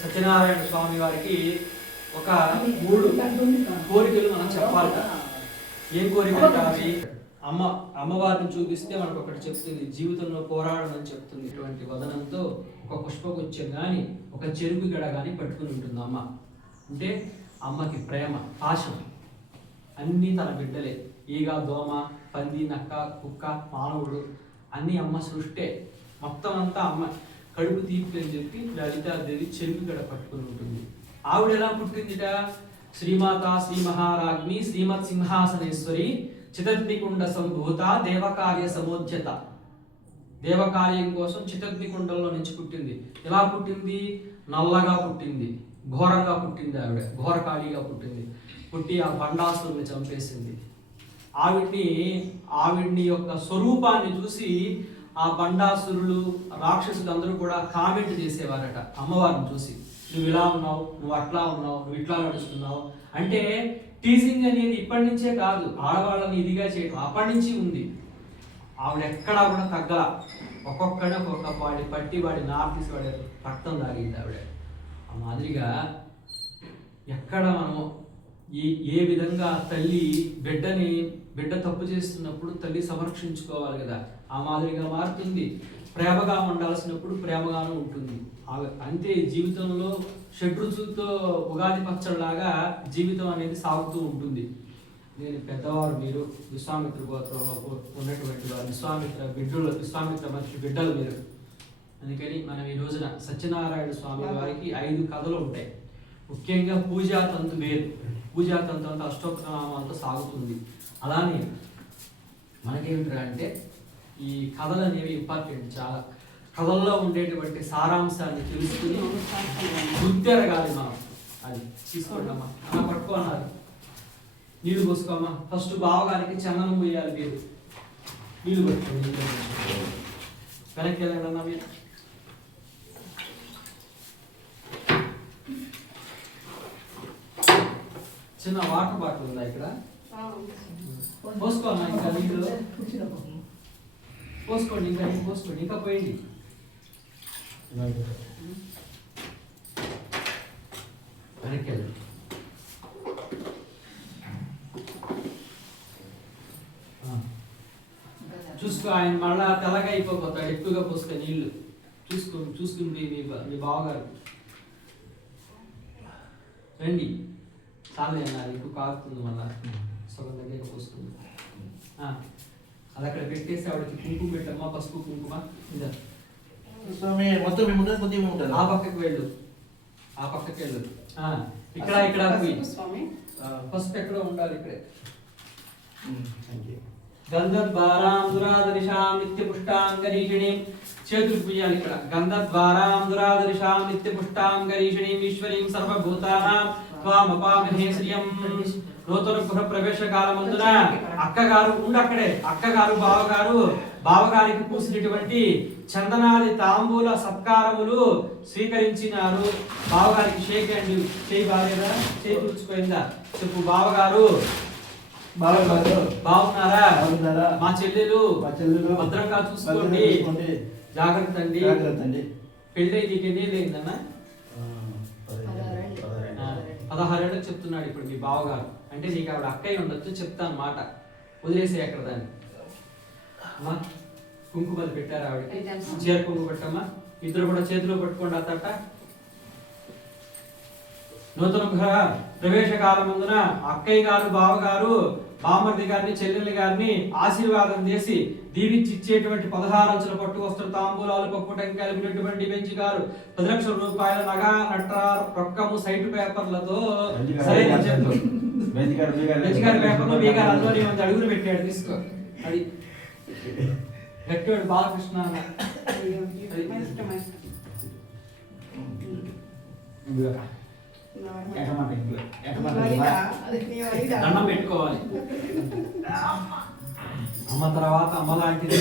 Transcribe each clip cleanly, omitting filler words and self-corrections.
సత్యనారాయణ స్వామి వారికి ఒక 3 కోరికలు మనం చెప్పాలి. ఏం కోరికలు అవి? అమ్మవారిని చూపిస్తే మనకు ఒకటి చెప్తుంది, జీవితంలో పోరాడమని చెప్తుంది. ఇటువంటి వదనంతో ఒక పుష్పగుచ్చం కానీ ఒక చెరుకు గడ కానీ పట్టుకుని ఉంటుంది అమ్మ. అంటే అమ్మకి ప్రేమ, పాశం అన్నీ తన బిడ్డలే. ఈగ, దోమ, పంది, నక్క, కుక్క, మానవుడు అన్నీ అమ్మ సృష్టే. మొత్తం అంతా అమ్మ కడుపు తీపి అని చెప్పి లలితాదేవి చెరుకు గడ పట్టుకుని ఉంటుంది. ఆవిడ ఎలా పుట్టిందిట? శ్రీమాత శ్రీ మహారాజ్ఞి శ్రీమత్ సింహాసనేశ్వరి చితగ్నికుండ సంభూత దేవకార్య సమోద్యత. దేవకార్యం కోసం చితగ్నికుండంలో నుంచి పుట్టింది. ఎలా పుట్టింది? నల్లగా పుట్టింది, ఘోరంగా పుట్టింది. ఆవిడ ఘోరకాళిగా పుట్టింది. పుట్టి ఆ బండాసురుని చంపేసింది. ఆవిడ్ని యొక్క స్వరూపాన్ని చూసి ఆ బండాసురులు, రాక్షసులు అందరూ కూడా కామెంట్ చేసేవారట అమ్మవారిని చూసి. నువ్వు ఇలా ఉన్నావు, నువ్వు అట్లా ఉన్నావు, నువ్వు ఇట్లా నడుస్తున్నావు అంటే. టీజింగ్ అనేది ఇప్పటి నుంచే కాదు, ఆడవాళ్ళని ఇదిగా చేయడం అప్పటి నుంచి ఉంది. ఆవిడ ఎక్కడా కూడా తగ్గల. ఒక్కొక్కడే ఒక్కొక్క వాడి పట్టి వాడి నార్తీసి వాడి రక్తం తాగింది ఆవిడ. ఆ మాదిరిగా ఎక్కడ మనం ఏ విధంగా తల్లి బిడ్డ తప్పు చేస్తున్నప్పుడు తల్లి సంరక్షించుకోవాలి కదా, ఆ మాదిరిగా మారుతుంది. ప్రేమగా ఉండాల్సినప్పుడు ప్రేమగాను ఉంటుంది. అంతే జీవితంలో షడ్రుచులతో ఉగాది పచ్చడిలాగా జీవితం అనేది సాగుతూ ఉంటుంది. నేను పెద్దవారు, మీరు విశ్వామిత్ర గోత్రంలో ఉన్నటువంటి వారు, విశ్వామిత్ర మహర్షి బిడ్డలు మీరు. అందుకని మనం ఈ రోజున సత్యనారాయణ స్వామి వారికి 5 కథలు ఉంటాయి. ముఖ్యంగా పూజాతంతు వేరు. పూజాతంతు అంతా అష్టోత్తరనామాలతో సాగుతుంది. అలానే మనకేమిటంటే అంటే ఈ కథలు అనేవి ఇంపార్టెంట్ చాలా. కథల్లో ఉండేటువంటి సారాంశాన్ని తెలుసుకుని గుర్తెరగాలి మనం. అది తీసుకోండి అమ్మా, అలా పట్టుకో అన్నారు. నీళ్ళు పోసుకోమ్మా. ఫస్ట్ బావగారికి చందనం పోయాలి. మీరు నీళ్ళు పట్టుకోండి. వెనక్కి వెళ్ళండి అన్నా. మీరు చిన్న వాటర్ బాటిల్ ఉందా ఇక్కడ? పోసుకో. ఇంకా నీళ్ళు పోసుకోండి. ఇంకా పోయండి. వెనక్కి వెళ్ళండి. చూసుకో. ఆయన మళ్ళా తెల్లగా అయిపోతాడు ఎక్కువగా పోస్తే నీళ్లు. చూసుకుని మీ బావగారు రండి. చాలే అన్నారు, ఎక్కువ కాగుతుంది. మళ్ళా సగం దగ్గర పోస్తుంది. అది అక్కడ పెట్టేసి ఆవిడకి కుంకుమ పెట్టమ్మా, పసుపు కుంకుమ. ఆ పక్కకి వెళ్ళు. ఇక్కడ పసుపు ఎక్కడ ఉండాలి? ఇక్కడే. గంధద్వారాం దురాదరిషాం నిత్య పుష్టాంగరీషిణీం. చేతులు పూయాలి ఇక్కడ. గంధద్వారాం దురాదరిషాం నిత్య పుష్టాంగరీషిణీం ఈశ్వరీం సర్వభూతానాం త్వామపామహే శ్రియం. నూతన గృహ ప్రవేశ కాలమందున అక్కగారు అక్కడే. అక్కగారు బావగారికి పూసినటువంటి చందనాది తాంబూల సత్కారములు స్వీకరించినారు. బావగారికి షేక్ అండి. చేయి బాగేదా? చేయి పుచ్చుకోయిందా? చెప్పు. బావగారు బాగున్నారా? మా చెల్లెలు భద్రంగా చూసుకోండి. జాగ్రత్త అండి. పెళ్ళి నీకు ఎన్ని లేదన్నా? 16 ఏళ్ళకి చెప్తున్నాడు ఇప్పుడు మీ బావగారు. అంటే నీకు ఆవిడ అక్కయ్య ఉండొచ్చు. చెప్తాను మాట, వదిలేసే అక్కడ దాన్ని. అమ్మా కుంకుమలు పెట్టారు ఆవిడకి. చీర కుంకుమ పెట్టమ్మా. ఇద్దరు కూడా చేతిలో పట్టుకోండి ఆ తట్ట. నూతన గృహ ప్రవేశ కాలమందున అక్కయ్య గారు, బావగారు, బామర్ది గారిని, చెల్లెల్లి గారిని ఆశీర్వాదం చేసి దీవించి ఇచ్చేటువంటి 16 అంచుల పట్టు వస్త్ర తాంబూలాలు, పప్పు టెంకాయలు కలిపినటువంటి బెంచి గారు 10 లక్షల రూపాయల నగా నట్ర రొక్కము సైట్ పేపర్లతో సరైన చెట్లు బెంచిగారి పేపర్లో బీగారు అందులోనే ఉంది. అడుగులు పెట్టాడు. తీసుకో. అది గట్టివాడు బాలకృష్ణ. దండం పెట్టుకోవాలి. అమ్మ తర్వాత అమ్మ లాంటిది.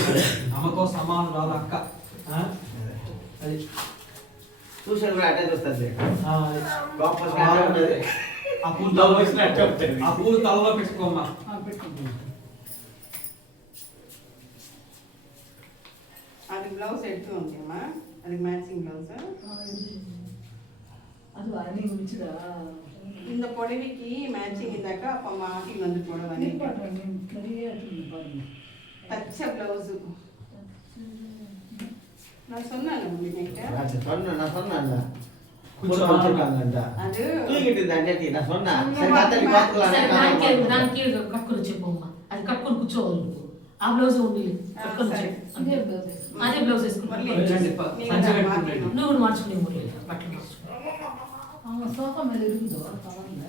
అమ్మతో సమానం రాదు అక్క. అది చూసాను. ఆ పూలు తలలో పెట్టుకోమ్మా. అది బ్లౌజ్ ఎడుతూ ఉంటేమ్మా அதுக்கு மேட்சிங் ப்ளவுஸா அது அணி முடிச்சுடா இந்த புடவைக்கு மேட்சிங் இருந்தாக்கா அப்போ மாட்டி வந்து புடவை நிறைய பாருங்க தச்ச ப்ளவுஸு நான் சொன்னேன் உங்களுக்கு நான் சொன்னேன்ல கொஞ்சம் வச்சிருக்காங்கடா அது தூங்கிட்டு இருந்தா நேத்தி நான் சொன்னேன் சரி கத்தடி பாத்துக்கலாம் நான் கீழே கட்కొని చెప్పమ్మా అది కట్టుకొని కూర్చోవాలి ఆ బ్లౌజ్ ఉంది కట్టుకొని ఇదే బ్లౌజ్ అదే బ్లౌజ్ వేసుకుంటాను సంచి కట్టుకుంటాడు. నువ్వు కూడా మార్చుకునే మురళి బట్టలు మార్చుకో அவங்க சோஃபா மேல இருக்குதோ கவர்ல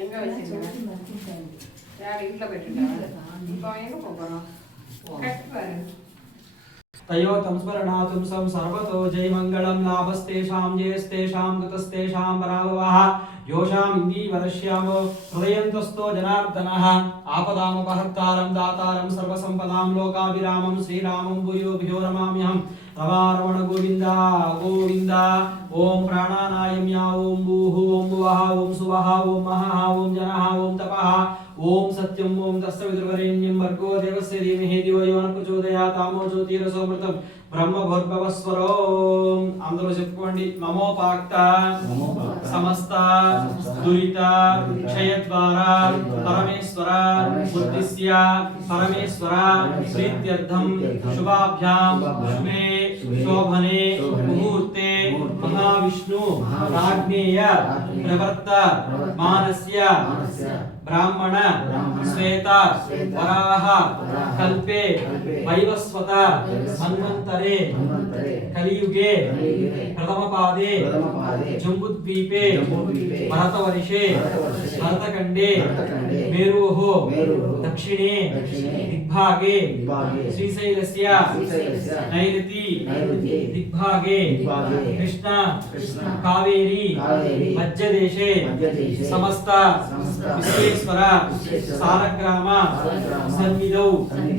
எங்க வச்சிருக்கேன் யார் வீட்டுல போயிட்டுருக்கா இப்போ எங்க போறோம் கட்டு பாரு तयोतं स्मरणातुं सं सर्वतो जयमङ्गलं लाभस्तेषां जयस्तेषां गतस्तेषां पराभवः योषाम् इन्दीवरश्यामो हृदयन्तस्तो जनार्दनः आपदामपहर्तारं दातारं सर्वसम्पदां लोकाभिरामं श्रीरामं भूयो भूयो नमाम्यहं रमारमण गोविन्द गोविन्द ॐ प्राणानायं या ॐ भूः ॐ भुवः ॐ सुवः ॐ महः ॐ जनः ॐ तपः ओम सत्यम ओम तस्सवितुर्वरेण्यं भर्गो देवस्य धीमहि धियो यो न प्रचोदयात् तमो ज्योतिरसोमृतं ब्रह्म भूर्भुवस्वरोम అందరూ చెప్పుకోండి నమోపాక్త సమస్త దురిత క్షయ ద్వారా పరమేశ్వర ఉద్దిశ్య పరమేశ్వర ప్రీత్యర్థం శుభాభ్యాం శుభే శోభనే ముహూర్తే మహావిష్ణు రాజ్ఞేయ ప్రవర్త మానస్య ब्राह्मण श्वेत वराह कल्पे वैवस्वत मन्वन्तरे कलियुगे प्रथम पादे जम्बुद्वीपे भरतवर्षे भरतखण्डे मेरोः दक्षिणे दिग्भागे श्रीशैलस्य नैऋति दिग्भागे कृष्ण कावेरी मध्यदेशे समस्त विश्वेश्वर सारग्राम सन्निधौ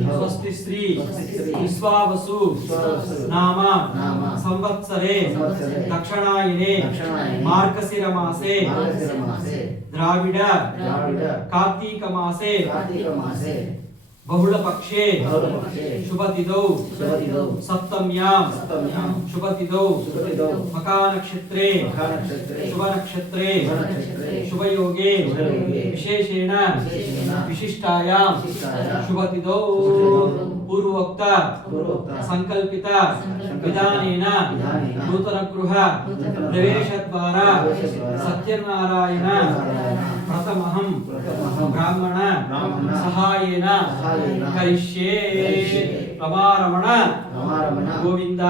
स्वस्ति श्री विश्वावसु नाम संवत्सरे दक्षिणायने मार्गशिर मासे द्राविड कार्तिक मासे बहुल पक्षे शुभतिथौ सप्तम्यां शुभतिथौ मका नक्षत्रे शुभ नक्षत्रे शुभ योगे विशेषेण विशिष्टायां शुभतिथौ पूर्वोक्त संकल्पित विधानेन नूतन गृह प्रवेश द्वारा सत्यनारायण प्रथमहं ब्राह्मण सहायेन करिष्ये रमारमण गोविन्द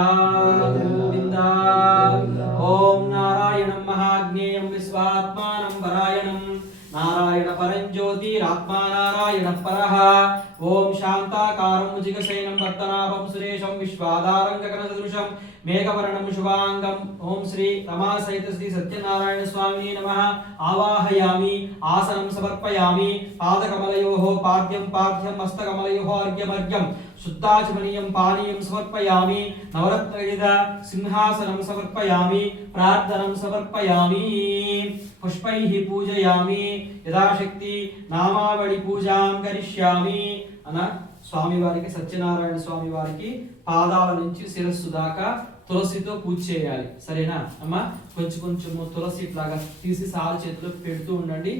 गोविन्द ओम नारायणं महाज्ञेयं विश्वात्मानं परायणं नारायण परं ज्योतिरात्मा नारायण परः ओम शांताकारं मुजिगसेनं पद्मनाभं सुरेशं विश्वाधारं गगनसदृशं मेघवर्णं शुभांगं ओम श्री रमा सहित श्री सत्यनारायण स्वामिने नमः आवाहयामि आसनं समर्पयामि पादकमलयोः पाद्यं पाद्यं हस्तकमलयोः अर्घ्यमर्घ्यं शुद्धाचमनीयं पानीयं समर्पयामि नवरत्नविध सिंहासनं समर्पयामि प्रार्थनं समर्पयामि पुष्पैः पूजयामि यथाशक्ति नामावळि पूजां करिष्यामि అన్న స్వామి వారికి సత్యనారాయణ స్వామి వారికి పాదాల నుంచి శిరస్సు దాకా తులసితో పూజ చేయాలి సరేనా అమ్మా కొంచెం కొంచెం తులసి ఇట్లాగా తీసి సాల చేతిలో పెడుతూ ఉండండి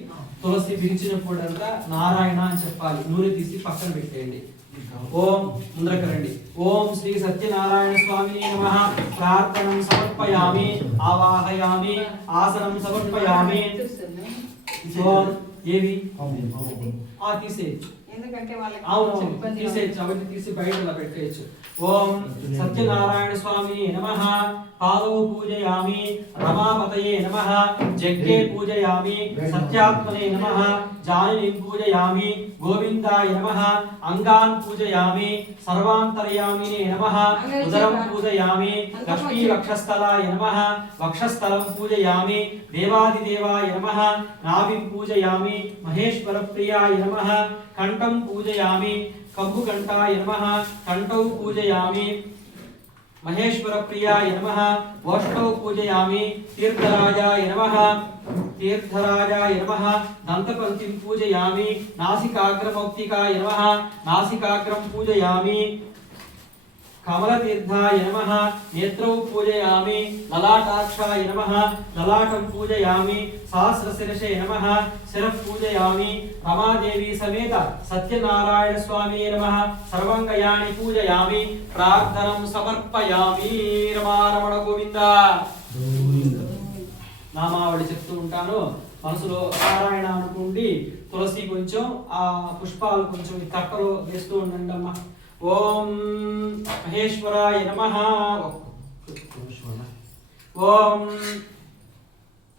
తులసి విరిచినప్పుడంతా నారాయణ అని చెప్పాలి నూనె తీసి పక్కన పెట్టేయండి ఓం ముందరకు రండి ఓం శ్రీ సత్యనారాయణ స్వామినే నమః ప్రార్థనం సమర్పయామి ఆవాహయామి ఆసనం సమర్పయామి ఓం ఏవి ఆ తీసేయచ్చు ఎందుకంటే వాళ్ళకి అవును తీసేయచ్చు అవన్నీ తీసి బయట అలా పెట్టేయచ్చు ఓం సత్యనారాయణ స్వామి నమః పాదౌ పూజయామి రమాపతయే నమః జగ్గే పూజయామి సత్యాత్మనే నమః జానిని పూజయామి గోవిందాయ నమః అంగాన్ పూజయామి సర్వాంతర్యామినే నమః ఉదరం పూజయామి లక్ష్మీ వక్షస్థలాయ నమః వక్షస్థలం పూజయామి దేవాదిదేవాయ నమః నాభిం పూజయామి మహేశ్వర ప్రియాయ నమః కంఠం పూజయామి కంబుకంఠాయ నమః కంఠౌ పూజయామి महेश्वर प्रियाय नमः वष्टौ पूजयामि तीर्थराजाय नमः दंतपंक्तिं पूजयामि नासिकाग्रमौक्तिकाय नमः नासिकाग्रं पूजयामि कमलतीर्थाय नमः नेत्रौ पूजयामि ललाटाक्षाय नमः ललाटं पूजयामि सहस्रशिरसे नमः शिरः पूजयामि रमादेवी समेत सत्यनारायण स्वामिने नमः सर्वाङ्गयानि पूजयामि प्रार्थनं समर्पयामि रमारमण गोविंद నామావళి చెప్తూ ఉంటాను మనసులో నారాయణ అనుకుండి తులసి కొంచెం ఆ పుష్పాలు కొంచెం ఈ తట్టలో వేస్తూ ఉండండి అమ్మ ఓం మహేశ్వరాయ నమః ఓం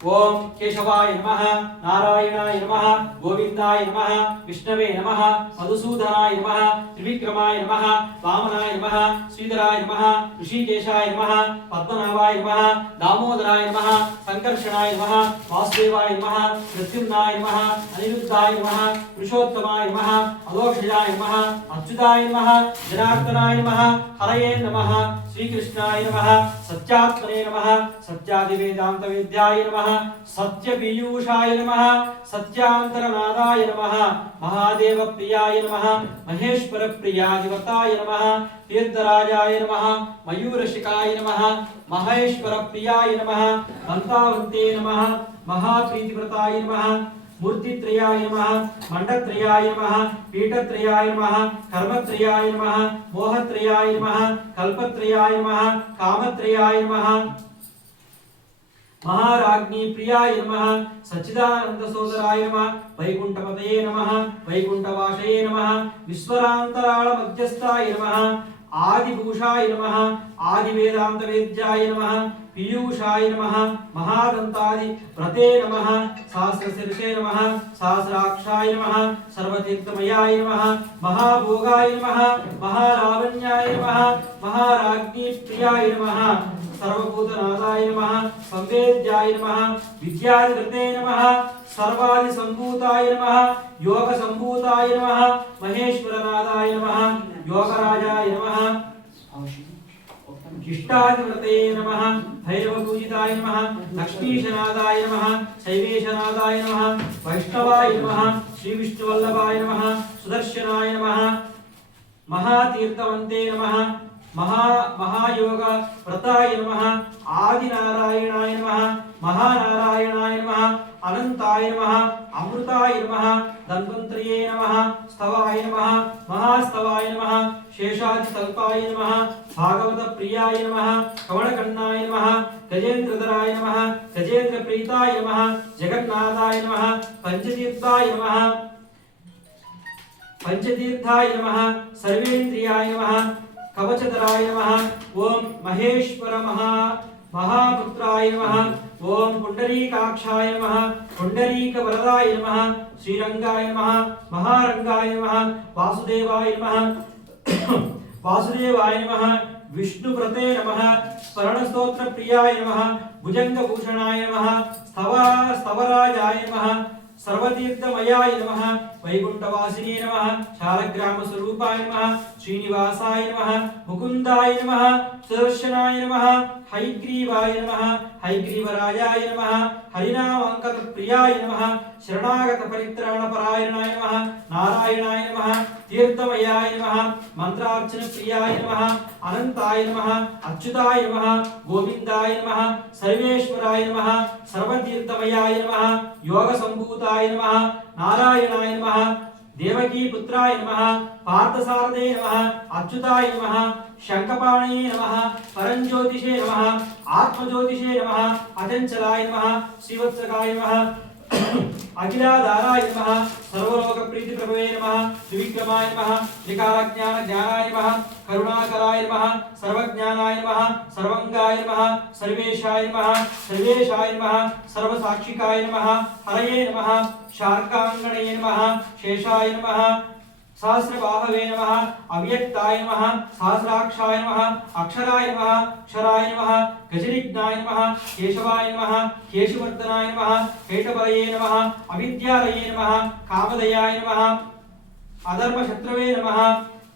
ఓం కేశవాయ నమః నారాయణాయ నమః గోవిందాయ నమః విష్ణవే నమః మధుసూదనాయ నమః త్రివిక్రమాయ నమః వామనాయ నమః శ్రీధరాయ నమః ఋషికేశాయ నమః పద్మనాభాయ నమః దామోదరాయ నమః సంకర్షణాయ నమః వాసుదేవాయ నమః మృత్యుంజయాయ నమః అనిరుద్ధాయ నమః పురుషోత్తమాయ నమః అలోక్షజాయ నమః అచ్యుతాయ నమః జనార్దనాయ నమః హరయే నమః శ్రీకృష్ణాయ నమః సత్యాత్మనే నమః సత్యాదివేదాంత వేద్యాయ నమః सत्यपीयूषाय नमः सत्यांतरनादाय नमः महादेव प्रियाय नमः महेश्वर प्रियाधिपताय नमः तीर्थराजाय नमः मयूरशिखाय नमः महेश्वर प्रियाय नमः दंतावन्ते नमः महाप्रीतिव्रताय नमः मूर्तित्रयाय नमः मंडत्रयाय नमः पीठत्रयाय नमः कर्मत्रयाय नमः मोहत्रयाय नमः कल्पत्रयाय नमः कामत्रयाय नमः महाराज्ञी प्रियाय नमः सच्चिदानंद सोदराय नमः वैकुंठपतये नमः वैकुंठवासये नमः विश्वरांतराळ मध्यस्थाय नमः आदिभूषाय नमः आदिवेदांत वेद्याय नमः पीयूषाय नमः महादंतादि व्रते नमः सहस्रशीर्षे नमः सहस्राक्षाय नमः सर्वतीर्थमयाय नमः महाभोगाय नमः महारावण्याय नमः महाराज्ञी प्रियाय नमः सर्वभूतनाथाय नमः संवेद्याय नमः विद्याधिकृते नमः सर्वादिसंभूताय नमः योगसंभूताय नमः महेश्वरनाथाय नमः योगराजाय नमः इष्टादिव्रते नमः भैरवपूजिताय नमः लक्ष्मीशनादाय नमः शैवेशनादाय नमः वैष्णवाय नमः श्रीविष्णुवल्लभाय नमः सुदर्शनाय नमः महातीर्थवन्ते नमः महायोग व्रताय नमः आदिनारायणाय नमः महानारायणाय नमः अनंताय नमः अमृताय नमः धन्वंतरिये नमः स्तवाय नमः महास्तवाय नमः शेषादितल्पाय नमः भागवत प्रियाय नमः कवणकन्नाय नमः गजेन्द्रधराय नमः गजेन्द्रप्रीताय नमः जगन्नाथाय नमः पंचतीर्थाय नमः पंचतीर्थाय नमः सर्वेन्द्रियाय नमः कवचधराय नमः ओम महेश्वर महापुत्राय नमः ओम पुंडरीकाक्षाय नमः पुंडरीकवरदाय नमः श्रीरंगाय नमः महारंगाय नमः वासुदेवाय नमः वासुदेवाय नमः विष्णुव्रते नमः स्मरणस्तोत्र प्रियाय नमः भुजंगभूषणाय नमः स्तवराजाय नमः सर्वतीर्थमयाय नमः वैकुंठवासिने नमः शालग्रामस्वरूपाय नमः श्रीनिवासाय नमः मुकुंदाय नमः सुदर्शनाय नमः हैग्रीवाय नमः हैग्रीवराजाय नमः हरिनामांकित प्रियाय नमः शरणागत परित्राणपरायणाय नमः नारायणाय नमः तीर्थमयाय नमः मंत्रार्चन प्रियाय नमः अनंताय नमः अच्युताय नमः गोविंदाय नमः सर्वेश्वराय नमः सर्वतीर्थमयाय नमः योग संभूताय नमः नारायणाय नमः देवकी पुत्राय नमः पार्थसारथे नमः अच्युताय नमः शंखपाणये नमः परंज्योतिषे नमः आत्मज्योतिषे नमः अचंचलाय नमः श्रीवत्सकाय नमः अखिलाधाराय नमः सर्वलोक प्रीति प्रभवे नमः त्रिविक्रमाय नमः त्रिकालज्ञान ज्ञानाय नमः करुणाकराय नमः सर्वज्ञानाय नमः सर्वंगाय नमः सर्वेशाय नमः सर्वेशाय नमः सर्वसाक्षिकाय नमः हरये नमः शार्कांगणये नमः शेषाय नमः सहस्रबाहवे नमः अव्यक्ताय नमः सहस्राक्षाय नमः अक्षराय नमः क्षराय नमः गजनिघ्नाय नमः केशवाय नमः केशवर्धनाय नमः केटबलये नमः अविद्यालये नमः कामदयाय नमः अधर्मशत्रवे नमः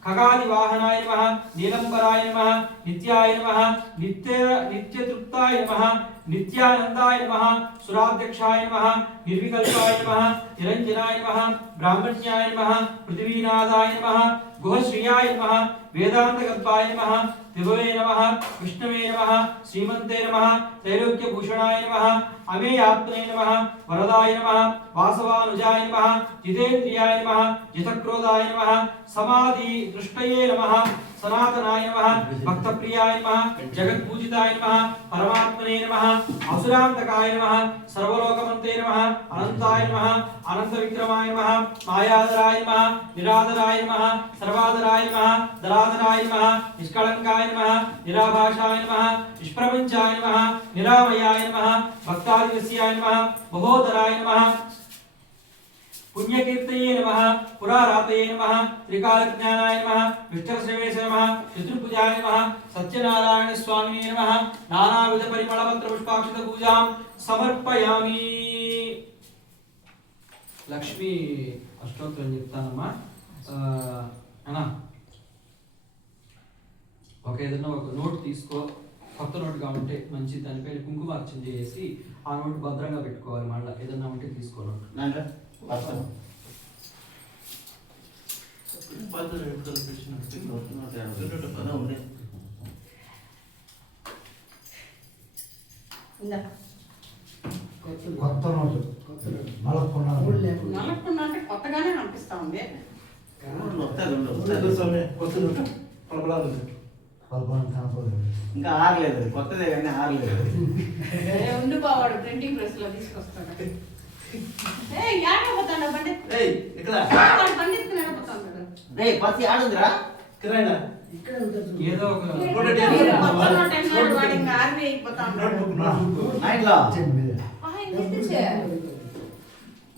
खगादिवाहनाय नमः नीलंबराय नमः नित्याय नमः नित्यतृप्ताय नमः नित्यानंदाय नमः सुराध्यक्षाय नमः निर्विकल्पाय नमः निरंजनाय नमः ब्राह्मण्याय नमः पृथ्वीनाथाय नमः गुहश्रियाय नमः वेदांतगर्भाय नमः విభవే నమః విష్ణవే నమః శ్రీమంతే నమః త్రైలోక్యభూషణాయ నమః అమేయాత్మనే నమః వరదాయ నమః వాసవానుజాయ నమః జితేంద్రియాయ నమః జితక్రోధాయ నమః సమాధి దృష్టయే నమః సనాతనాయ నమః భక్తప్రియాయ నమః జగత్పూజితాయ నమః పరమాత్మనే నమః అసురాంతకాయ నమః సర్వలోకమంతే నమః అనంతాయ నమః అనంత విక్రమాయ నమః మాయాధరాయ నమః నిరాధరాయ నమః సర్వాధరాయ నమః దరాధరాయ నమః నిష్కళంకాయ నమః నిరాభాషాయ నమః నిష్ప్రపంచాయ నమః నిరామయాయ నమః భక్తాదివస్యాయ నమః మహోదరాయ నమః పుణ్యకీర్తయే నమః పురారాతయే నమః త్రికాలజ్ఞానాయ నమః విష్ణుశ్రవేశ నమః చతుర్భుజాయ నమః సత్యనారాయణ స్వామినే నమః నానావిధ పరిమళపత్ర పుష్పాక్షిత పూజాం సమర్పయామి. లక్ష్మీ అష్టోత్తరం చెప్తానమ్మా. అన్నా ఏదైనా ఒక నోట్ తీసుకో, కొత్త నోటుగా ఉంటే మంచి, దానిపైన కుంకుమార్చన చేసి ఆ నోటు భద్రంగా పెట్టుకోవాలి. మళ్ళీ ఏదన్నా ఉంటే తీసుకో నోటు. కొత్త నోటు నలకుండా నలకుండా అంటే కొత్తగానే అనిపిస్తా ఉంది. ఇంకా ఆరలేదు, కొత్తదే కానీ ఆరలేదు. ఉండిపోవాడు ప్రింటింగ్ ప్రెస్ లో తీసుకొస్తాడు. బండి పత్తి ఆడుందిరా ఇక్కడ ఉంటుంది. ఏదో ఒక ఆర్మీ అయిపోతా ఉన్నాడు. నైట్లో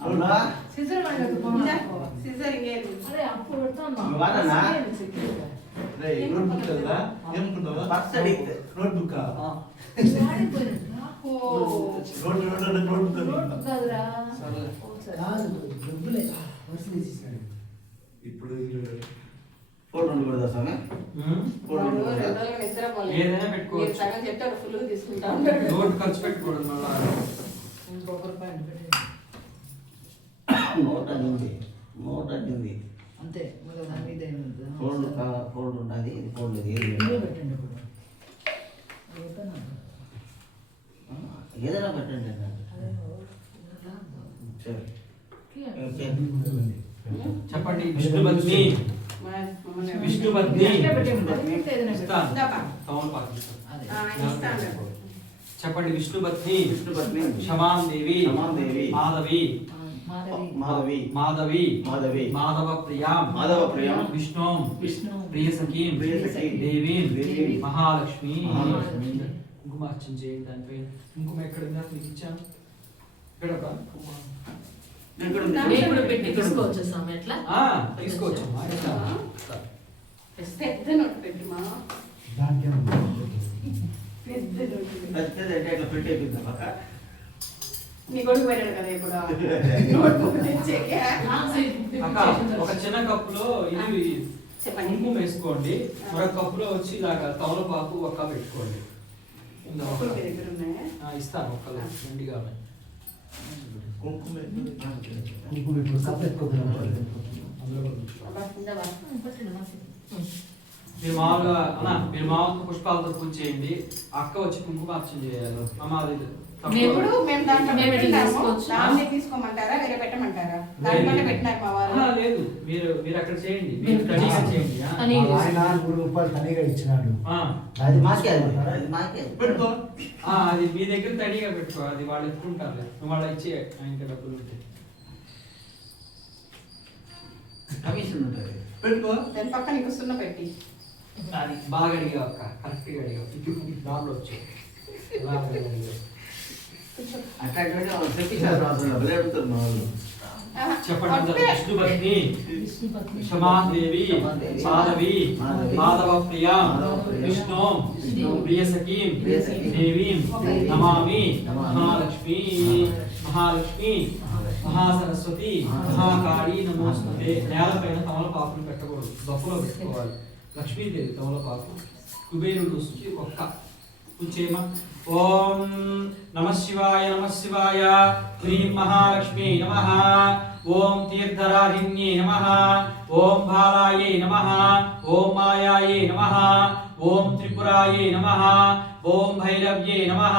అవునా సిజర్ ఇంకేది అరే అప్పుడు పెడతాను. వాడనా పర్స్ అడిగితే నోట్బుక్ కాదురా కాదు డబ్బులే వర్షం తీసేసాడు. ఇప్పుడు ఫోటో ఉండకూడదా స్వామి? ఫోటో ఉండకూడదా? ఏదైనా పెట్టుకోవచ్చు. సగం చెప్తాడు ఫుల్ తీసుకుంటా ఉంటాడు. నోట్ ఖర్చు పెట్టుకోవడం మళ్ళా ఇంకొక రూపాయి పెట్టి నోట్ అడిగింది, నోట్ అడిగింది. అంతే మళ్ళీ దాని మీద ఏముంది? ఫోల్డ్ ఫోల్డ్ ఉన్నది, ఇది ఫోల్డ్ ఇది ఇందులో పెట్టండి ఇప్పుడు. ఏదైనా పెట్టండి నాకు. అదే సరే. చెప్పండి. విష్ణుపత్ని విష్ణుపత్ని ఇస్తాను. తమలపాకు ఇస్తాను. చెప్పండి. విష్ణుపత్ని విష్ణుపత్ని క్షమాం దేవి క్షమాందేవి మాధవి మాధవి మాధవి మాధవి మాధవ ప్రియాం మాధవ ప్రియం విష్ణుం విష్ణు ప్రియసఖీం ప్రియసఖీం దేవీం దేవీం మహాలక్ష్మి మహాలక్ష్మి. కుంకుమార్చన చేయండి. దానిపైన కుంకుమ ఎక్కడుందా మీకు ఇచ్చాను. ఇక్కడ ఇప్పుడు పెట్టి తీసుకోవచ్చు స్వామి ఎట్లా తీసుకోవచ్చు. పెద్ద నోట్ పెట్టుమా. దానికి పెద్ద నోట్ పెద్దది అంటే ఇట్లా పెట్టేపిద్దాం పక్క. నీ కొడుకు పోయాడు కదా ఇప్పుడు నోట్బుక్ తెచ్చాకే. అక్క ఒక చిన్న కప్పులో ఇది చెప్పండి. కుంకుమ వేసుకోండి. మరొక కప్పులో వచ్చి ఇలాగా తమలపాకు ఒక్క పెట్టుకోండి. ఒక్కలు మీ దగ్గర ఉన్నాయా? ఇస్తాను. ఒక్కలు రెండు కావాలి. ఇప్పుడు కథ ఎక్కువ అబ్బా, ఇందా వా. మీరు మామూలుగా మీరు మామూలుగా పుష్పాలతో పూజ చేయండి. అక్క వచ్చి కుంకుమార్చన చేయాలి. అమ్మ అది ఇప్పుడు మేము దాంట్లో మేము ఇట్లా పెట్టినాము. తీసుకోవచ్చు. దాన్ని తీసుకోమంటారా వేరే పెట్టమంటారా? దాంట్లోనే పెట్టినారు మా వాళ్ళు. లేదు, మీరు మీరు అక్కడ చేయండి. మీరు తనిఖీ చేయండి. తని ఆయన 3 రూపాయలు తనిగా ఇచ్చినాడు. అది మాకే అది మాకే పెట్టుకో. అది మీ దగ్గర తడిగా పెట్టుకో. అది వాళ్ళు ఎత్తుకుంటారు. నువ్వు వాళ్ళ ఇచ్చే ఆయనకి డబ్బులు ఉంటాయి. కమిషన్ ఉంటుంది పెట్టుకో. దాని పక్క నీకు సున్న పెట్టి అది బాగా అడిగా అక్క, కరెక్ట్గా అడిగా. దాంట్లో వచ్చాయి. అట్లా తెప్పించారు అవసరం లేదు, అడుగుతారు మా వాళ్ళు. చెప్పండి అందరూ. విష్ణుపత్ని క్షమాదేవి మాధవి మాధవ ప్రియా విష్ణు ప్రియసఖీం దేవీం నమామి మహాలక్ష్మి మహాలక్ష్మి మహాసరస్వతి మహాకాళీ నమోస్తుతే. నేలపైన తమలపాకులు పెట్టకూడదు, గొప్పలో పెట్టుకోవాలి. లక్ష్మీదేవి తమలపాకు, కుబేరుడు వచ్చి ఒక్క పూచేమ. ఓం నమః శివాయ నమః శివాయ. హ్రీం మహాలక్ష్మీ నమః. ఓం తీర్థరాజిన్యే నమః. ఓం బాలాయే నమః. ఓం మాయాయే నమః. ఓం త్రిపురాయే నమః ఓం భైరవ్యే నమః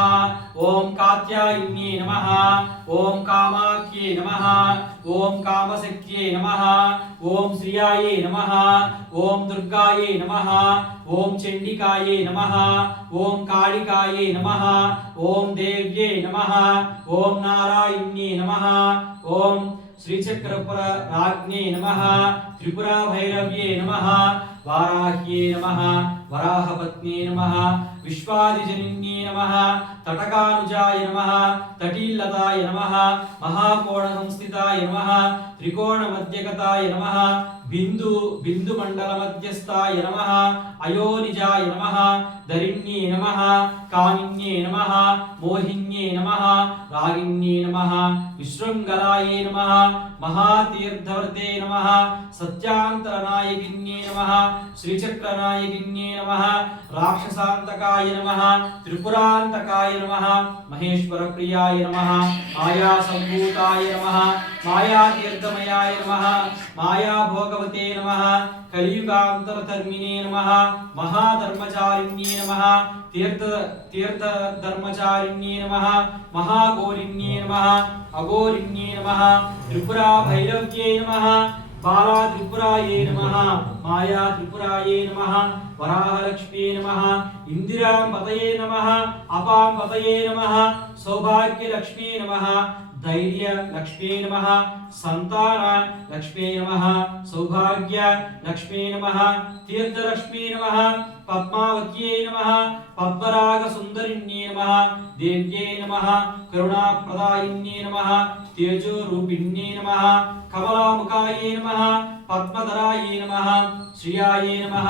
ఓం కాత్యాయన్యే నమః ఓం కామాఖ్యే నమః ఓం కామశక్త్యే నమః ఓం శ్రియాయే నమః ఓం దుర్గాయే నమః ఓం చండికాయే నమః ఓం కాళికాయే నమః ఓం దేవ్యే నమః ఓం నారాయణ్యే నమః ఓం శ్రీచక్రపుర రాజ్ఞే నమః త్రిపురా భైరవ్యే నమః వారాహ్యే నమః వరాహపత్న్యే నమః విశ్వాదిజనిన్యే నమః తటకానుజాయ నమః తటీల్లతాయ నమః మహాకోణ సంస్థితాయ నమః త్రికోణ మధ్యగతాయ నమః బిందు మండల మధ్యస్థాయ నమః అయోనిజాయ నమః దరిణ్యే నమః కామిన్యే నమః మోహిన్యే నమః రాగిన్యే నమః విశృంగలాయే నమః మహాతీర్థవర్తే నమః సత్యాంతరనాయకిన్యే నమః శ్రీచక్రనాయకిన్యే నమః రాక్షసాంతకాయ నమః త్రిపురాంతకాయ నమః మహేశ్వర ప్రియాయ నమః మాయా సంభూతాయ నమః మాయాతీర్థమయాయ నమః మాయాభోగవతే నమః కలియుగాంతరధర్మిణే నమః మహాధర్మచారిణ్యే నమః తీర్థధర్మచారిణ్యే నమః మహాగోరిణ్యే నమః అఘోరిణ్యే నమః త్రిపురా భైరవ్యే నమః బాలా త్రిపురాయే నమః మాయా త్రిపురాయే నమః వరాహలక్ష్మీ నమః ఇందిరాంపతయే నమః అపాంపతయే నమః సౌభాగ్యలక్ష్మీ నమః ధైర్య లక్ష్మీ నమః సంతాన లక్ష్మీ నమః సౌభాగ్య లక్ష్మీ నమః తీర్థలక్ష్మీ నమః పద్మావత్యై నమః పద్మరాగ సుందరిణ్యై నమః దేవ్యై నమః కరుణాప్రదాయిన్యై నమః తేజోరూపిణ్యై నమః కమలాముఖాయై నమః పద్మధరాయై నమః శ్రియాయై నమః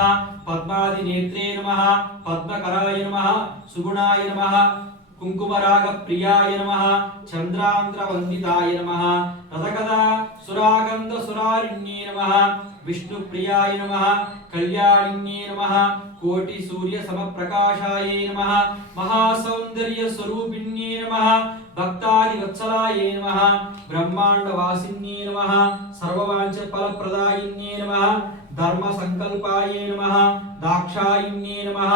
పద్మాదినేత్రే నమః పద్మకరాయ నమః సుగుణాయ నమః కుంకుమరాగ ప్రియాయ నమః చంద్రాంధ్రవందితాయ నమః రథకథా సురాగంధ సురారిణ్యే నమః విష్ణుప్రియాయ నమః కళ్యాణిన్యే నమః కోటి సూర్య సమప్రకాశాయ నమః మహాసౌందర్య స్వరూపిణ్యే నమః భక్తాది వత్సలాయ నమః బ్రహ్మాండవాసిన్యే నమః సర్వవాంఛ ఫలప్రదాయిన్యే నమః ధర్మ సంకల్పాయ నమః దాక్షాయిన్యే నమః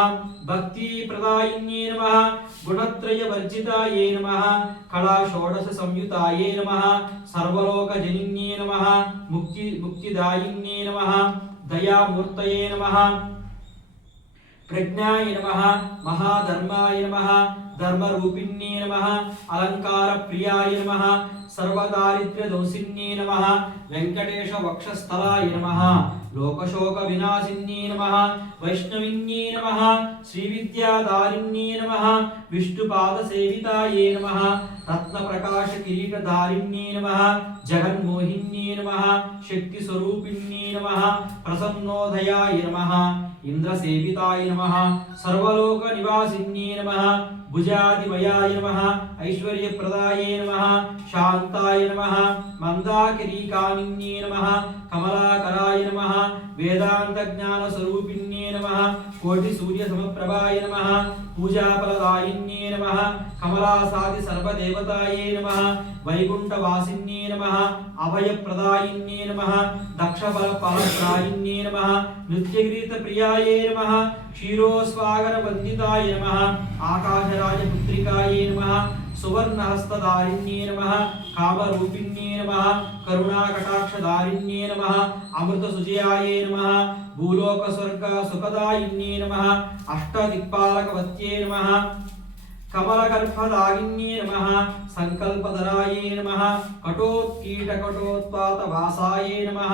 భక్తి ప్రదాయిన్యే నమః గుణత్రయ వర్జితాయ నమః కళా షోడశ సంయుతాయ నమః సర్వలోక జనిన్యే నమః ముక్తిదాయిన్యే నమః దయామూర్తయే నమః ప్రజ్ఞాయ నమః మహాధర్మాయ నమః ధర్మరూపిణ్యే నమః అలంకార ప్రియాయ నమః సర్వదారిద్ర్య దోషిన్యే నమః వెంకటేశ వక్షస్థలాయ నమః లోకశోక వినాశిన్యే నమః వైష్ణవిన్యే నమః శ్రీవిద్యాదారిణ్యే నమః విష్ణుపాద సేవితాయే నమః రత్న ప్రకాశ కిరీటధారిణ్యే నమః జగన్మోహిన్యే నమః శక్తి స్వరూపిణ్యే నమః ప్రసన్నోదయాయ నమః ఇంద్రసేవితాయ నమః సర్వలోక నివాసిన్యే నమః భుజాదివయాయ నమః ఐశ్వర్యప్రదాయే నమః శాంతాయ నమః మందాకిరీకామిన్యే నమః కమలాకరాయ నమః వేదాంత జ్ఞాన స్వరూపిణ్యే నమః కోటి సూర్య సమప్రభాయ నమః పూజాఫలదాయిన్యే నమః కమలాసాది సర్వదేవతాయే నమః వైకుంఠవాసిన్యే నమః అభయప్రదాయిన్యే నమః దక్షఫలఫలప్రాయిన్యే నమః నృత్యగీత ప్రియాయే నమః క్షీరోస్వాగర వందితాయ నమః ఆకాశరాజపుత్రికాయే నమః సువర్ణహస్తధారిణ్యే నమః కామరూపిణ్యే నమః కరుణాకటాక్షధారిణ్యే నమః అమృతసుజయాయే నమః భూలోక స్వర్గ సుఖదాయిన్యే నమః అష్టదిక్పాలకవత్యే నమః కమలగర్భదాయిన్యే నమః సంకల్పధరాయే నమః కటోత్కీటకటోత్పాతవాసాయే నమః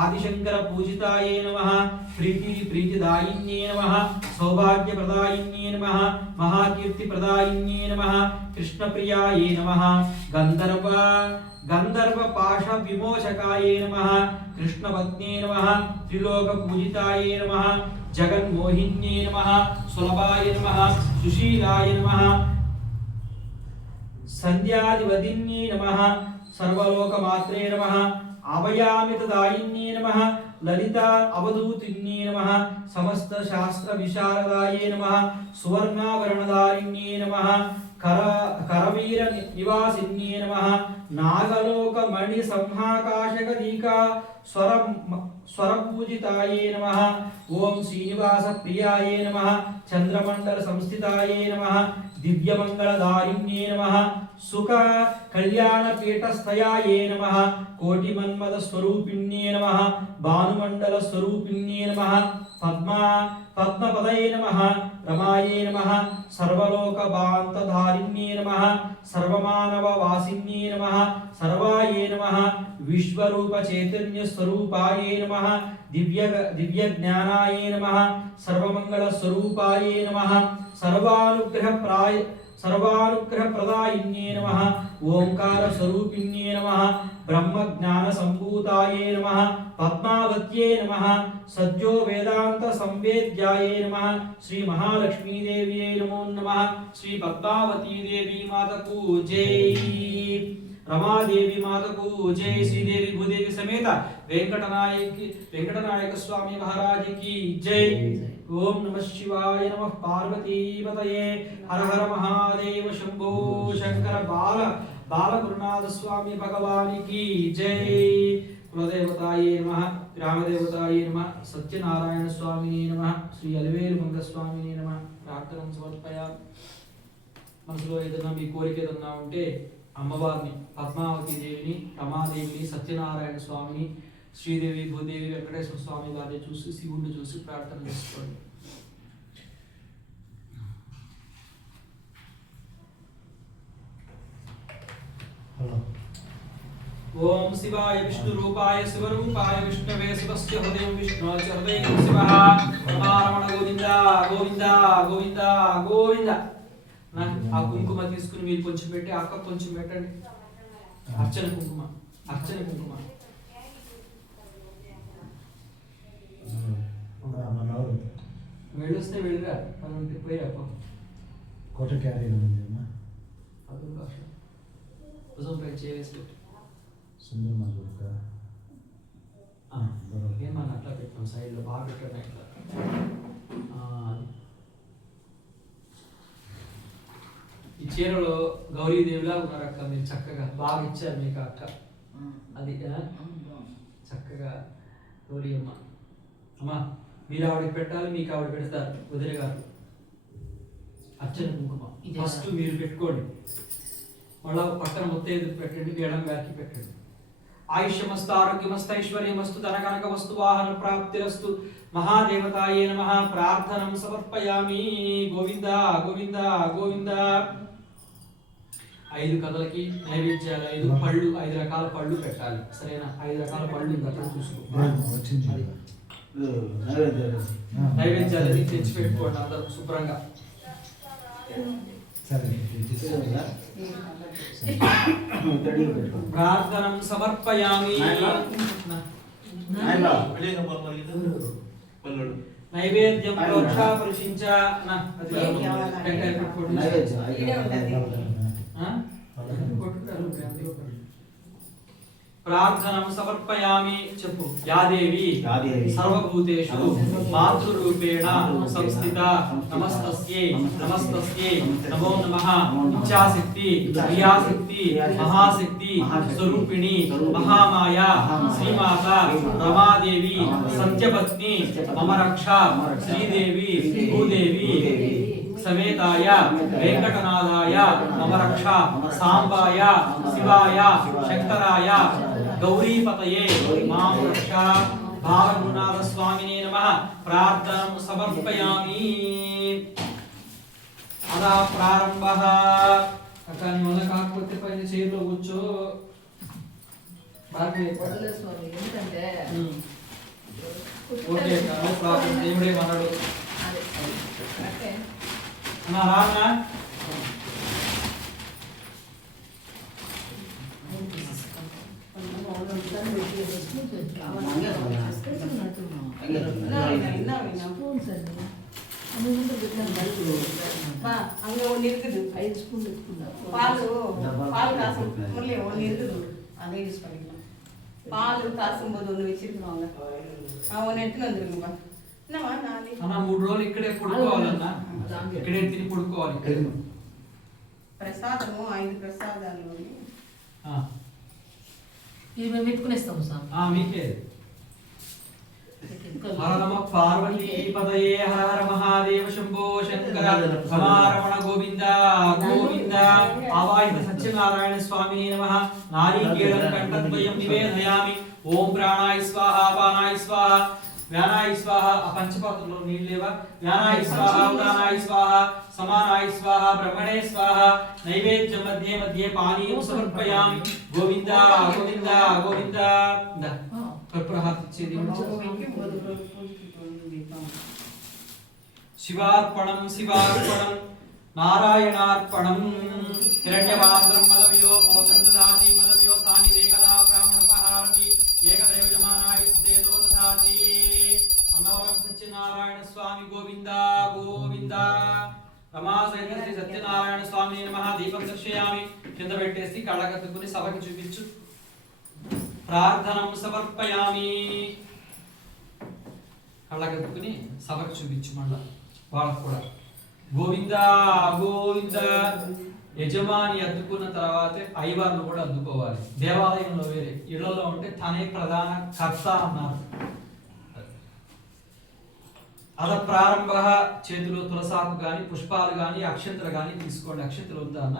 ఆదిశంకర పూజితాయే నమః ప్రీతిదాయిన్యే నమః సౌభాగ్యప్రదాయిన్యే నమః మహాకీర్తిప్రదాయిన్యే నమః కృష్ణప్రియాయే నమః గంధర్వ పాశ విమోచకాయే నమః కృష్ణపత్నే నమః త్రిలోక పూజితాయే నమః జగన్మోహిన్యే నమః సులభాయ నమః సుశీలాయ నమః సంధ్యాదివదిన్యే నమః సర్వలోకమాత్రే నమః అభయామితదాయిన్యే నమః లలిత అవధూతిన్యే నమః సమస్త శాస్త్ర విశారదాయే నమః సువర్ణాభరణధారిణ్యే నమః కరవీర నివాసిన్యే నమః నాగలోక మణి సంహాకాశకదీకా స్వరపూజితాయే నమః ఓం శ్రీనివాస ప్రియాయే నమః చంద్రమండల సంస్థితాయే నమః దివ్యమంగళదారిణ్యే నమః సుఖ కళ్యాణ పీఠస్థయాయే నమః కోటి మన్మద స్వరూపిణ్యే నమః భానుమండల స్వరూపిణ్యే నమః పద్మపదయే నమః రమాయే నమః సర్వలోక భాంతధారిణ్యే నమః సర్వమానవ వాసిన్యే నమః సర్వాయే నమః విశ్వరూప చైతన్య స్వరూపాయే నమః దివ్య జ్ఞానాయే నమః సర్వమంగళ స్వరూపాయే నమః సర్వానుగ్రహప్రదాయిన్యే నమః ఓంకార స్వరూపిణ్యే నమః బ్రహ్మ జ్ఞాన సంభూతాయే నమః పద్మావత్యే నమః సజ్జో వేదాంత సంవేద్యాయే నమః శ్రీ మహాలక్ష్మీ దేవ్యై నమో నమః శ్రీ పద్మావతీ దేవి మాతకు జై రమాదేవి మాతకు జై శ్రీదేవి భూదేవి సమేత వెంకటనాయక స్వామి మహారాజుకి జై ఓం నమః శివాయ నమః పార్వతీపతయే హర హర మహాదేవ శంభో శంకర బాలగురునాథ స్వామి భగవానికి జై కులదేవతాయే నమః గ్రామదేవతాయే నమః సత్యనారాయణ స్వామినే నమః శ్రీ అలివేలు మంగ స్వామినే నమః ప్రార్థన సమర్పయామి. మనసులో ఏదైనా మీ కోరిక ఏదన్నా ఉంటే అమ్మవారిని పద్మావతి దేవిని రమాదేవిని సత్యనారాయణ స్వామిని శ్రీదేవి భూదేవి వెంకటేశ్వర స్వామి గారిని చూసి శివుడిని చూసి ప్రార్థన చేసుకోండి. హలో. ఓం శివాయ విష్ణు రూపాయ శివరూపాయ విష్ణవే శివస్య హృదయం విష్ణు హృదయం శివః రమణ గోవింద గోవింద గోవింద గోవింద. ఆ కుంకుమ తీసుకుని మీరు కొంచెం పెట్టి అక్క కొంచెం పెట్టండి. అర్చన కుంకుమ వెళ్ళొస్తే వెళ్ళిరా పని పోయిరా కోట క్యారీ ఉంది అమ్మా. అది భుజం పై చేసి పెట్టు. సుందర్ మాజుక ఏమన్నా అట్లా పెట్టాం సైడ్లో బాగా పెట్టండి ఇట్లా. ఈ చీరలో గౌరీదేవిలా ఉన్నారు అక్క, మీరు చక్కగా బాగా ఇచ్చారు మీకు అక్క. అది చక్కగా గౌరీ అమ్మ అమ్మా మీరు ఆవిడకి పెట్టాలి, మీకు ఆవిడ పెడతారు వదిలే గారు. అర్చన కుంకుమ ఫస్ట్ మీరు పెట్టుకోండి, మళ్ళా పక్కన ముత్తైదు పెట్టండి, మేడం గారికి పెట్టండి. ఆయుష్యమస్తు ఆరోగ్యమస్తు ఐశ్వర్యమస్తు ధనకనక వస్తు వాహన ప్రాప్తిరస్తు మహాదేవతాయే నమః. ప్రార్థనం సమర్పయామి. గోవింద గోవింద గోవింద. 5 కథలకి నైవేద్యాలు 5 పళ్ళు 5 రకాల పళ్ళు పెట్టాలి, సరేనా? 5 రకాల పళ్ళు అక్కడ చూసుకో. నైవేద్యాలు అది తెచ్చి పెట్టుకోండి అందరూ శుభ్రంగా. ప్రార్థనం సమర్పయామి. నైవేద్యం ప్రోక్షా పరిశించ ప్రార్థనం సమర్పయామి. చెప్పు. యాదేవి సర్వభూతేషు మాతృరూపేణ సంస్థిత నమస్తస్యై నమస్తస్యై నమో నమః. ఇచ్ఛాశక్తి క్రియాశక్తి మహాశక్తి స్వరూపిణి మహామాయ శ్రీమాత రమాదేవి సత్యపత్ని మమ రక్ష శ్రీదేవి భూదేవి సమేతాయ వెంకటనాథాయ మమ రక్ష సాంబాయ శివాయ శంకరాయ గౌరీపతయే మాం రక్ష. బాలగురునాథ స్వామినే నమః. ప్రార్థనం సమర్పయామి. అదా ప్రారంభః. అక్కని వల్ల కాకపోతే పైన చైర్లో కూర్చో. వదలే స్వామి, ఎందుకంటే ఓకే నో ప్రాబ్లం. దేవుడే మనడు. అదే అన్నా రానా அங்க ஒண்ணு இருக்குது 5 ஸ்பூன் எடுத்துக்கணும். பால் காசும் முள்ளே ஒண்ணு இருக்குது, அதை யூஸ் பண்ணிக்கலாம். பால் காசும் போது ஒண்ணு வச்சிருக்கோங்க, ஒண்ணு எடுத்துன்னு வந்துருங்கப்பா. என்னம்மா நாளை అన్న 3 రోజులు ఇక్కడే పడుకోవాలన్నా, ఇక్కడే తిని పడుకోవాలి. ప్రసాదము 5 ప్రసాదాలు ఇవి మేము ఎత్తుకునేస్తాము సార్. మీకే హర నమ పార్వతీ పదయే హర హర మహాదేవ శంభో శంకర రమారమణ గోవింద గోవింద ఆవాహిత సత్యనారాయణ స్వామి నమః నారీకేళం కంఠద్వయం నివేదయామి ఓం ప్రాణాయ స్వాహ అపానాయ స్వాహ వ్యానాయ స్వాహ ఆ పంచపాత్రలో నీళ్ళు లేవా వ్యానాయ స్వాహ ఉదానాయ స్వాహ సమానాయ స్వాహ బ్రహ్మణే స్వాహ నైవేద్య మధ్యే మధ్యే పానీయం సమర్పయామి గోవింద గోవింద గోవింద కర్పూరహారతి శివార్పణం శివార్పణం నారాయణార్పణం హిరణ్యవాం బ్రహ్మదవ్యో పోతంతదాది మదవ్యో సాని ఏకదా బ్రాహ్మణోపహారతి ఏకదేవ యజమానాయ స్తేదో దదాతి అన్నవరం సత్యనారాయణ స్వామి గోవింద గోవింద రమా సహిత శ్రీ సత్యనారాయణ స్వామి నమః దీపం దర్శయామి కింద పెట్టేసి కళ్ళకత్తుకుని సభకి చూపించు ప్రార్థనం సమర్పయామి కళ్ళకత్తుకుని సభకు చూపించు మళ్ళా వాళ్ళకు కూడా గోవింద గోవింద యజమాని అద్దుకున్న తర్వాతే అయ్యవారిని కూడా అద్దుకోవాలి దేవాలయంలో వేరే ఇళ్లలో ఉంటే తనే ప్రధాన కర్త అన్నారు అద ప్రారంభ చేతిలో తులసాకు గాని పుష్పాలు గాని అక్షంతలు గాని తీసుకోండి అక్షంతలు వద్దా అన్న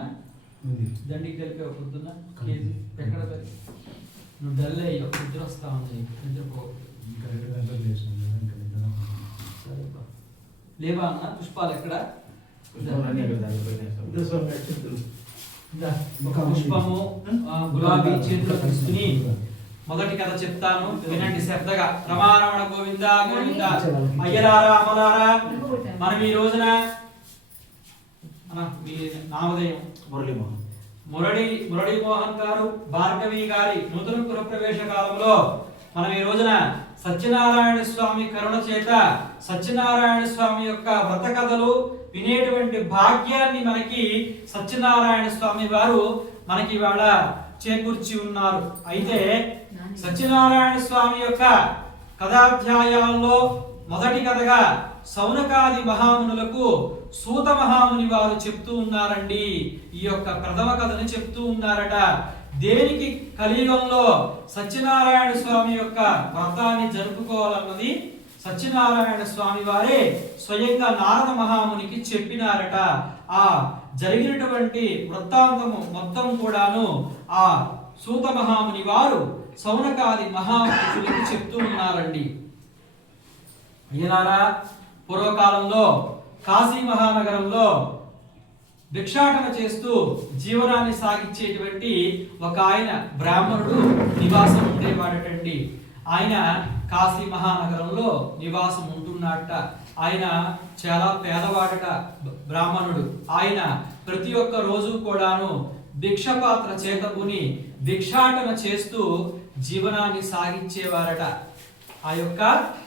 దండికి తెలిపే పొద్దున్న ఎక్కడ నువ్వు డల్ అయ్యి ఒక నిద్ర వస్తా ఉంది నిద్రపో లేవా అన్న పుష్పాలు ఎక్కడ ఒక పుష్పము గులాబీ చేతిలో తీసుకుని మొదటి కథ చెప్తాను వినండి శ్రద్ధగా రమారమణ గోవింద గోవింద అయ్యలారా అమలారా మనం ఈ రోజున మీ నామధేయం మురళీ మోహన్ గారు భార్గవి గారి నూతన గృహప్రవేశ కాలంలో మనం ఈ రోజున సత్యనారాయణ స్వామి కరుణ చేత సత్యనారాయణ స్వామి యొక్క వ్రత కథలు వినేటువంటి భాగ్యాన్ని మనకి సత్యనారాయణ స్వామి వారు మనకి ఇవాళ చేకూర్చి ఉన్నారు. అయితే సత్యనారాయణ స్వామి యొక్క కథాధ్యాయాల్లో మొదటి కథగా సౌనకాది మహామునులకు సూత మహాముని వారు చెప్తూ ఉన్నారండి. ఈ యొక్క ప్రథమ కథని చెప్తూ ఉన్నారట. దేనికి కలియుగంలో సత్యనారాయణ స్వామి యొక్క వ్రతాన్ని జరుపుకోవాలన్నది సత్యనారాయణ స్వామి వారే స్వయంగా నారద మహామునికి చెప్పినారట. ఆ జరిగినటువంటి వృత్తాంతము మొత్తం కూడాను ఆ సూత మహాముని వారు సౌనకాది మహామునులకు చెప్తూ ఉన్నారండి. అయ్యలారా, పూర్వకాలంలో కాశీ మహానగరంలో భిక్షాటన చేస్తూ జీవనాన్ని సాగించేటువంటి ఒక ఆయన బ్రాహ్మణుడు నివాసం ఉండేవాడటండి. ఆయన కాశీ మహానగరంలో నివాసం ఉంటున్నట్ట. ఆయన చాలా పేదవాడట బ్రాహ్మణుడు. ఆయన ప్రతి ఒక్క రోజు కూడాను భిక్షపాత్ర చేతపుని భిక్షాటన చేస్తూ జీవనాన్ని సాగించేవారట. ఆ యొక్క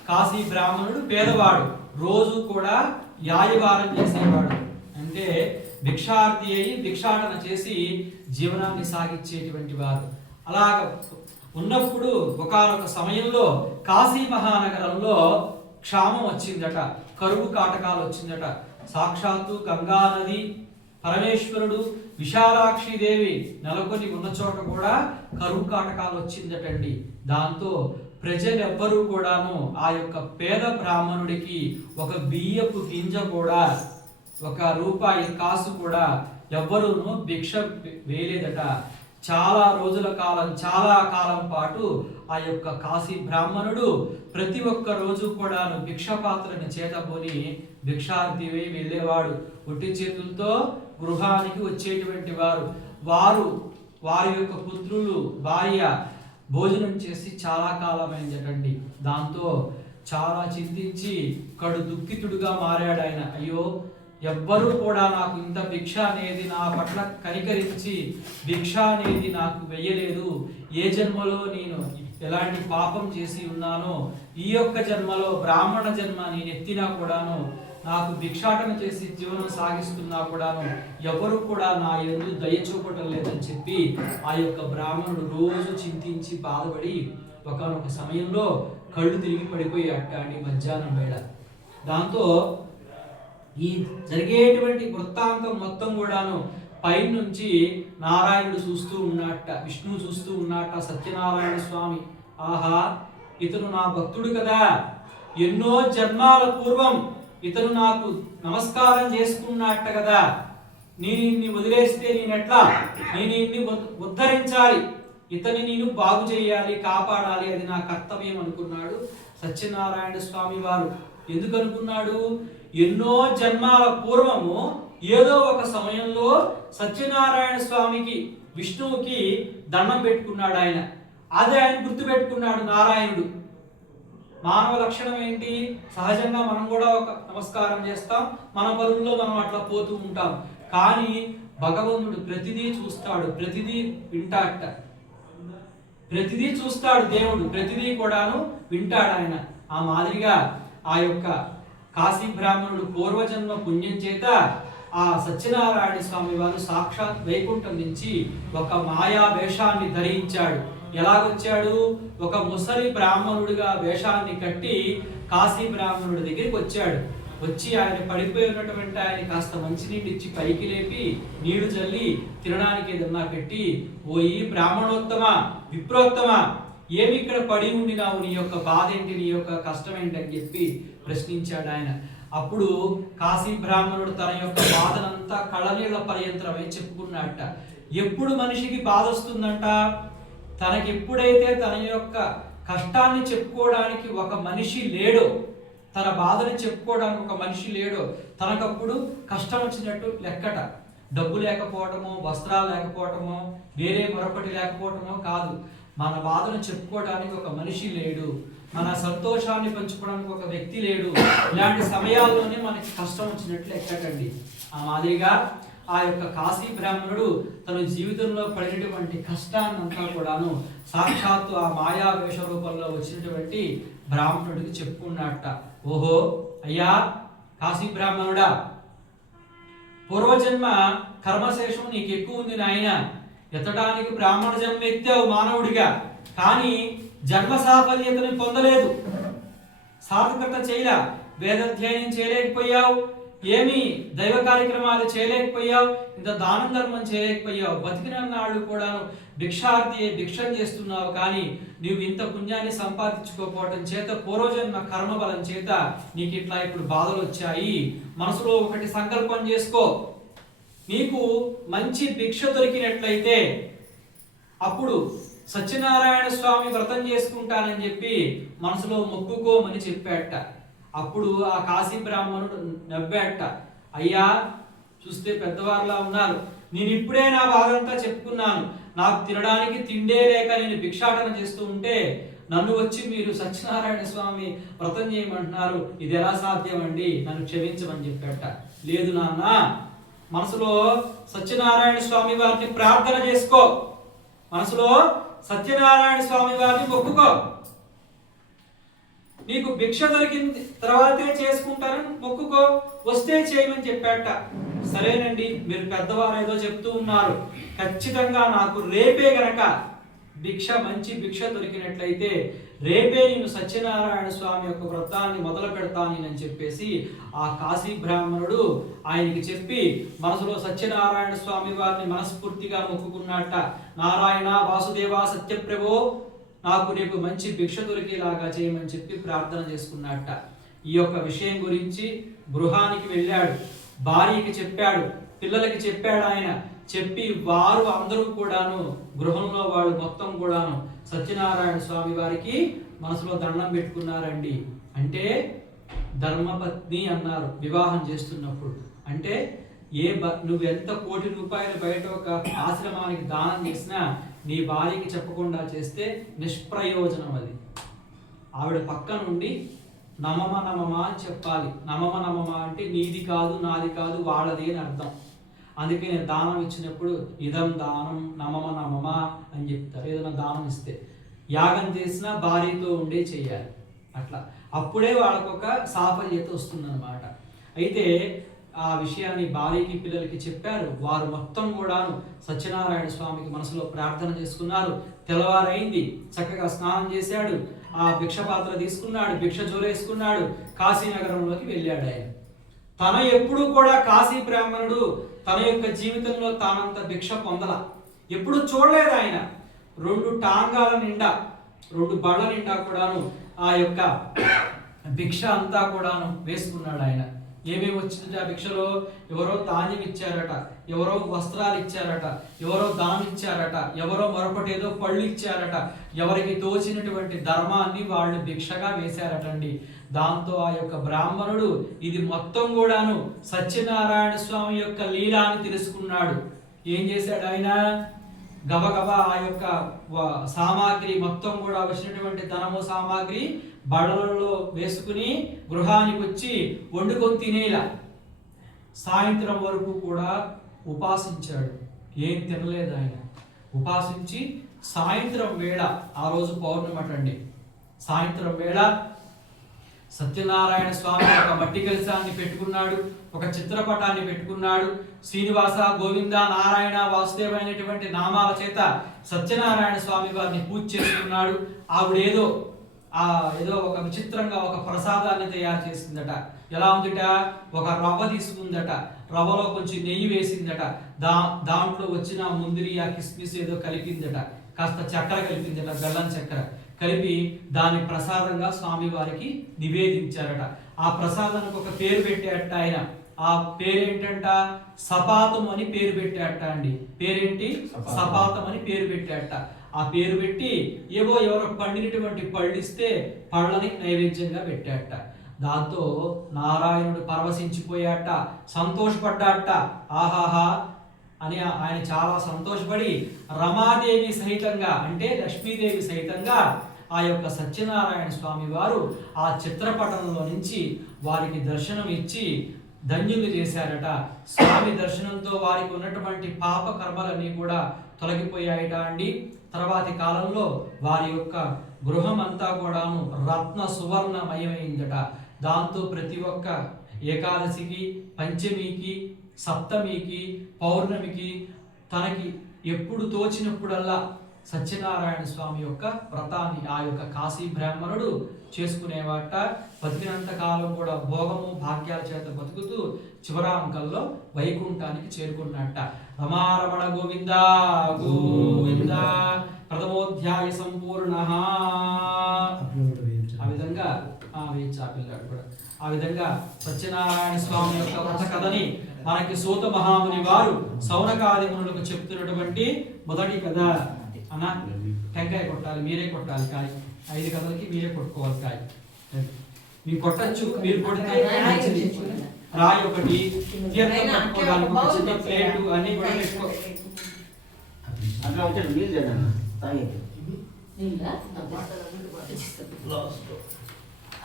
కాశీ బ్రాహ్మణుడు పేదవాడు, రోజు కూడా యాయవారం చేసేవాడు. అంటే భిక్షార్థి అయి భిక్షాటన చేసి జీవనాన్ని సాగించేటువంటి వారు. అలాగ ఉన్నప్పుడు ఒకానొక సమయంలో కాశీ మహానగరంలో క్షామం వచ్చిందట, కరువు కాటకాలు వచ్చిందట. సాక్షాత్తు గంగా నది, పరమేశ్వరుడు, విశాలాక్షి దేవి నెలకొని ఉన్న చోట కూడా కరువు కాటకాలు వచ్చిందటండి. దాంతో ప్రజలెవ్వరూ కూడాను ఆ యొక్క పేద బ్రాహ్మణుడికి ఒక బియ్యపు గింజ కూడా, ఒక రూపాయి కాసు కూడా ఎవ్వరూను భిక్ష వేయలేదట. చాలా రోజుల కాలం, చాలా కాలం పాటు ఆ యొక్క కాశీ బ్రాహ్మణుడు ప్రతి ఒక్క రోజు కూడాను భిక్షపాత్రని చేతబోని భిక్షార్థివై వెళ్ళేవాడు. ఒట్టి చేతులతో గృహానికి వచ్చేటువంటి వారి యొక్క పుత్రులు, భార్య భోజనం చేసి చాలా కాలమైందటండి. దాంతో చాలా చింతించి కడు దుఃఖితుడుగా మారాడు ఆయన. అయ్యో, ఎవ్వరూ కూడా నాకు ఇంత భిక్ష అనేది నా పట్ల కనికరించి భిక్ష అనేది నాకు వెయ్యలేదు. ఏ జన్మలో నేను ఎలాంటి పాపం చేసి ఉన్నానో ఈ యొక్క జన్మలో బ్రాహ్మణ జన్మ నేను ఎత్తినా కూడాను, నాకు భిక్షాటన చేసి జీవనం సాగిస్తున్నా కూడాను ఎవరు కూడా నా యందు దయ చూపటం లేదని చెప్పి ఆ యొక్క బ్రాహ్మణుడు రోజు చింతించి బాధపడి ఒకనొక సమయంలో కళ్ళు తిరిగి పడిపోయి అట్టాడి మధ్యాహ్నం వేళ. దాంతో ఈ జరిగేటువంటి వృత్తాంతం మొత్తం కూడాను పైనుంచి నారాయణుడు చూస్తూ ఉన్నట్ట, విష్ణువు చూస్తూ ఉన్నట్ట. సత్యనారాయణ స్వామి, ఆహా, ఇతను నా భక్తుడు కదా, ఎన్నో జన్మాల పూర్వం ఇతను నాకు నమస్కారం చేసుకున్నట్ట కదా, నేను ఇన్ని వదిలేస్తే నేనెట్లా, నేను ఇన్ని ఉద్ధరించాలి, ఇతని నేను బాగు చేయాలి, కాపాడాలి, అది నా కర్తవ్యం అనుకున్నాడు సత్యనారాయణ స్వామి వారు. ఎందుకు అనుకున్నాడు? ఎన్నో జన్మాల పూర్వము ఏదో ఒక సమయంలో సత్యనారాయణ స్వామికి, విష్ణువుకి దండం పెట్టుకున్నాడు ఆయన. అదే ఆయన గుర్తు పెట్టుకున్నాడు నారాయణుడు. మానవ లక్షణం ఏంటి? సహజంగా మనం కూడా ఒక నమస్కారం చేస్తాం, మన పనుల్లో మనం అట్లా పోతూ ఉంటాం. కానీ భగవంతుడు ప్రతిదీ చూస్తాడు, ప్రతిదీ వింటాడట, ప్రతిదీ చూస్తాడు దేవుడు, ప్రతిదీ కూడాను వింటాడు ఆయన. ఆ మాదిరిగా ఆ యొక్క కాశీ బ్రాహ్మణుడు పూర్వజన్మ పుణ్యం చేత ఆ సత్యనారాయణ స్వామి వారు సాక్షాత్ వైకుంఠం నుంచి ఒక మాయా వేషాన్ని ధరించాడు. ఎలాగొచ్చాడు? ఒక ముసలి బ్రాహ్మణుడిగా వేషాన్ని కట్టి కాశీ బ్రాహ్మణుడి దగ్గరికి వచ్చాడు. వచ్చి ఆయన పడిపోయి ఉన్నటువంటి ఆయన కాస్త మంచినీళ్ళు ఇచ్చి పైకి లేపి నీళ్లు చల్లి తినడానికి ఏదన్నా పెట్టి, ఓ ఈ బ్రాహ్మణోత్తమ, విప్రోత్తమ, ఏమి ఇక్కడ పడి ఉండినావు, నీ యొక్క బాధ ఏంటి, నీ యొక్క కష్టం ఏంటి అని చెప్పి ప్రశ్నించాడు ఆయన. అప్పుడు కాశీ బ్రాహ్మణుడు తన యొక్క బాధనంతా కళ్ళనీళ్ల పర్యంతరమై చెప్పుకున్నట్ట. ఎప్పుడు మనిషికి బాధ వస్తుందంట? తనకి ఎప్పుడైతే తన యొక్క కష్టాన్ని చెప్పుకోవడానికి ఒక మనిషి లేడో, తన బాధని చెప్పుకోవడానికి ఒక మనిషి లేడో, తనకప్పుడు కష్టం వచ్చినట్టు లెక్కట. డబ్బు లేకపోవటమో, వస్త్రాలు లేకపోవటమో, వేరే మరొకటి లేకపోవటమో కాదు. మన బాధను చెప్పుకోవడానికి ఒక మనిషి లేడు, మన సంతోషాన్ని పంచుకోవడానికి ఒక వ్యక్తి లేడు. ఇలాంటి సమయాల్లోనే మనకి కష్టం వచ్చినట్లు లెక్కటండి. ఆ మాదిరిగా ఆ యొక్క కాశీ బ్రాహ్మణుడు తన జీవితంలో పడినటువంటి కష్టాన్నంతా కూడాను సాక్షాత్తు ఆ మాయా వేష రూపంలో వచ్చినటువంటి బ్రాహ్మణుడికి చెప్పుకున్నట్ట. ఓహో అయ్యా కాశీ బ్రాహ్మణుడా, పూర్వజన్మ కర్మశేషం నీకు ఎక్కువ ఉంది నాయన. ఎత్తడానికి బ్రాహ్మణ జన్మ ఎత్తావు మానవుడిగా, కానీ జన్మ సాఫల్యతని పొందలేదు, సార్థకత చేయలే, వేదాధ్యయనం చేయలేకపోయావు, ఏమి దైవ కార్యక్రమాలు చేయలేకపోయావు, ఇంత దానం ధర్మం చేయలేకపోయావు. బతికిన నాళ్ళు కూడాను భిక్షార్థి భిక్షం చేస్తున్నావు, కానీ నువ్వు ఇంత పుణ్యాన్ని సంపాదించుకోకపోవటం చేత, పూర్వజన్మ కర్మబలం చేత నీకు ఇట్లా ఇప్పుడు బాధలు వచ్చాయి. మనసులో ఒకటి సంకల్పం చేసుకో, నీకు మంచి భిక్ష దొరికినట్లయితే అప్పుడు సత్యనారాయణ స్వామి వ్రతం చేసుకుంటానని చెప్పి మనసులో మొక్కుకోమని చెప్పాట. అప్పుడు ఆ కాశీ బ్రాహ్మణుడు నవ్వాట. అయ్యా చూస్తే పెద్దవారులా ఉన్నారు, నేను ఇప్పుడే నా బాధంతా చెప్పుకున్నాను, నాకు తినడానికి తిండే లేక నేను భిక్షాటన చేస్తూ ఉంటే నన్ను వచ్చి మీరు సత్యనారాయణ స్వామి వ్రతం చేయమంటున్నారు, ఇది ఎలా సాధ్యం అండి, నన్ను క్షమించమని చెప్పాట. లేదు నాన్న, మనసులో సత్యనారాయణ స్వామి వారిని ప్రార్థన చేసుకో, మనసులో సత్యనారాయణ స్వామి వారిని మొక్కుకో, నీకు భిక్ష దొరికింది తర్వాతే చేసుకుంటానని మొక్కుకో, వస్తే చేయమని చెప్పాట. సరేనండి, మీరు పెద్దవారు ఏదో చెప్తూ ఉన్నారు, ఖచ్చితంగా నాకు రేపే గనక భిక్ష, మంచి భిక్ష దొరికినట్లయితే రేపే నేను సత్యనారాయణ స్వామి యొక్క వ్రతాన్ని మొదలు పెడతానని చెప్పేసి ఆ కాశీ బ్రాహ్మణుడు ఆయనకి చెప్పి మనసులో సత్యనారాయణ స్వామి వారిని మనస్ఫూర్తిగా మొక్కుకున్నట్ట. నారాయణ వాసుదేవ సత్యప్రభో, నాకు నీకు మంచి భిక్ష దొరికేలాగా చేయమని చెప్పి ప్రార్థన చేసుకున్నట్ట. ఈ యొక్క విషయం గురించి గృహానికి వెళ్ళాడు, భార్యకి చెప్పాడు, పిల్లలకి చెప్పాడు. ఆయన చెప్పి వారు అందరూ కూడాను గృహంలో వాళ్ళు మొత్తం కూడాను సత్యనారాయణ స్వామి వారికి మనసులో దండం పెట్టుకున్నారండి. అంటే ధర్మపత్ని అన్నారు వివాహం చేస్తున్నప్పుడు. అంటే నువ్వు ఎంత కోటి రూపాయలు బయట ఒక ఆశ్రమానికి దానం చేసినా నీ భార్యకి చెప్పకుండా చేస్తే నిష్ప్రయోజనం. అది ఆవిడ పక్క నుండి నమమ నమమ అని చెప్పాలి. నమమ నమమ అంటే నీది కాదు, నాది కాదు, వాళ్ళది అని అర్థం. అందుకే నేను దానం ఇచ్చినప్పుడు ఇదం దానం నమమ నమమ అని చెప్తారు. ఏదైనా దానం ఇస్తే యాగం చేసినా భార్యతో ఉండే చేయాలి, అట్లా అప్పుడే వాళ్ళకొక సాఫల్యత వస్తుందన్నమాట. అయితే ఆ విషయాన్ని భార్యకి పిల్లలకి చెప్పారు. వారు మొత్తం కూడాను సత్యనారాయణ స్వామికి మనసులో ప్రార్థన చేసుకున్నారు. తెల్లవారైంది, చక్కగా స్నానం చేశాడు, ఆ భిక్ష పాత్ర తీసుకున్నాడు, భిక్ష జోలేసుకున్నాడు, కాశీనగరంలోకి వెళ్ళాడు. ఆయన తన ఎప్పుడు కూడా కాశీ బ్రాహ్మణుడు తన యొక్క జీవితంలో తానంత భిక్ష పొందల, ఎప్పుడు చూడలేదు ఆయన. 2 టాంగాల నిండా 2 బళ్ళ నిండా కూడాను ఆ యొక్క భిక్ష అంతా కూడాను వేసుకున్నాడు ఆయన. ఏమేమి వచ్చింది ఆ భిక్షలో? ఎవరో ధాన్యం ఇచ్చారట, ఎవరో వస్త్రాలు ఇచ్చారట, ఎవరో ధనం ఇచ్చారట, ఎవరో మరొకటి ఏదో పళ్ళు ఇచ్చారట. ఎవరికి తోచినటువంటి ధర్మాన్ని వాళ్ళు భిక్షగా వేశారటండి. దాంతో ఆ యొక్క బ్రాహ్మణుడు ఇది మొత్తం కూడాను సత్యనారాయణ స్వామి యొక్క లీలా అని తెలుసుకున్నాడు. ఏం చేశాడు ఆయన? గబగబా ఆ యొక్క సామాగ్రి మొత్తం కూడా వచ్చినటువంటి ధనము సామాగ్రి బళ్ళలలో వేసుకుని గృహానికి వచ్చి వండుకొని తినేలా. సాయంత్రం వరకు కూడా ఉపాసించాడు. ఏం తినలేదు ఆయన. ఉపాసించి సాయంత్రం వేళ, ఆ రోజు పౌర్ణమటండి, సాయంత్రం వేళ సత్యనారాయణ స్వామి ఒక మట్టి కలశాన్ని పెట్టుకున్నాడు, ఒక చిత్రపటాన్ని పెట్టుకున్నాడు. శ్రీనివాస, గోవింద, నారాయణ, వాసుదేవ అనేటువంటి నామాల చేత సత్యనారాయణ స్వామి వారిని పూజ చేసుకున్నాడు. ఆవిడేదో ఏదో ఒక విచిత్రంగా ఒక ప్రసాదాన్ని తయారు చేసిందట. ఎలా ఉందిట? ఒక రవ్వ తీసుకుందట, రవ్వలో కొంచెం నెయ్యి వేసిందట, దాంట్లో వచ్చిన ముందిరి, ఆ కిస్మిస్ ఏదో కలిపిందట, కాస్త చక్కెర కలిపిందట, బెల్లం చక్కెర కలిపి దాన్ని ప్రసాదంగా స్వామి వారికి నివేదించారట. ఆ ప్రసాదానికి ఒక పేరు పెట్టారట ఆయన. ఆ పేరేంటంట? సపాతం అని పేరు పెట్టారట అండి. పేరేంటి? సపాతం అని పేరు పెట్టారట. ఆ పేరు పెట్టి ఎవరో పండినటువంటి పళ్ళు ఇస్తే పళ్ళని నైవేద్యంగా పెట్టారట. దాంతో నారాయణుడు పరవశించిపోయాట, సంతోషపడ్డాట. ఆహాహా అని ఆయన చాలా సంతోషపడి రమాదేవి సహితంగా, అంటే లక్ష్మీదేవి సహితంగా ఆ యొక్క సత్యనారాయణ స్వామి వారు ఆ చిత్రపటంలో నుంచి వారికి దర్శనం ఇచ్చి ధన్యులు చేశారట. స్వామి దర్శనంతో వారికి ఉన్నటువంటి పాప కర్మలన్నీ కూడా తొలగిపోయాయట అండి. తర్వాతి కాలంలో వారి యొక్క గృహం అంతా కూడాను రత్న సువర్ణమయమైందట. దాంతో ప్రతి ఒక్క ఏకాదశికి, పంచమికి, సప్తమికి, పౌర్ణమికి తనకి ఎప్పుడు తోచినప్పుడల్లా సత్యనారాయణ స్వామి యొక్క వ్రతాన్ని ఆ యొక్క కాశీ బ్రాహ్మణుడు చేసుకునేవాట. బతికినంత కాలం కూడా భోగము భాగ్యాల చేత బతుకుతూ చివరాంకంలో వైకుంఠానికి చేరుకున్నట్ట. రమారమణ గోవింద గోవింద. ప్రథమోధ్యాయ సంపూర్ణ. ఆ విధంగా పిల్లాడు కూడా ఆ విధంగా సత్యనారాయణ స్వామి యొక్క వ్రత కథని మనకి సూత మహాముని వారు సౌనకాది మునులకు చెప్తున్నటువంటి మొదటి కథ. అన్న టెంకాయ కొట్టాలి, మీరే కొట్టాలి కాయ. 5 కథలకి మీరే కొట్టుకోవాలి కాయ. మీరు కొట్టచ్చు, మీరు కొడితే రాయి ఒకటి, తీర్థం పట్టుకోవడానికి ఒక చిన్న ప్లేటు అన్ని కూడా పెట్టుకో. అట్లా వచ్చాడు నీళ్ళు చేద్దాం తాగేది.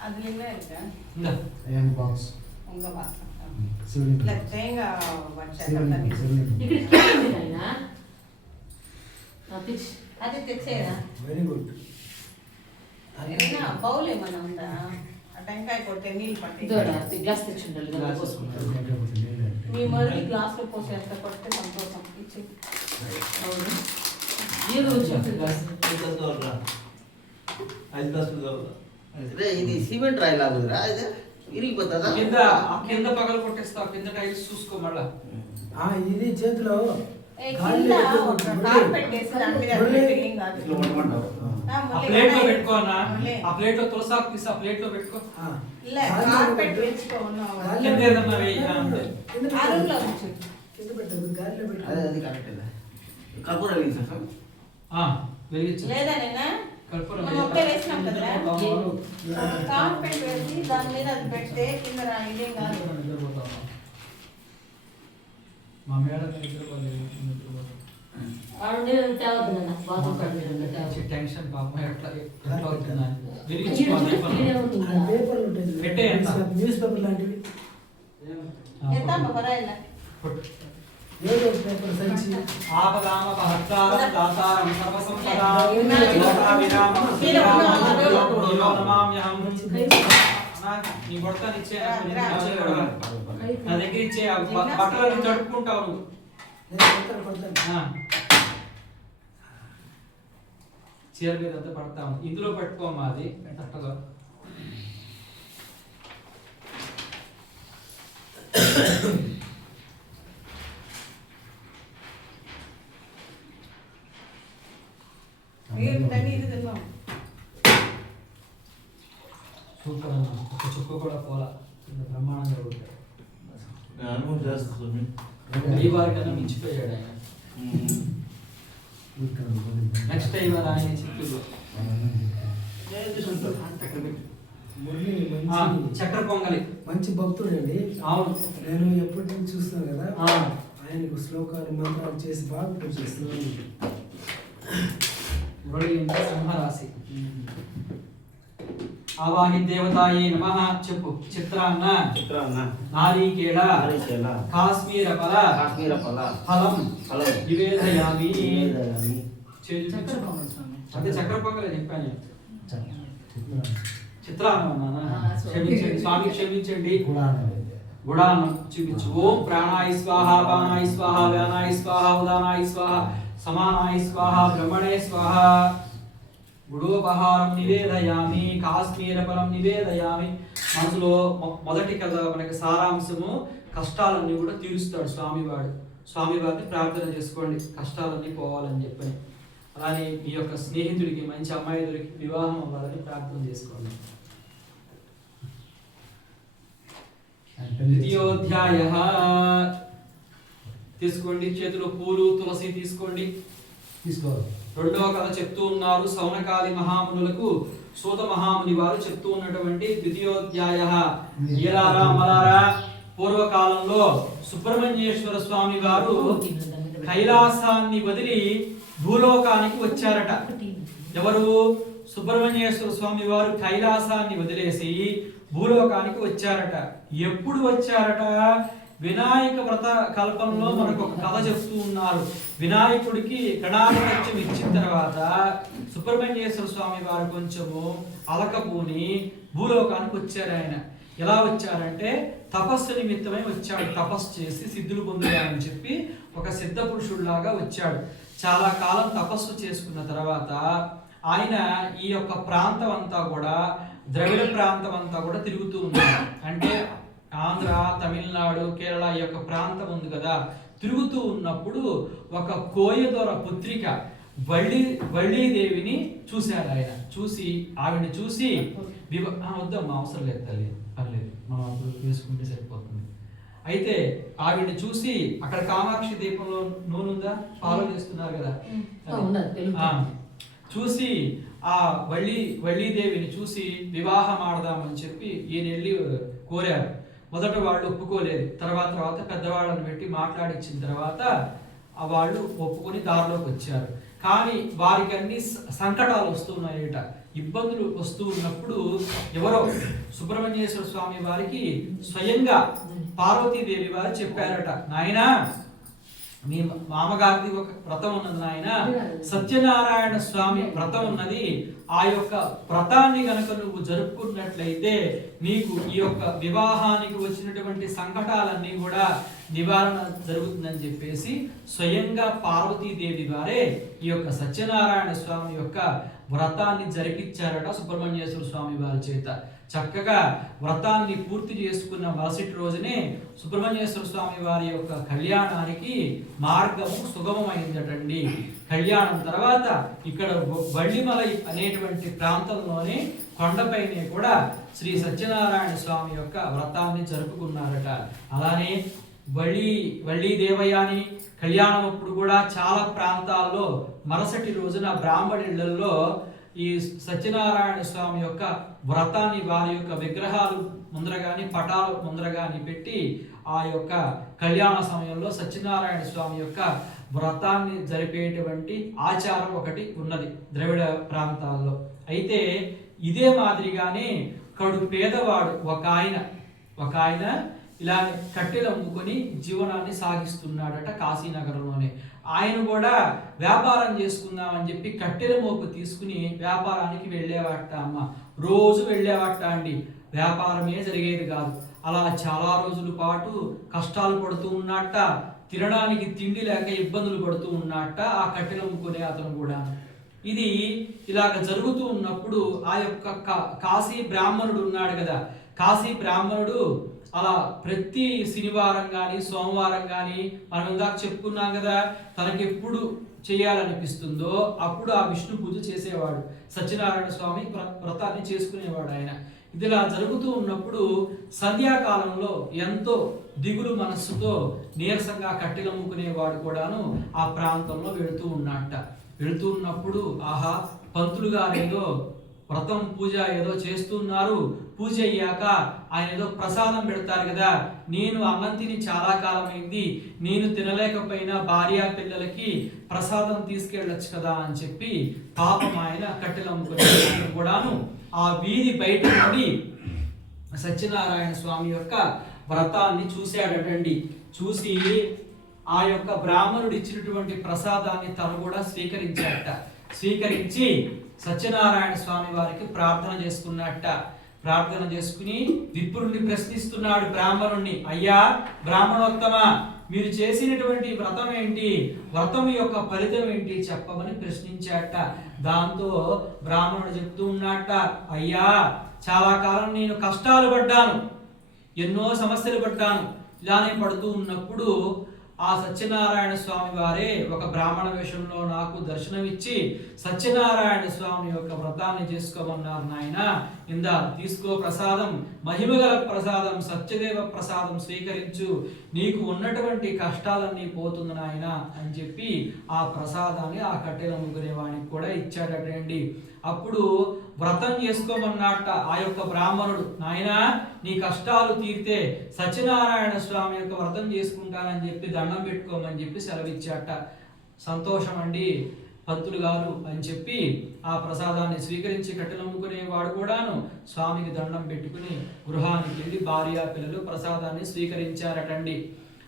అది నిన్న అయాన్ బాక్స్ శివలింగం. అది తెచ్చేదా? Very good. బౌల్ ఏమన్నా ఉందా? ఆ టెంకాయ కొట్టే నీళ్ళు పట్టి గ్లాస్ తెచ్చుండాలి. మీ మళ్ళీ గ్లాస్ లో పోసి ఎంత కొడితే సంతోషం. ఇచ్చి ఇది సిమెంట్ రాయి లాగురా, ఇది విరిగిపోతుందా? కింద పగలు కొట్టేస్తావు, కింద టైల్స్ చూసుకో మళ్ళా. ఇది చేతిలో ఆ ప్లేట్ లో పెట్టుకో అన్న. ఆ ప్లేట్ లో తులసాకు తీసి ఆ ప్లేట్ లో పెట్టుకో. కింద ఏదన్నా వేయి. అది కరెక్ట్. కర్పూర వెలిగించా వెలిగించు. లేదా నేనా వేసినాం కదా, కార్పెట్ వేసి దాని మీద అది పెడితే కింద ఇదేం కాదు. మా మేడం టెన్షన్ పాపం ఎట్లా అవుతుందని పెట్టే న్యూస్ పేపర్ లాంటివి ఎంత పరాయిలా ఏదో పేపర్ సంచి ఆపదామ భక్తారం దాతారం సర్వసంపదాం లోకాభిరామం నమామ్యహం. నీ బొట్టని ఇచ్చే, నా దగ్గర ఇచ్చే బట్టలను తడుపుకుంటావు చీర మీద అంతా పడతాము. ఇందులో పెట్టుకోమ్మా, అది తట్టలో. ఇది తిన్నాం. చుక్క కూడా పోలా బ్రహ్మాండంగా ఉంటాడు. నేను అనుభవం చేస్తాను. ఈ వారి కన్నా మించిపోయాడు ఆయన. నెక్స్ట్ టైం ఆయన చిత్తూరు మురళి ఆ, మంచి చక్కెర పొంగలి. మంచి భక్తుడండి. అవును. నేను ఎప్పటి నుంచి చూస్తున్నాను కదా, ఆ, ఆయనకు శ్లోకాలు మంత్రాలు చేసి బాగా పూజ చేస్తున్నాను. మురళి అంటే సింహరాశి. ఆవాహి దేవతాయే నమః చెప్పు. చిత్రాన్న చిత్రాన్న నారీకేళ నారీకేళ కాశ్మీర ఫల కాశ్మీర ఫల ఫలం ఫలం నివేదయామి. నివేదయామి. చేయి చక్కెర చూపించు. పొంగల్ స్వామి. అదే చక్కెర పొంగలే చెప్పాను నేను. చిత్రాన్న. చిత్రాన్నం అన్నానా? ఆ, స్వామి. క్షమించండి స్వామి, క్షమించండి. గుడాన్నం చూపించు. ఓం ప్రాణాయ స్వాహ, పానాయ స్వాహ, వ్యానాయ స్వాహ, ఉదానాయ స్వాహ, సమానాయ స్వాహ, బ్రహ్మణే స్వాహ. గుడోపహారం నివేదయామి, కాశ్మీర ఫలం నివేదయామి. మనసులో మొదటి కథ మనకి సారాంశము, కష్టాలన్నీ కూడా తీరుస్తాడు స్వామివాడు. స్వామివారిని ప్రార్థన చేసుకోండి కష్టాలన్నీ పోవాలని చెప్పని. అలానే మీ యొక్క స్నేహితుడికి మంచి అమ్మాయి దొరికి వివాహం అవ్వాలని ప్రార్థన చేసుకోండి. ద్వితీయోధ్యాయ తీసుకోండి. చేతిలో పూలు తులసి తీసుకోండి. తీసుకోవాలి. రెండవ కథ చెప్తూ ఉన్నారు. సౌనకాది మహామునులకు సూత మహాముని వారు చెప్తూ ఉన్నటువంటి ద్వితీయోధ్యాయ. ఏలారా అమలారా, పూర్వకాలంలో సుబ్రహ్మణ్యేశ్వర స్వామి వారు కైలాసాన్ని వదిలి భూలోకానికి వచ్చారట. ఎవరు? సుబ్రహ్మణ్యేశ్వర స్వామి వారు కైలాసాన్ని వదిలేసి భూలోకానికి వచ్చారట. ఎప్పుడు వచ్చారట? వినాయక వ్రత కల్పంలో మనకు ఒక కథ చెప్తూ ఉన్నారు. వినాయకుడికి గణాధిపత్యం ఇచ్చిన తర్వాత సుబ్రహ్మణ్యేశ్వర స్వామి వారు కొంచెము అలకపూని భూలోకానికి వచ్చారు. ఆయన ఎలా వచ్చారంటే తపస్సు నిమిత్తమై వచ్చాడు. తపస్సు చేసి సిద్ధులు పొందుతారని చెప్పి ఒక సిద్ధ పురుషుడిలాగా వచ్చాడు. చాలా కాలం తపస్సు చేసుకున్న తర్వాత ఆయన ఈ యొక్క ప్రాంతం అంతా కూడా, ద్రవిడ ప్రాంతం అంతా కూడా తిరుగుతూ ఉన్నారు. అంటే ఆంధ్ర, తమిళనాడు, కేరళ ఈ యొక్క ప్రాంతం ఉంది కదా, తిరుగుతూ ఉన్నప్పుడు ఒక కోయదొర పుత్రిక వళ్ళీదేవిని చూశాడు ఆయన. చూసి ఆవిడని చూసి వద్దమ్మా అవసరం లేదు తల్లి, పర్లేదు మనం అప్పుడు వేసుకుంటే సరిపోతుంది. అయితే ఆవిడని చూసి అక్కడ కామాక్షి దీపంలో నూనె ఉందా, ఫాలో చేస్తున్నారు కదా, చూసి ఆ వళ్ళీదేవిని చూసి వివాహం ఆడదామని చెప్పి ఈయన వెళ్ళి కోరారు. మొదట వాళ్ళు ఒప్పుకోలేదు. తర్వాత పెద్దవాళ్ళని పెట్టి మాట్లాడించిన తర్వాత వాళ్ళు ఒప్పుకొని దారిలోకి వచ్చారు. కానీ వారికి అన్ని సంకటాలు వస్తున్నాయట, ఇబ్బందులు వస్తూ ఉన్నప్పుడు ఎవరో సుబ్రహ్మణ్యేశ్వర స్వామి వారికి స్వయంగా పార్వతీదేవి వారు చెప్పారట, నాయనా మీ మామగారిది ఒక వ్రతం ఉన్నది నాయన, సత్యనారాయణ స్వామి వ్రతం ఉన్నది. ఆ యొక్క వ్రతాన్ని గనక నువ్వు జరుపుకున్నట్లయితే నీకు ఈ యొక్క వివాహానికి వచ్చినటువంటి సంకటాలన్నీ కూడా నివారణ జరుగుతుందని చెప్పేసి స్వయంగా పార్వతీదేవి వారే ఈ యొక్క సత్యనారాయణ స్వామి యొక్క వ్రతాన్ని జరిపించారట సుబ్రహ్మణ్యేశ్వర స్వామి వారి చేత. చక్కగా వ్రతాన్ని పూర్తి చేసుకున్న మరుసటి రోజునే సుబ్రహ్మణ్యేశ్వర స్వామి వారి యొక్క కళ్యాణానికి మార్గము సుగమమైందటండి. కళ్యాణం తర్వాత ఇక్కడ వళ్ళిమలై అనేటువంటి ప్రాంతంలోనే కొండపైనే కూడా శ్రీ సత్యనారాయణ స్వామి యొక్క వ్రతాన్ని జరుపుకున్నారట. అలానే వళ్ళీ దేవయాని కళ్యాణం అప్పుడు కూడా చాలా ప్రాంతాల్లో మరుసటి రోజున బ్రాహ్మణిళ్లలో ఈ సత్యనారాయణ స్వామి యొక్క వ్రతాన్ని వారి యొక్క విగ్రహాలు ముందరగాని పటాలు ముందరగాని పెట్టి ఆ యొక్క కళ్యాణ సమయంలో సత్యనారాయణ స్వామి యొక్క వ్రతాన్ని జరిపేటువంటి ఆచారం ఒకటి ఉన్నది ద్రవిడ ప్రాంతాల్లో. అయితే ఇదే మాదిరిగానే కడు పేదవాడు ఒక ఆయన ఇలా కట్టెలు అమ్ముకొని జీవనాన్ని సాగిస్తున్నాడట కాశీనగరంలోనే. ఆయన కూడా వ్యాపారం చేసుకుందామని చెప్పి కట్టెల మోపు తీసుకుని వ్యాపారానికి వెళ్ళేవాట. అమ్మ రోజు వెళ్ళేవాట అండి, వ్యాపారమే జరిగేది కాదు. అలా చాలా రోజుల పాటు కష్టాలు పడుతూ ఉన్నట్ట, తినడానికి తిండి లేక ఇబ్బందులు పడుతూ ఉన్నట్ట ఆ కట్టెలు అమ్ముకునే అతను కూడా. ఇది ఇలాగ జరుగుతూ ఉన్నప్పుడు ఆ యొక్క కాశీ బ్రాహ్మణుడు ఉన్నాడు కదా, కాశీ బ్రాహ్మణుడు అలా ప్రతి శనివారం కానీ సోమవారం కానీ మనం ఇందాక చెప్పుకున్నాం కదా, తనకి ఎప్పుడు చేయాలనిపిస్తుందో అప్పుడు ఆ విష్ణు పూజ చేసేవాడు. సత్యనారాయణ స్వామి వ్రతాన్ని చేసుకునేవాడు ఆయన. ఇదిలా జరుగుతూ ఉన్నప్పుడు సంధ్యాకాలంలో ఎంతో దిగులు మనస్సుతో నీరసంగా కట్టెలమ్ముకునేవాడు కూడాను ఆ ప్రాంతంలో వెళుతూ ఉన్నట్ట. వెళుతూ ఉన్నప్పుడు ఆహా, పంతులు గారు ఏదో వ్రతం పూజ ఏదో చేస్తున్నారు, పూజ అయ్యాక ఆయన ఏదో ప్రసాదం పెడతారు కదా, నేను అన్నం తిని చాలా కాలమైంది, నేను తినలేకపోయినా భార్య పిల్లలకి ప్రసాదం తీసుకెళ్ళొచ్చు కదా అని చెప్పి పాపం ఆయన కట్టెలమ్ముకునే కూడాను ఆ వీధి బయట నుండి సత్యనారాయణ స్వామి యొక్క వ్రతాన్ని చూశాడటండి. చూసి ఆ యొక్క బ్రాహ్మణుడు ఇచ్చినటువంటి ప్రసాదాన్ని తను కూడా స్వీకరించాడట. స్వీకరించి సత్యనారాయణ స్వామి వారికి ప్రార్థన చేసుకున్నట్ట. ప్రార్థన చేసుకుని విప్రుణ్ణి ప్రశ్నిస్తున్నాడు బ్రాహ్మణుణ్ణి, అయ్యా బ్రాహ్మణోత్తమ, మీరు చేసినటువంటి వ్రతం ఏంటి, వ్రతం యొక్క ఫలితం ఏంటి చెప్పమని ప్రశ్నించాట. దాంతో బ్రాహ్మణుడు చెప్తూ ఉన్నట్ట, అయ్యా చాలా కాలం నేను కష్టాలు పడ్డాను, ఎన్నో సమస్యలు పడ్డాను. ఇలానే పడుతూ ఉన్నప్పుడు ఆ సత్యనారాయణ స్వామి వారే ఒక బ్రాహ్మణ వేషంలో నాకు దర్శనమిచ్చి సత్యనారాయణ స్వామి యొక్క వ్రతాన్ని చేసుకోమన్నారు. నాయన ఇందా తీసుకో ప్రసాదం, మహిమగల ప్రసాదం, సత్యదేవ ప్రసాదం స్వీకరించు, నీకు ఉన్నటువంటి కష్టాలన్నీ పోతుంది నాయన అని చెప్పి ఆ ప్రసాదాన్ని ఆ కట్టెలమ్ముకునే వానికి కూడా ఇచ్చాడటండి. అప్పుడు వ్రతం చేసుకోమన్నట్ట ఆ యొక్క బ్రాహ్మణుడు, నాయన నీ కష్టాలు తీరితే సత్యనారాయణ స్వామి యొక్క వ్రతం చేసుకుంటానని చెప్పి దండం పెట్టుకోమని చెప్పి సెలవిచ్చాట. సంతోషం అండి పంతులు గారు అని చెప్పి ఆ ప్రసాదాన్ని స్వీకరించి కట్టెలమ్ముకునే వాడు కూడాను స్వామికి దండం పెట్టుకుని గృహానికి వెళ్ళి భార్య పిల్లలు ప్రసాదాన్ని స్వీకరించారటండి.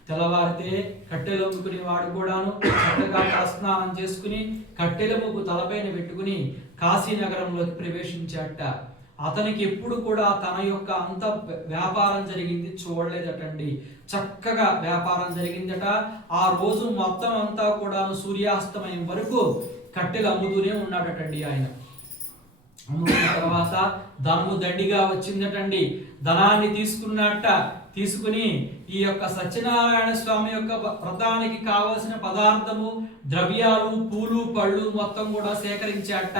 తెల్లవారితే కట్టెలమ్ముకునే వాడు కూడాను చక్కగా స్నానం చేసుకుని కట్టెలముకు తలపైన పెట్టుకుని కాశీనగరంలోకి ప్రవేశించాట. అతనికి ఎప్పుడు కూడా తన యొక్క అంత వ్యాపారం జరిగింది చూడలేదటండి. చక్కగా వ్యాపారం జరిగిందట. ఆ రోజు మొత్తం అంతా కూడా సూర్యాస్తమయం వరకు కట్టెలు అమ్ముతూనే ఉన్నాడటండి. ఆయన అమ్ముకున్న తర్వాత ధనము దండిగా వచ్చిందటండి. ధనాన్ని తీసుకున్నట్ట. తీసుకుని ఈ యొక్క సత్యనారాయణ స్వామి యొక్క వ్రతానికి కావలసిన పదార్థము, ద్రవ్యాలు, పూలు, పళ్ళు మొత్తం కూడా సేకరించాట.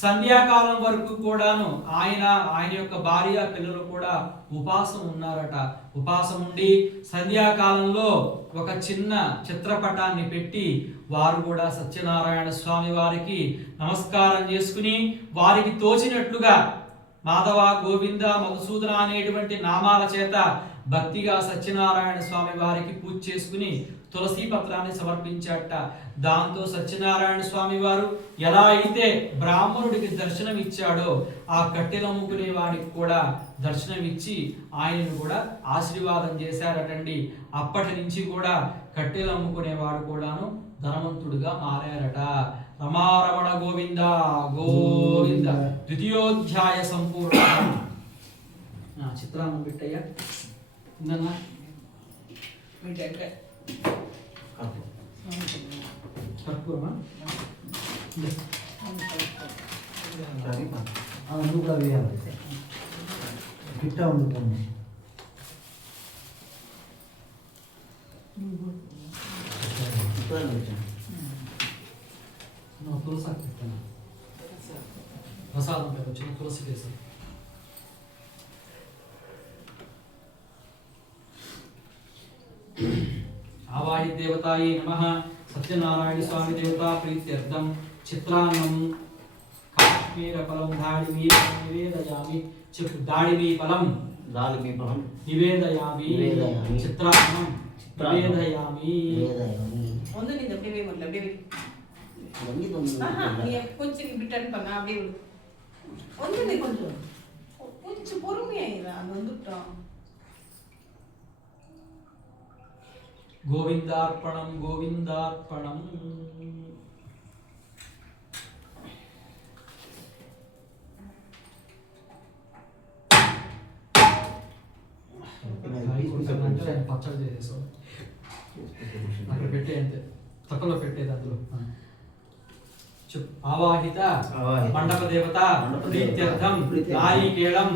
సంధ్యాకాలం వరకు కూడాను ఆయన యొక్క భార్య పిల్లలు కూడా ఉపాసం ఉన్నారట. ఉపాసం ఉండి సంధ్యాకాలంలో ఒక చిన్న చిత్రపటాన్ని పెట్టి వారు కూడా సత్యనారాయణ స్వామి వారికి నమస్కారం చేసుకుని వారికి తోచినట్లుగా మాధవ, గోవింద, మధుసూదన అనేటువంటి నామాల చేత భక్తిగా సత్యనారాయణ స్వామి వారికి పూజ చేసుకుని తులసి పత్రాన్ని సమర్పించాట. దాంతో సత్యనారాయణ స్వామి వారు ఎలా అయితే బ్రాహ్మణుడికి దర్శనం ఇచ్చాడో ఆ కట్టెలమ్ముకునే వాడికి కూడా దర్శనం ఇచ్చి ఆయనను కూడా ఆశీర్వాదం చేశారటండి. అప్పటి నుంచి కూడా కట్టెలమ్ముకునేవాడు కూడాను ధనవంతుడిగా మారారట. రమారమణ గోవింద గోవింద. ద్వితీయోధ్యాయ సంపూర్ణ. చిత్రాన్నం పెట్టయ్యా ఇందన్నా కర్పూరమా నువ్వు వేయాలి గిట్ట ఉంటుంది. తులసి పెట్టాను, ప్రసాదం పెట్టచ్చు, తులసి వేసి ఆవాహి దేవతాయే నమః. సత్యనారాయణ స్వామి దేవతా ప్రీత్యర్థం చిత్రాన్నం కాశ్మీర ఫలం దాడిమీ నివేదయామి. దాడిమీ ఫలం నివేదయామి. చిత్రాన్నం నివేదయామి. కొంచెం బిట్టని పన్న அப்படியே கொஞ்சம் பொறுமையாயிரா அது வந்துட்டோம். గోవిందార్పణం గోవిందార్పణం. పచ్చడి చేసేసాం అక్కడ పెట్టే అంతే, తక్కువలో పెట్టేది అందులో. ఆవాహిత మండప దేవత ప్రీత్యర్థం నారీకేళం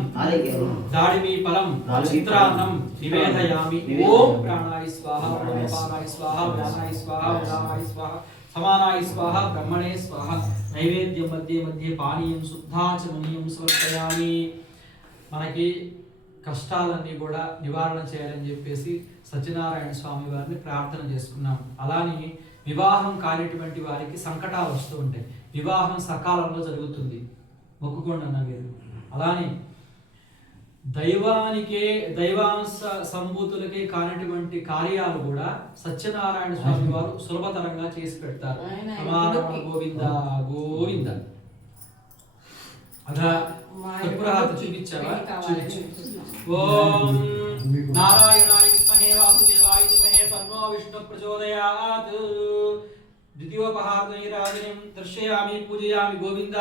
దాడిమీ ఫలం చిత్రాన్నం నివేదయామి. ఓం ప్రాణాయ స్వాహ, ప్రాణాపానాయ స్వాహ, వ్యానాయ స్వాహ, ఉదానాయ స్వాహ, సమానాయ స్వాహ, బ్రహ్మణే స్వాహ. నైవేద్యం మధ్య మధ్య పానీయం శుద్ధాచమనీయం సమర్పయామి. మనకి కష్టాలన్నీ కూడా నివారణ చేయాలని చెప్పేసి సత్యనారాయణ స్వామి వారిని ప్రార్థన చేసుకున్నాం. అలానే వివాహం కానిటువంటి వారికి సంకటాలు వస్తూ ఉంటాయి. వివాహం సకాలంలో జరుగుతుంది, మొక్కుకోండి అన్న మీరు. అలానే దైవాంశ సంభూతులకే కానటువంటి కార్యాలు కూడా సత్యనారాయణ స్వామి వారు సులభతరంగా చేసి పెడతారు. గోవింద గోవింద. అదా కర్పూరహారతి చూపించావా? చూపించు. ఓం నారాయణాయ విద్మహే వాసుదేవాయ ధీమహి తన్నో విష్ణు ప్రచోదయాత్. ద్వితీయోపహారతైరాజనం దర్శయామి పూజయామి. గోవింద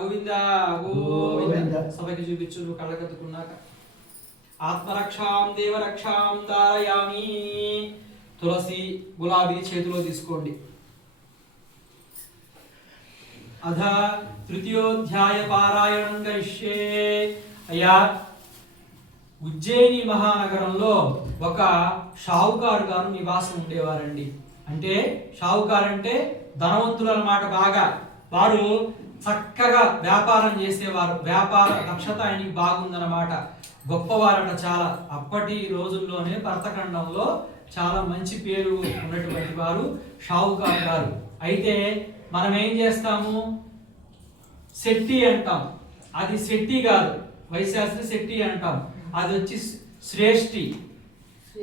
గోవింద గోవింద. సభకి చూపించు నువ్వు కళ్ళకత్తుకున్నాక. ఆత్మరక్షాం దేవరక్షాం ధారయామి. తులసి గులాబీ చేతిలో తీసుకోండి. అధ తృతీయోధ్యాయ పారాయణం కరిష్యే. అయ్యా, ఉజ్జయిని మహానగరంలో ఒక షావుకారు గారు నివాసం ఉండేవారండి. అంటే షావుకారు అంటే ధనవంతులు అన్నమాట. బాగా వారు చక్కగా వ్యాపారం చేసేవారు. వ్యాపార దక్షత ఆయనకి బాగుందన్నమాట. గొప్పవారట చాలా. అప్పటి రోజుల్లోనే భరతఖండంలో చాలా మంచి పేరు ఉన్నటువంటి వారు షావుకారు గారు. అయితే మనం ఏం చేస్తాము, శెట్టి అంటాం. అది శెట్టి కాదు, వైశాస్త్రి శెట్టి అంటాం. అది వచ్చి శ్రేష్ఠి,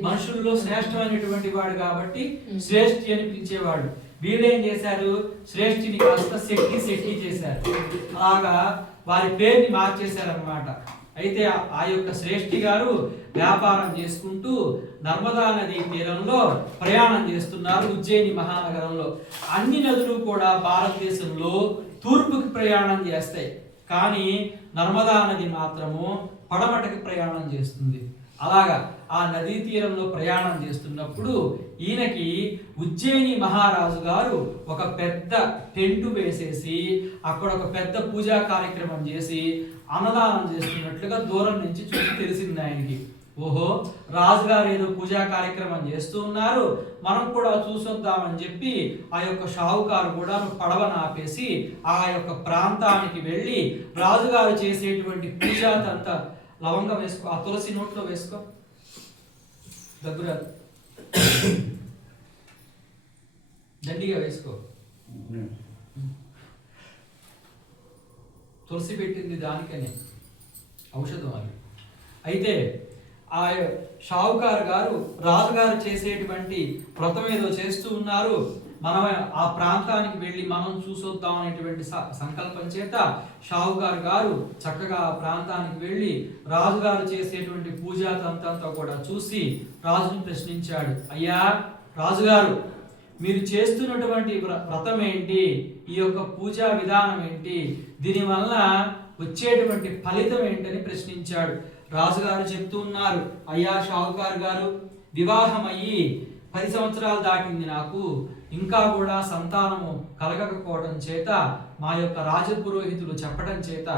మనుషుల్లో శ్రేష్టమైనటువంటి వాడు కాబట్టి శ్రేష్ఠి అని పిలిచేవాడు. వీళ్ళేం చేశారు, శ్రేష్ఠిని కాస్త శెట్టి శెట్టి చేశారు. అలాగా వారి పేరుని మార్చేశారనమాట. అయితే ఆ యొక్క శ్రేష్ఠి గారు వ్యాపారం చేసుకుంటూ నర్మదా నది తీరంలో ప్రయాణం చేస్తున్నారు. ఉజ్జయిని మహానగరంలో అన్ని నదులు కూడా భారతదేశంలో తూర్పుకి ప్రయాణం చేస్తాయి, కానీ నర్మదా నది మాత్రము పడమటకి ప్రయాణం చేస్తుంది. అలాగా ఆ నదీ తీరంలో ప్రయాణం చేస్తున్నప్పుడు ఈయనకి ఉజ్జయిని మహారాజు గారు ఒక పెద్ద టెంట్ వేసేసి అక్కడ ఒక పెద్ద పూజా కార్యక్రమం చేసి అన్నదానం చేస్తున్నట్లుగా దూరం నుంచి చూసి తెలిసింది ఆయనకి. ఓహో, రాజుగారు ఏదో పూజా కార్యక్రమం చేస్తూ ఉన్నారు, మనం కూడా చూసొద్దామని చెప్పి ఆ యొక్క షావుకారు కూడా పడవను ఆపేసి ఆ యొక్క ప్రాంతానికి వెళ్ళి రాజుగారు చేసేటువంటి పూజాతంత లవంగం వేసుకో, ఆ తులసి నోట్లో వేసుకో, దగ్గర దండిగా వేసుకో. తులసి పెట్టింది దానికనే, ఔషధం అది. అయితే ఆ షావుకారు గారు రాజుగారు చేసేటువంటి వ్రతం ఏదో చేస్తూ ఉన్నారు, మనం ఆ ప్రాంతానికి వెళ్ళి మనం చూసొద్దాం అనేటువంటి సంకల్పం చేత షావుకారు గారు చక్కగా ఆ ప్రాంతానికి వెళ్ళి రాజుగారు చేసేటువంటి పూజా తంత్రంతో కూడా చూసి రాజును ప్రశ్నించాడు. అయ్యా రాజుగారు, మీరు చేస్తున్నటువంటి వ్రతం ఏంటి, ఈ యొక్క పూజా విధానం ఏంటి, దీనివల్ల వచ్చేటువంటి ఫలితం ఏంటని ప్రశ్నించాడు. రాజుగారు చెప్తూ ఉన్నారు, అయ్యా షావుకారు గారు, వివాహం అయ్యి 10 సంవత్సరాలు దాటింది, నాకు ఇంకా కూడా సంతానము కలగకపోవడం చేత మా యొక్క రాజపురోహితులు చెప్పడం చేత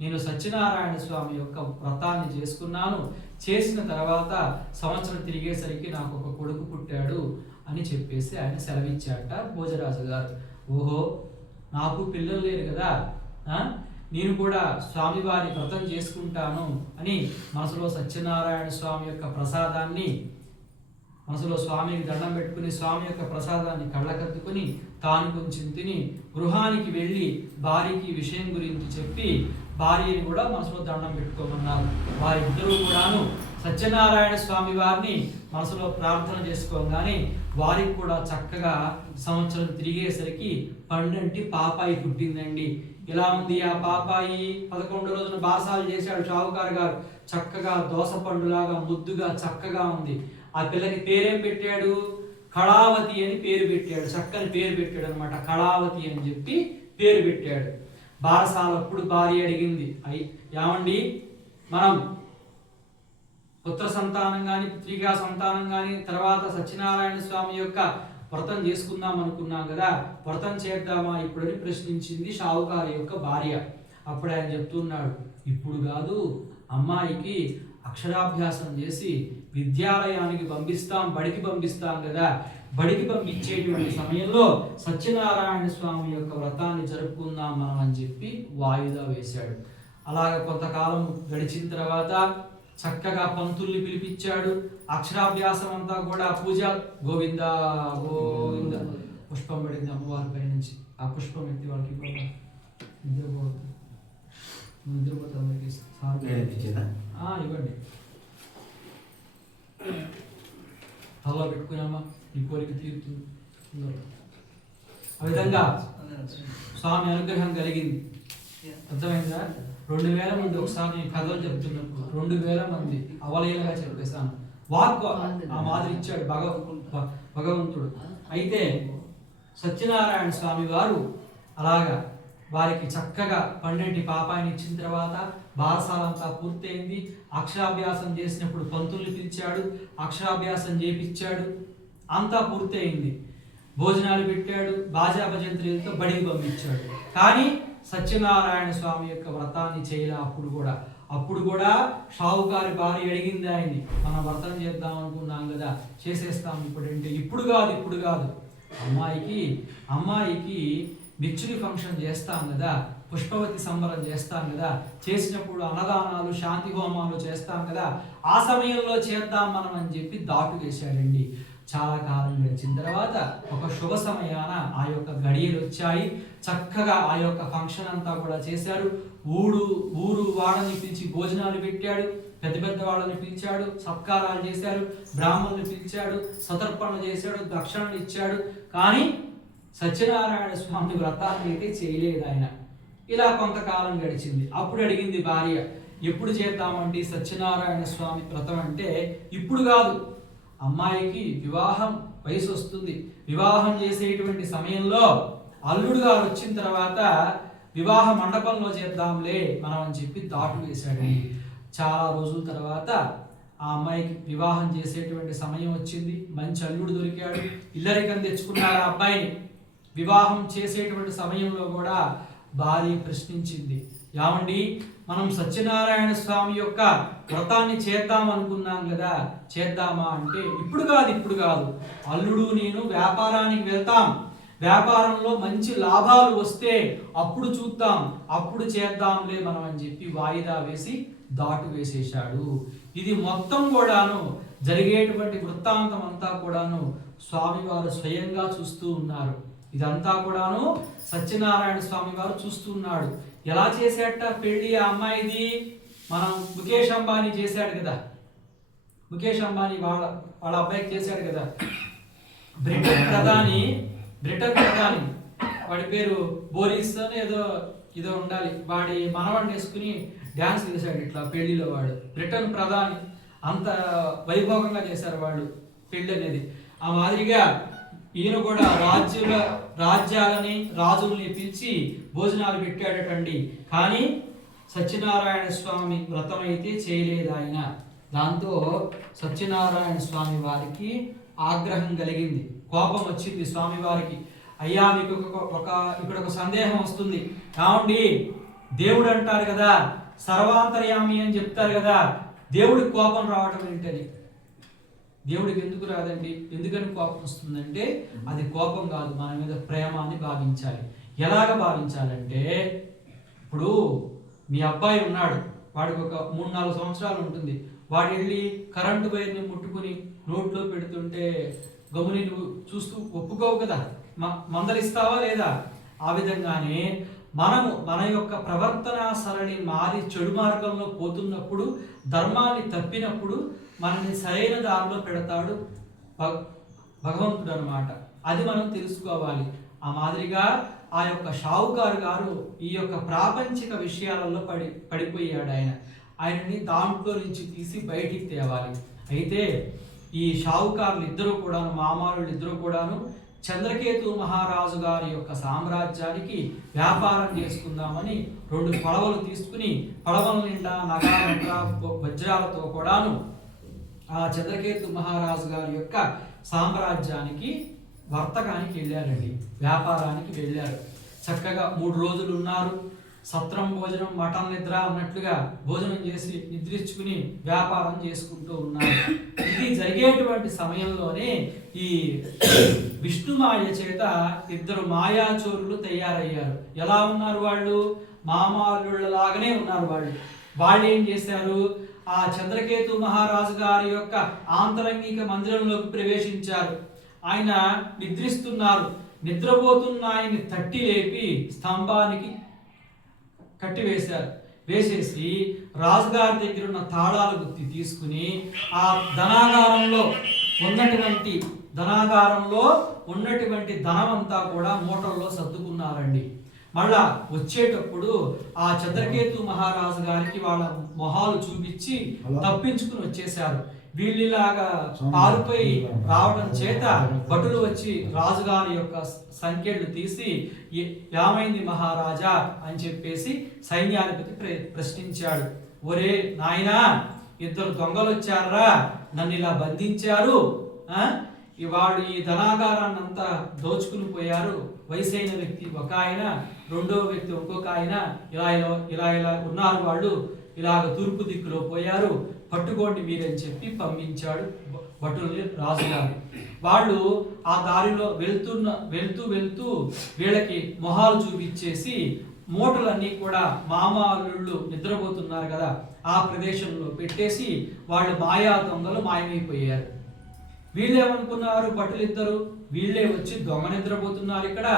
నేను సత్యనారాయణ స్వామి యొక్క వ్రతాన్ని చేసుకున్నాను. చేసిన తర్వాత సంవత్సరం తిరిగేసరికి నాకు ఒక కొడుకు పుట్టాడు అని చెప్పేసి ఆయన సెలవిచ్చాట భోజరాజు గారు. ఓహో, నాకు పిల్లలు లేరు కదా, నేను కూడా స్వామివారి వ్రతం చేసుకుంటాను అని మనసులో సత్యనారాయణ స్వామి యొక్క ప్రసాదాన్ని, మనసులో స్వామికి దండం పెట్టుకుని స్వామి యొక్క ప్రసాదాన్ని కళ్ళకద్దుకుని తాను కొంచెం తిని గృహానికి వెళ్ళి భార్యకి విషయం గురించి చెప్పి భార్యని కూడా మనసులో దండం పెట్టుకోమన్నారు. వారిద్దరూ కూడాను సత్యనారాయణ స్వామి వారిని మనసులో ప్రార్థన చేసుకోగానే వారికి కూడా చక్కగా సంవత్సరం తిరిగేసరికి పండంటి పాపాయి పుట్టిందండి. ఇలా ఉంది ఆ పాపాయి. 11 రోజున బాసాలు చేశాడు షావుకారు గారు. చక్కగా దోస పండులాగా ముద్దుగా చక్కగా ఉంది. ఆ పిల్లకి పేరేం పెట్టాడు, కళావతి అని పేరు పెట్టాడు. చక్కని పేరు పెట్టాడు అనమాట, కళావతి అని చెప్పి పేరు పెట్టాడు. బారసాలప్పుడు భార్య అడిగింది, ఏమండి మనం పుత్ర సంతానం కానీ పుత్రికా సంతానం కానీ తర్వాత సత్యనారాయణ స్వామి యొక్క వ్రతం చేసుకుందాం అనుకున్నాం కదా, వ్రతం చేద్దామా ఇప్పుడు అని ప్రశ్నించింది షావుకారు యొక్క భార్య. అప్పుడు ఆయన చెప్తున్నాడు, ఇప్పుడు కాదు, అమ్మాయికి అక్షరాభ్యాసం చేసి విద్యాలయానికి పంపిస్తాం, బడికి పంపిస్తాం కదా, బడికి పంపించేటువంటి సమయంలో సత్యనారాయణ స్వామి యొక్క వ్రతాన్ని జరుపుకుందాం మనం అని చెప్పి వాయిదా వేశాడు. అలాగ కొంతకాలం గడిచిన తర్వాత చక్కగా పంతుల్ని పిలిపించాడు. అక్షరాభ్యాసం అంతా కూడా పూజ గోవింద గోవింద. పుష్పం పడింది అమ్మవారి పై నుంచి. ఆ పుష్పం ఎత్తి వాళ్ళకి ఇవ్వండి. నిద్రపోతే అందరికి ఇవ్వండి. తలలో పెట్టుకున్నామా ఈ కోరిక తీరుతుంది. ఆ విధంగా స్వామి అనుగ్రహం కలిగింది. అర్థమైందా? 2000 మంది, ఒకసారి నేను కథలు చెప్తున్నప్పుడు 2000 మంది అవలీలగా చెప్పేశాను. వాక్ ఆ మాదిరి ఇచ్చాడు భగవంతుడు. అయితే సత్యనారాయణ స్వామి వారు అలాగా వారికి చక్కగా 12 పాపాయిని ఇచ్చిన తర్వాత బారసాలంతా పూర్తయింది. అక్షరాభ్యాసం చేసినప్పుడు పంతుల్ని పిలిచాడు, అక్షరాభ్యాసం చేపించాడు, అంతా పూర్తయింది. భోజనాలు పెట్టాడు, బాజా భజంత్రులతో బడికి పంపించాడు. కానీ సత్యనారాయణ స్వామి యొక్క వ్రతాన్ని చేయలే. అప్పుడు కూడా షావుకారి భార్య అడిగింది ఆయన్ని, మనం వ్రతం చేద్దాం అనుకున్నాం కదా, చేసేస్తాం ఇప్పుడంటే. ఇప్పుడు కాదు అమ్మాయికి మిచ్చురి ఫంక్షన్ చేస్తాం కదా, పుష్పవతి సంబరం చేస్తాం కదా, చేసినప్పుడు అన్నదానాలు శాంతి హోమాలు చేస్తాం కదా, ఆ సమయంలో చేద్దాం మనం అని చెప్పి దాటు వేశాడండి. చాలా కాలం గడిచిన తర్వాత ఒక శుభ సమయాన ఆ యొక్క గడియలు వచ్చాయి. చక్కగా ఆ యొక్క ఫంక్షన్ అంతా కూడా చేశారు. ఊరు వాడని పిలిచి భోజనాలు పెట్టాడు, పెద్ద వాళ్ళని పిలిచాడు, సత్కారాలు చేశారు, బ్రాహ్మణుని పిలిచాడు, సతర్పణ చేశాడు, దక్షిణలు ఇచ్చాడు. కానీ సత్యనారాయణ స్వామి వ్రతాన్ని అయితే చేయలేదు ఆయన. ఇలా కొంతకాలం గడిచింది. అప్పుడు అడిగింది భార్య, ఎప్పుడు చేద్దామండి సత్యనారాయణ స్వామి వ్రతం అంటే? ఇప్పుడు కాదు, అమ్మాయికి వివాహం వయసు వస్తుంది, వివాహం చేసేటువంటి సమయంలో అల్లుడు గారు వచ్చిన తర్వాత వివాహ మండపంలో చేద్దాంలే మనం అని చెప్పి దాటు వేశాడు. చాలా రోజుల తర్వాత ఆ అమ్మాయికి వివాహం చేసేటువంటి సమయం వచ్చింది. మంచి అల్లుడు దొరికాడు, ఇల్లరికం తెచ్చుకున్నాడు ఆ అబ్బాయిని. వివాహం చేసేటువంటి సమయంలో కూడా భార్య ప్రశ్నించింది, ఏమండి మనం సత్యనారాయణ స్వామి యొక్క వ్రతాన్ని చేద్దాం అనుకున్నాం కదా, చేద్దామా అంటే? ఇప్పుడు కాదు, అల్లుడు నేను వ్యాపారానికి వెళ్తాం, వ్యాపారంలో మంచి లాభాలు వస్తే అప్పుడు చూద్దాం, అప్పుడు చేద్దాంలే మనం అని చెప్పి వాయిదా వేసి దాటు వేసేశాడు. ఇది మొత్తం కూడాను జరిగేటువంటి వృత్తాంతం అంతా కూడాను స్వామివారు స్వయంగా చూస్తూ ఉన్నారు. ఇదంతా కూడాను సత్యనారాయణ స్వామి వారు చూస్తున్నాడు. ఎలా చేసేట పెళ్లి ఆ అమ్మాయిది? మనం ముఖేష్ అంబానీ చేశాడు కదా, ముఖేష్ అంబానీ వాళ్ళ అబ్బాయికి చేశాడు కదా. బ్రిటన్ ప్రధాని వాడి పేరు బోరిస్ అని ఏదో ఉండాలి. వాడి మనవాడిని వేసుకుని డ్యాన్స్ చేశాడు ఇట్లా పెళ్లిలో. వాడు బ్రిటన్ ప్రధాని, అంత వైభోగంగా చేశారు వాళ్ళు పెళ్లి అనేది. ఆ మాదిరిగా ఈయన కూడా రాజ్యాలని రాజుల్ని పిలిచి భోజనాలు పెట్టాడటండి. కానీ సత్యనారాయణ స్వామి వ్రతం అయితే చేయలేదు ఆయన. దాంతో సత్యనారాయణ స్వామి వారికి ఆగ్రహం కలిగింది, కోపం వచ్చింది స్వామి వారికి. అయ్యా మీకు ఇక్కడ ఒక సందేహం వస్తుంది. కావండి, దేవుడు అంటారు కదా, సర్వాంతర్యామి అని చెప్తారు కదా, దేవుడికి కోపం రావటం ఏంటని? దేవుడికి ఎందుకు రాదండి? ఎందుకని కోపం వస్తుందంటే అది కోపం కాదు, మన మీద ప్రేమ అని భావించాలి. ఎలాగ భావించాలంటే, ఇప్పుడు మీ అబ్బాయి ఉన్నాడు, వాడికి ఒక 3-4 సంవత్సరాలు ఉంటుంది. వాడు వెళ్ళి కరెంటు వైర్ని ముట్టుకుని నోట్లో పెడుతుంటే గమని నువ్వు చూస్తూ ఒప్పుకోవు కదా, మందలిస్తావా లేదా? ఆ విధంగానే మనము మన యొక్క ప్రవర్తన సరళి మారి చెడు మార్గంలో పోతున్నప్పుడు, ధర్మాన్ని తప్పినప్పుడు మనల్ని సరైన దారిలో పెడతాడు భగవంతుడు అన్నమాట. అది మనం తెలుసుకోవాలి. ఆ మాదిరిగా ఆ యొక్క షావుకారు గారు ఈ యొక్క ప్రాపంచిక విషయాలలో పడిపోయాడు. ఆయనని దాంట్లో నుంచి తీసి బయటికి తేవాలి. అయితే ఈ షావుకారులు ఇద్దరు కూడాను, మామారులు ఇద్దరు కూడాను చంద్రకేతు మహారాజు గారి యొక్క సామ్రాజ్యానికి వ్యాపారం చేసుకుందామని 2 పడవలు తీసుకుని, పడవల నిండా నగారంగా వజ్రాలతో కూడాను ఆ చంద్రకేతు మహారాజు గారి యొక్క సామ్రాజ్యానికి వర్తకానికి వెళ్ళారండి, వ్యాపారానికి వెళ్ళారు. చక్కగా 3 రోజులు ఉన్నారు. సత్రం భోజనం మఠం నిద్ర అన్నట్లుగా భోజనం చేసి నిద్రించుకుని వ్యాపారం చేసుకుంటూ ఉన్నారు. ఇది జరిగేటువంటి సమయంలోనే ఈ విష్ణుమాయ చేత ఇద్దరు మాయాచోరులు తయారయ్యారు. ఎలా ఉన్నారు వాళ్ళు? మామాలుళ్ళలాగానే ఉన్నారు వాళ్ళు. వాళ్ళు ఏం చేశారు? ఆ చంద్రకేతు మహారాజు గారి యొక్క ఆంతరంగిక మందిరంలోకి ప్రవేశించారు. ఆయన నిద్రిస్తున్నారు. నిద్రపోతున్న ఆయన్ని తట్టి లేపి స్తంభానికి కట్టివేశారు. వేసేసి రాజుగారి దగ్గర ఉన్న తాళాలు గుత్తి తీసుకుని ఆ ధనాగారంలో ఉన్నటువంటి ధనమంతా కూడా మూటల్లో సర్దుకున్నారండి. మళ్ళా వచ్చేటప్పుడు ఆ చంద్రకేతు మహారాజు గారికి వాళ్ళ మొహాలు చూపించి తప్పించుకుని వచ్చేశారు. వీళ్ళలాగా పారిపోయి రావడం చేత భటులు వచ్చి రాజుగారి యొక్క సంఖ్యలు తీసి ఏమైంది మహారాజా అని చెప్పేసి సైన్యాధిపతి ప్రశ్నించాడు. ఒరే నాయనా, ఇద్దరు దొంగలు వచ్చారా, నన్ను ఇలా బంధించారు, వాడు ఈ ధనాగారాన్ని అంతా దోచుకుని పోయారు. వయసైన వ్యక్తి ఒక ఆయన, రెండో వ్యక్తి ఇంకొక ఆయన, ఇలా ఉన్నారు వాళ్ళు, ఇలాగ తూర్పు దిక్కులో పోయారు, పట్టుకోండి మీరని చెప్పి పంపించాడు భటుల్ని రాజుగారు. వాళ్ళు ఆ దారిలో వెళ్తూ వీళ్ళకి మొహాలు చూపించేసి మూటలన్నీ కూడా మామాలుళ్ళు నిద్రపోతున్నారు కదా ఆ ప్రదేశంలో పెట్టేసి వాళ్ళు మాయా దొంగలు మాయమైపోయారు. వీళ్ళేమనుకున్నారు? భటులిద్దరు వీళ్ళే వచ్చి దొంగ నిద్రపోతున్నారు, ఇక్కడ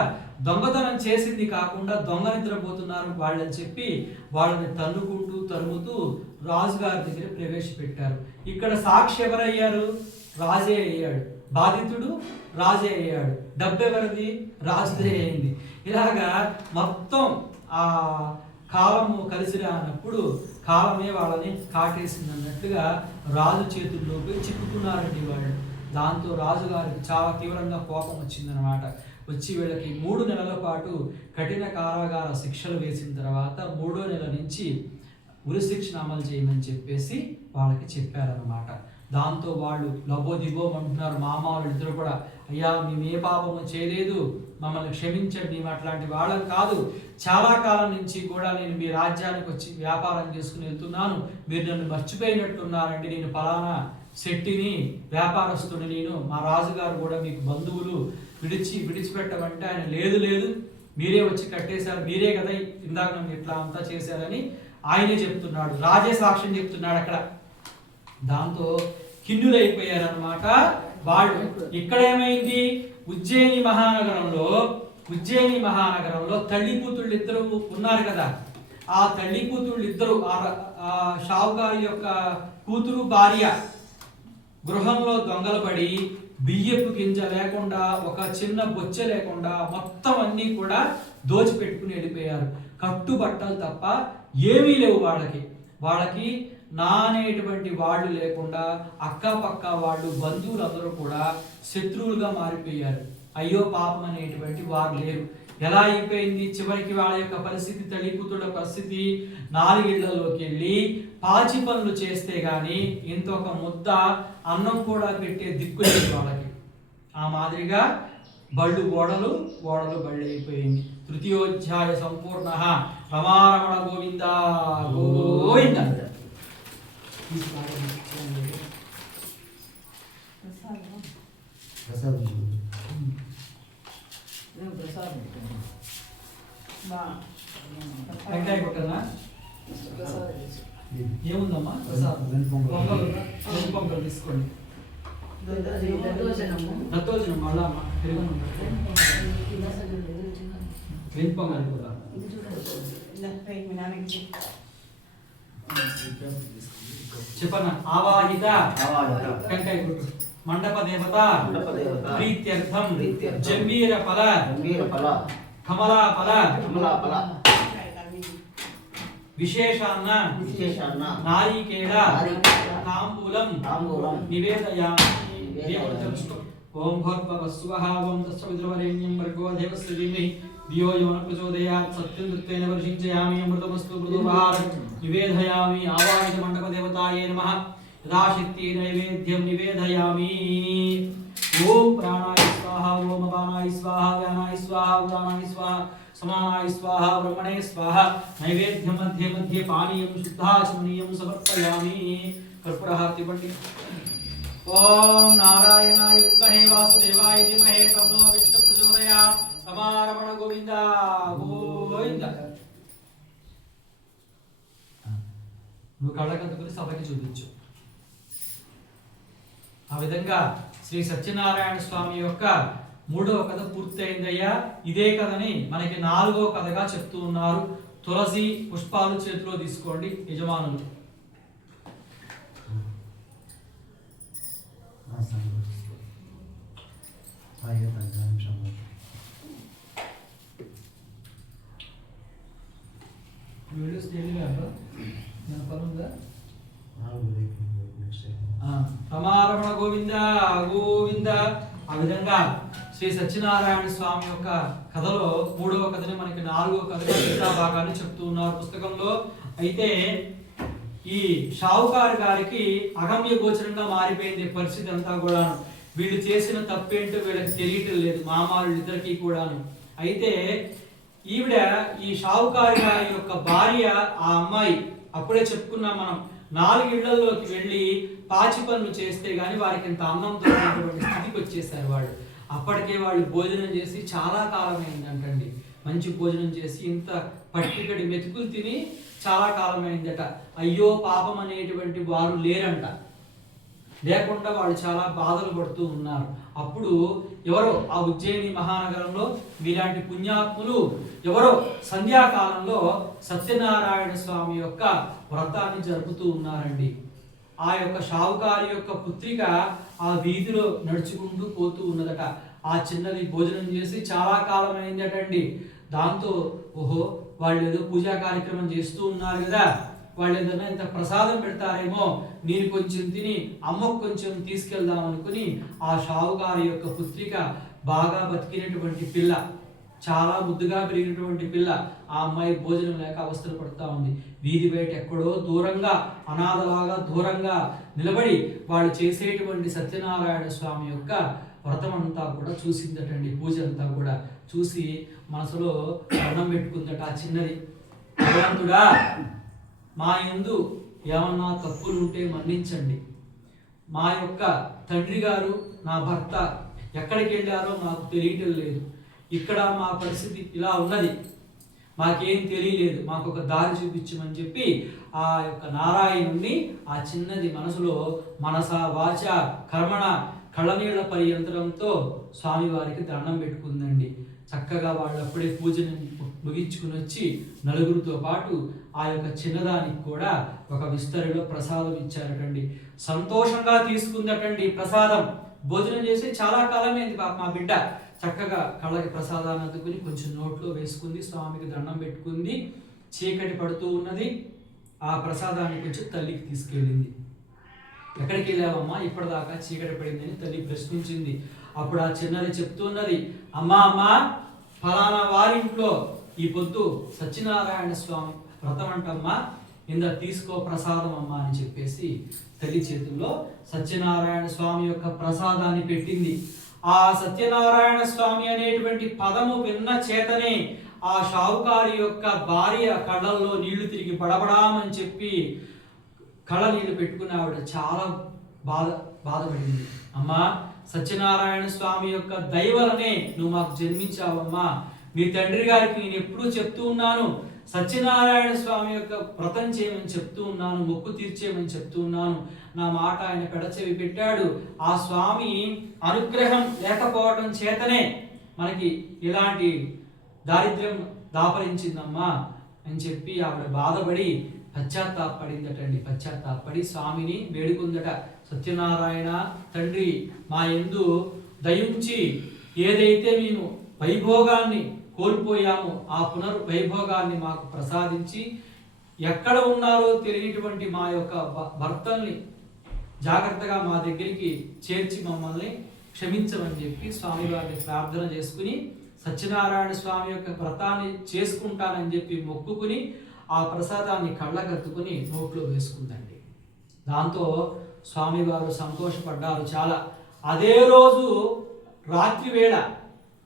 దొంగతనం చేసింది కాకుండా దొంగ నిద్రపోతున్నారు వాళ్ళని చెప్పి వాళ్ళని తరుముతూ రాజుగారి దగ్గర ప్రవేశపెట్టారు. ఇక్కడ సాక్షి ఎవరయ్యారు? రాజే అయ్యాడు. బాధితుడు రాజే అయ్యాడు. డబ్బు ఎవరిది? రాజుదే అయింది. ఇలాగా మొత్తం ఆ కాలము కలిసి రానప్పుడు కాలమే వాళ్ళని కాటేసింది అన్నట్టుగా రాజు చేతుల్లోకి చిక్కుకున్నారండి వాళ్ళు. దాంతో రాజుగారికి చాలా తీవ్రంగా కోపం వచ్చిందనమాట. వచ్చి వీళ్ళకి 3 నెలల పాటు కఠిన కారాగార శిక్షలు వేసిన తర్వాత 3వ నెల నుంచి ఉరి శిక్షణ అమలు చేయమని చెప్పేసి వాళ్ళకి చెప్పారనమాట. దాంతో వాళ్ళు లబోదిబోమంటున్నారు. మామాలు ఇద్దరు కూడా, అయ్యా మేము ఏ పాపము చేయలేదు, మమ్మల్ని క్షమించండి, మేము అట్లాంటి వాళ్ళం కాదు, చాలా కాలం నుంచి కూడా నేను మీ రాజ్యానికి వచ్చి వ్యాపారం చేసుకుని వెళ్తున్నాను, మీరు నన్ను మర్చిపోయినట్టున్నారండి, నేను పలానా శెట్టిని, వ్యాపారస్తుని, నేను మా రాజుగారు కూడా మీకు బంధువులు, విడిచిపెట్టమంటే ఆయన లేదు మీరే వచ్చి కట్టేశారు, మీరే కదా ఇందాక నన్ను ఇట్లా అంతా చేశారని ఆయనే చెప్తున్నాడు. రాజే సాక్ష్యం చెప్తున్నాడు అక్కడ. దాంతో కిన్నులైపోయారనమాట వాళ్ళు. ఇక్కడ ఏమైంది? ఉజ్జయిని మహానగరంలో తల్లి కూతుళ్ళు ఇద్దరు ఉన్నారు కదా. ఆ తల్లి కూతుళ్ళు ఇద్దరు ఆ షావుకారి యొక్క కూతురు భార్య గృహంలో దొంగలు పడి బియ్యపు గింజ లేకుండా, ఒక చిన్న బొచ్చె లేకుండా మొత్తం అన్నీ కూడా దోచిపెట్టుకుని వెళ్ళిపోయారు. కట్టుబట్టలు తప్ప ఏమీ లేవు వాళ్ళకి నానేటువంటి వాళ్ళు లేకుండా అక్కపక్క వాళ్ళు బంధువులందరూ కూడా శత్రువులుగా మారిపోయారు. అయ్యో పాపం అనేటువంటి వారు లేరు. ఎలా అయిపోయింది చివరికి వాళ్ళ యొక్క పరిస్థితి? తల్లి కూతుళ్ళ పరిస్థితి 4 ఇళ్లలోకి వెళ్ళి పాచి పనులు చేస్తే గాని ఇంకొక ముద్ద అన్నం కూడా పెట్టే దిక్కు లేదు వాళ్ళకి. ఆ మాదిరిగా బళ్ళు ఓడలు బళ్ళు అయిపోయింది. 3వ అధ్యాయ సంపూర్ణ. రమారమణ గోవింద గోవింద. వెంకాయ కొట్టనా? ఏముందమ్మా ప్రసాదం? పొంగల్ తీసుకోండి. దత్తోజనం మళ్ళా వెండి పొంగల్ కూడా చెప్పనా? ఆవాహిత వెంకాయ కొట్టు. మండప దేవత ప్రీత్యర్థం జంబీర ఫల కమలా ఫల విశేషాన్న నారీకేళ తాంబూలం నివేదయామి. ఓం భోర్భవస్వః ఓం తస్సవితుర్వరేణ్యం భర్గో దేవస్య ధీమహి ధియో యో నః ప్రచోదయాత్. సత్యం దృత్తేన వర్షించయామి అమృతమస్తు మృదుపహారం నివేదయామి. ఆవాహిత మండప దేవతాయే నమః. యథాశక్తి నైవేద్యం నివేదయామి. ఓం ప్రాణాయ స్వాహ ఓం అపానాయ స్వాహ వ్యానాయ స్వాహ ఉదానాయ స్వాహ సమానాయ స్వాహ బ్రహ్మణే స్వాహ నైవేద్యం మధ్య మధ్య పానీయం శుద్ధాచమనీయం సమర్పయామి కర్పూరహారతి పండి ఓం నారాయణాయ విద్మహే వాసుదేవాయ ధీమహి తన్నో విష్ణు ప్రచోదయాత్ సమారమణ గోవింద గోవింద. నువ్వు కళ్ళకద్దుకుని సభకి చూపించు. ఆ విధంగా శ్రీ సత్యనారాయణ స్వామి యొక్క 3వ కథ పూర్తయిందయ్యా. ఇదే కథని మనకి 4వ కథగా చెప్తూ ఉన్నారు. తులసి పుష్పాలు చేతిలో తీసుకోండి యజమానులు. వీడియోస్ తెలియదు పనుందా? రమారమణ గోవింద గోవింద. ఆ విధంగా శ్రీ సత్యనారాయణ స్వామి యొక్క కథలో 3వ కథని మనకి 4వ కథగా మిగతా భాగాన్ని చెప్తూ ఉన్నారు పుస్తకంలో. అయితే ఈ షావుకారు గారికి అగమ్య గోచరంగా మారిపోయింది పరిస్థితి అంతా కూడాను. వీళ్ళు చేసిన తప్పేంటో వీళ్ళకి తెలియటం లేదు, మామాళ్ళు ఇద్దరికి కూడాను. అయితే ఈవిడ ఈ షావుకారు గారి యొక్క భార్య, ఆ అమ్మాయి అప్పుడే చెప్పుకున్నాం మనం, 4 ఇళ్లలోకి వెళ్ళి పాచి పనులు చేస్తే గాని వారికి ఇంత అన్నం దొరికినటువంటి స్థితికి వచ్చేసారు వాళ్ళు. అప్పటికే వాళ్ళు భోజనం చేసి చాలా కాలం అయిందంటండి. మంచి భోజనం చేసి ఇంత పట్టికడి మెతుకులు తిని చాలా కాలం అయిందట. అయ్యో పాపం అనేటువంటి వారు లేరంట. లేకుండా వాళ్ళు చాలా బాధలు పడుతూ ఉన్నారు. అప్పుడు ఎవరో ఆ ఉజ్జయిని మహానగరంలో మీలాంటి పుణ్యాత్ములు ఎవరో సంధ్యాకాలంలో సత్యనారాయణ స్వామి యొక్క వ్రతాన్ని జరుపుతూ ఉన్నారండి. ఆ యొక్క షావుకారి యొక్క పుత్రిక ఆ వీధిలో నడుచుకుంటూ పోతూ ఉన్నదట. ఆ చిన్నది భోజనం చేసి చాలా కాలం అయిందటండి. దాంతో ఓహో వాళ్ళు ఏదో పూజా కార్యక్రమం చేస్తూ ఉన్నారు కదా, వాళ్ళు ఏదైనా ఇంత ప్రసాదం పెడతారేమో, నేను కొంచెం తిని అమ్మకు కొంచెం తీసుకెళ్దాం అనుకుని ఆ షావుకారి యొక్క పుత్రిక బాగా బతికినటువంటి పిల్ల, చాలా ముద్దుగా పెరిగినటువంటి పిల్ల, ఆ అమ్మాయి భోజనం లేక అవస్థలు పడుతూ ఉంది. వీధి బయట ఎక్కడో దూరంగా అనాథలాగా దూరంగా నిలబడి వాళ్ళు చేసేటువంటి సత్యనారాయణ స్వామి యొక్క వ్రతం అంతా కూడా చూసిందటండి. పూజ అంతా కూడా చూసి మనసులో దండం పెట్టుకుందట ఆ చిన్నది. భగవంతుడా, మా యందు ఏమన్నా తప్పులు ఉంటే మన్నించండి. మా యొక్క తండ్రి గారు, నా భర్త ఎక్కడికి వెళ్ళారో మాకు తెలియటం లేదు. ఇక్కడ మా పరిస్థితి ఇలా ఉన్నది, మాకేం తెలియలేదు, మాకు ఒక దారి చూపించమని చెప్పి ఆ యొక్క నారాయణుణ్ణి ఆ చిన్నది మనసులో మనస వాచ కర్మణ కళ్ళనీళ్ల పర్యంతరంతో స్వామివారికి దండం పెట్టుకుందండి. చక్కగా వాళ్ళు అప్పుడే పూజను ముగించుకుని వచ్చి నలుగురితో పాటు ఆ యొక్క చిన్నదానికి కూడా ఒక విస్తరిలో ప్రసాదం ఇచ్చారటండి. సంతోషంగా తీసుకుందటండి ప్రసాదం. భోజనం చేసి చాలా కాలమైంది పాప మా బిడ్డ. చక్కగా కళ్ళకి ప్రసాదాన్ని అందుకుని కొంచెం నోట్లో వేసుకుంది, స్వామికి దండం పెట్టుకుంది. చీకటి పడుతూ ఉన్నది. ఆ ప్రసాదాన్ని కొంచెం తల్లికి తీసుకెళ్ళింది. ఎక్కడికి వెళ్ళావమ్మా, ఇప్పటిదాకా చీకటి పడిందని తల్లి ప్రశ్నించింది. అప్పుడు ఆ చిన్నది చెప్తున్నది, అమ్మా అమ్మా ఫలానా వారింట్లో ఈ పొద్దు సత్యనారాయణ స్వామి వ్రతం అంటమ్మా, ఇందా తీసుకో ప్రసాదం అమ్మా అని చెప్పేసి తల్లి చేతుల్లో సత్యనారాయణ స్వామి యొక్క ప్రసాదాన్ని పెట్టింది. ఆ సత్యనారాయణ స్వామి అనేటువంటి పదము విన్న చేతనే ఆ షావుకారి యొక్క భార్య కళ్ళల్లో నీళ్లు తిరిగి పడబడామని చెప్పి కళ్ళ నీళ్లు పెట్టుకుని ఆవిడ చాలా బాధపడింది. అమ్మా, సత్యనారాయణ స్వామి యొక్క దయవలనే నువ్వు మాకు జన్మించావమ్మా. మీ తండ్రి గారికి నేను ఎప్పుడూ చెప్తూ ఉన్నాను, సత్యనారాయణ స్వామి యొక్క వ్రతం చేయమని చెప్తూ ఉన్నాను, మొక్కు తీర్చేయమని చెప్తూ ఉన్నాను. నా మాట ఆయన పెడచెవి పెట్టాడు. ఆ స్వామి అనుగ్రహం లేకపోవడం చేతనే మనకి ఇలాంటి దారిద్ర్యం దాపరించిందమ్మా అని చెప్పి ఆవిడ బాధపడి పశ్చాత్తాపడిందటండి. పశ్చాత్తాపడి స్వామిని వేడుకుందట. సత్యనారాయణ తండ్రి, మా యందు దయుంచి ఏదైతే మేము వైభోగాన్ని కోల్పోయామో ఆ పునర్వైభోగాన్ని మాకు ప్రసాదించి ఎక్కడ ఉన్నారో తెలియనటువంటి మా యొక్క భర్తల్ని జాగ్రత్తగా మా దగ్గరికి చేర్చి మమ్మల్ని క్షమించమని చెప్పి స్వామివారిని ప్రార్థన చేసుకుని సత్యనారాయణ స్వామి యొక్క వ్రతాన్ని చేసుకుంటానని చెప్పి మొక్కుకుని ఆ ప్రసాదాన్ని కళ్ళకత్తుకుని నోట్లో వేసుకుందండి. దాంతో స్వామివారు సంతోషపడ్డారు చాలా. అదే రోజు రాత్రి వేళ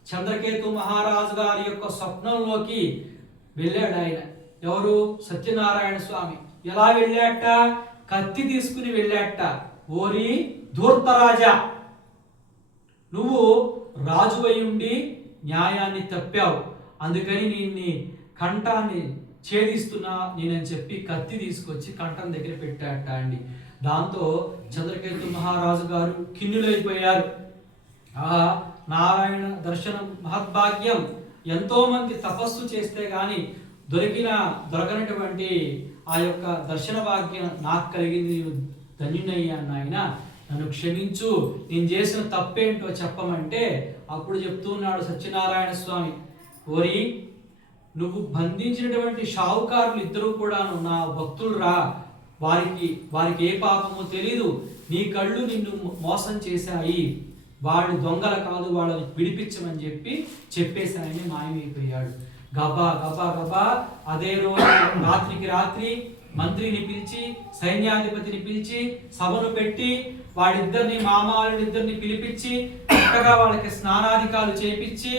చంద్రకేతు మహారాజు గారి యొక్క స్వప్నంలోకి వెళ్ళాడు ఆయన. ఎవరు? సత్యనారాయణ స్వామి. ఎలా వెళ్ళాట? కత్తి తీసుకుని వెళ్ళాట. ఓరి ధూర్తరాజా, నువ్వు రాజువై ఉండి న్యాయాన్ని తప్పావు, అందుకని నిన్ను కంఠాన్ని ఛేదిస్తున్నా నేనని చెప్పి కత్తి తీసుకొచ్చి కంఠం దగ్గర పెట్టాట అండి. దాంతో చంద్రకేతు మహారాజు గారు కిన్నులైపోయారు. నారాయణ దర్శనం మహద్భాగ్యం. ఎంతో మంది తపస్సు చేస్తే గాని దొరకనటువంటి ఆ యొక్క దర్శన భాగ్యం నాకు కలిగింది, నేను ధన్యునయ్యాను నాయన, నన్ను క్షమించు, నేను చేసిన తప్పేంటో చెప్పమంటే అప్పుడు చెప్తున్నాడు సత్యనారాయణ స్వామి, ఓరి నువ్వు బంధించినటువంటి షావుకారులు ఇద్దరు కూడాను నా భక్తులు రా, వారికి ఏ పాపమో తెలీదు, నీ కళ్ళు నిన్ను మోసం చేశాయి, వాళ్ళు దొంగల కాదు, వాళ్ళని విడిపించమని చెప్పేసి ఆయన మాయమైపోయాడు. గబా గబా గబా అదే రోజు రాత్రికి రాత్రి మంత్రిని పిలిచి సైన్యాధిపతిని పిలిచి సభను పెట్టి వాళ్ళిద్దరిని మామాళ్ళిద్దరిని పిలిపించి చక్కగా వాళ్ళకి స్నానాధికాలు చేపించి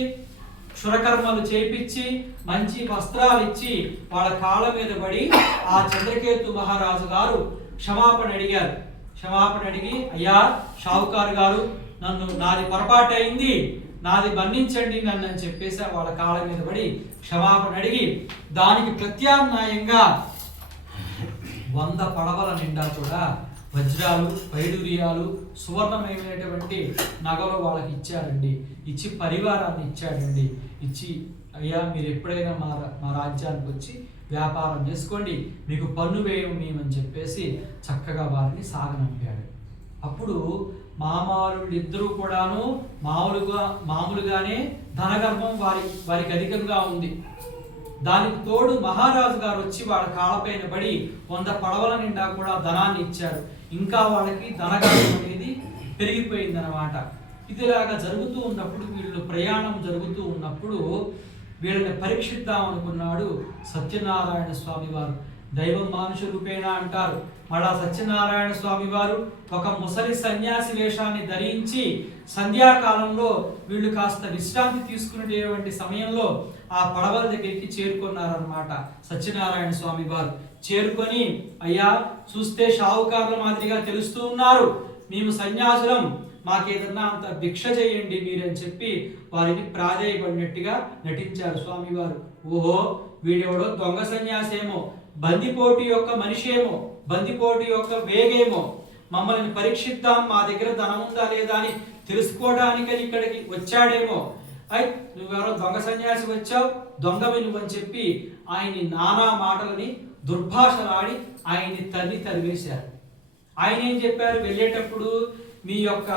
క్షురకర్మలు చేపించి మంచి వస్త్రాలు ఇచ్చి వాళ్ళ కాళ్ళ మీద పడి ఆ చంద్రకేతు మహారాజు గారు క్షమాపణ అడిగారు. క్షమాపణ అడిగి, అయ్యా షావుకారు గారు, నాది పొరపాటు అయింది, నాది మన్నించండి నన్ను అని చెప్పేసి వాళ్ళ కాళ్ళ మీద పడి క్షమాపణ అడిగి దానికి ప్రత్యామ్నాయంగా 100 పడవల నిండా కూడా వజ్రాలు, వైడూర్యాలు, సువర్ణమయమైనటువంటి నగలు వాళ్ళకి ఇచ్చారండి. ఇచ్చి పరివారాన్ని ఇచ్చాడండి. ఇచ్చి, అయ్యా మీరు ఎప్పుడైనా మా రాజ్యానికి వచ్చి వ్యాపారం చేసుకోండి, మీకు పన్ను వేయం మేమని చెప్పేసి చక్కగా వారిని సాగనంపాడు. అప్పుడు మామారులు ఇద్దరు కూడాను మామూలుగానే ధనగర్భం వారికి అధికంగా ఉంది. దానికి తోడు మహారాజు గారు వచ్చి వాళ్ళ కాళ్ళపైన పడి 100 పడవల నిండా కూడా ధనాన్ని ఇచ్చారు. ఇంకా వాళ్ళకి ధనగర్భం అనేది పెరిగిపోయిందనమాట. ఇదిలాగా జరుగుతూ ఉన్నప్పుడు, వీళ్ళు ప్రయాణం జరుగుతూ ఉన్నప్పుడు వీళ్ళని పరీక్షిద్దాం అనుకున్నాడు సత్యనారాయణ స్వామి వారు. దైవం మానుష రూపేణ అంటారు. మళ్ళా సత్యనారాయణ స్వామి వారు ఒక ముసలి సన్యాసి వేషాన్ని ధరించి సంధ్యాకాలంలో వీళ్ళు కాస్త విశ్రాంతి తీసుకునేటువంటి సమయంలో ఆ పడవల దగ్గరికి చేరుకున్నారనమాట. సత్యనారాయణ స్వామి వారు చేరుకొని, అయ్యా చూస్తే షావుకారుల మాదిరిగా తెలుస్తూ ఉన్నారు, మేము సన్యాసులం, మాకేదన్నా అంత భిక్ష చేయండి మీరని చెప్పి వారిని ప్రాధేయపడినట్టుగా నటించారు స్వామివారు. ఓహో వీడెవడో దొంగ సన్యాసేమో, బందిపోటు యొక్క మనిషేమో, బందిపోటు యొక్క వేగేమో, మమ్మల్ని పరీక్షిద్దాం, మా దగ్గర ధనం ఉందా లేదా అని తెలుసుకోవడానికని ఇక్కడికి వచ్చాడేమో, నువ్వెవరో దొంగ సన్యాసి వచ్చావు, దొంగవి నువ్వని చెప్పి ఆయన్ని నానా మాటలని దుర్భాషలాడి ఆయన్ని తరివేశారు. ఆయన ఏం చెప్పారు? వెళ్ళేటప్పుడు మీ యొక్క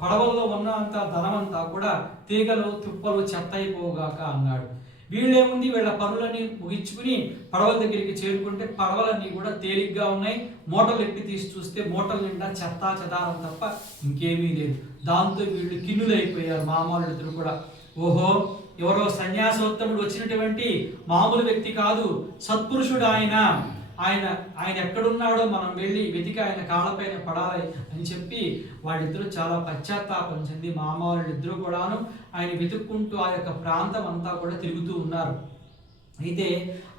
పడవల్లో ఉన్నంత ధనమంతా కూడా తీగలు తుప్పలు చెత్త అయిపోగాక అన్నాడు. వీళ్ళేముంది, వీళ్ళ పనులన్నీ ముగించుకుని పడవల దగ్గరికి చేరుకుంటే పడవలన్నీ కూడా తేలిగ్గా ఉన్నాయి. మూటలు ఎప్పి తీసి చూస్తే మూటల నిండా చెత్తా చెదారం తప్ప ఇంకేమీ లేదు. దాంతో వీళ్ళు కిన్నులైపోయారు మామూలు కూడా. ఓహో ఎవరో సన్యాసోత్తముడు వచ్చినటువంటి మామూలు వ్యక్తి కాదు, సత్పురుషుడు ఆయన ఎక్కడున్నాడో మనం వెళ్ళి వెతికి ఆయన కాళ్ళపైన పడాలి అని చెప్పి వాళ్ళిద్దరూ చాలా పశ్చాత్తాపం చెంది మామూలు కూడాను ఆయన వెతుక్కుంటూ ఆ యొక్క ప్రాంతం అంతా కూడా తిరుగుతూ ఉన్నారు. అయితే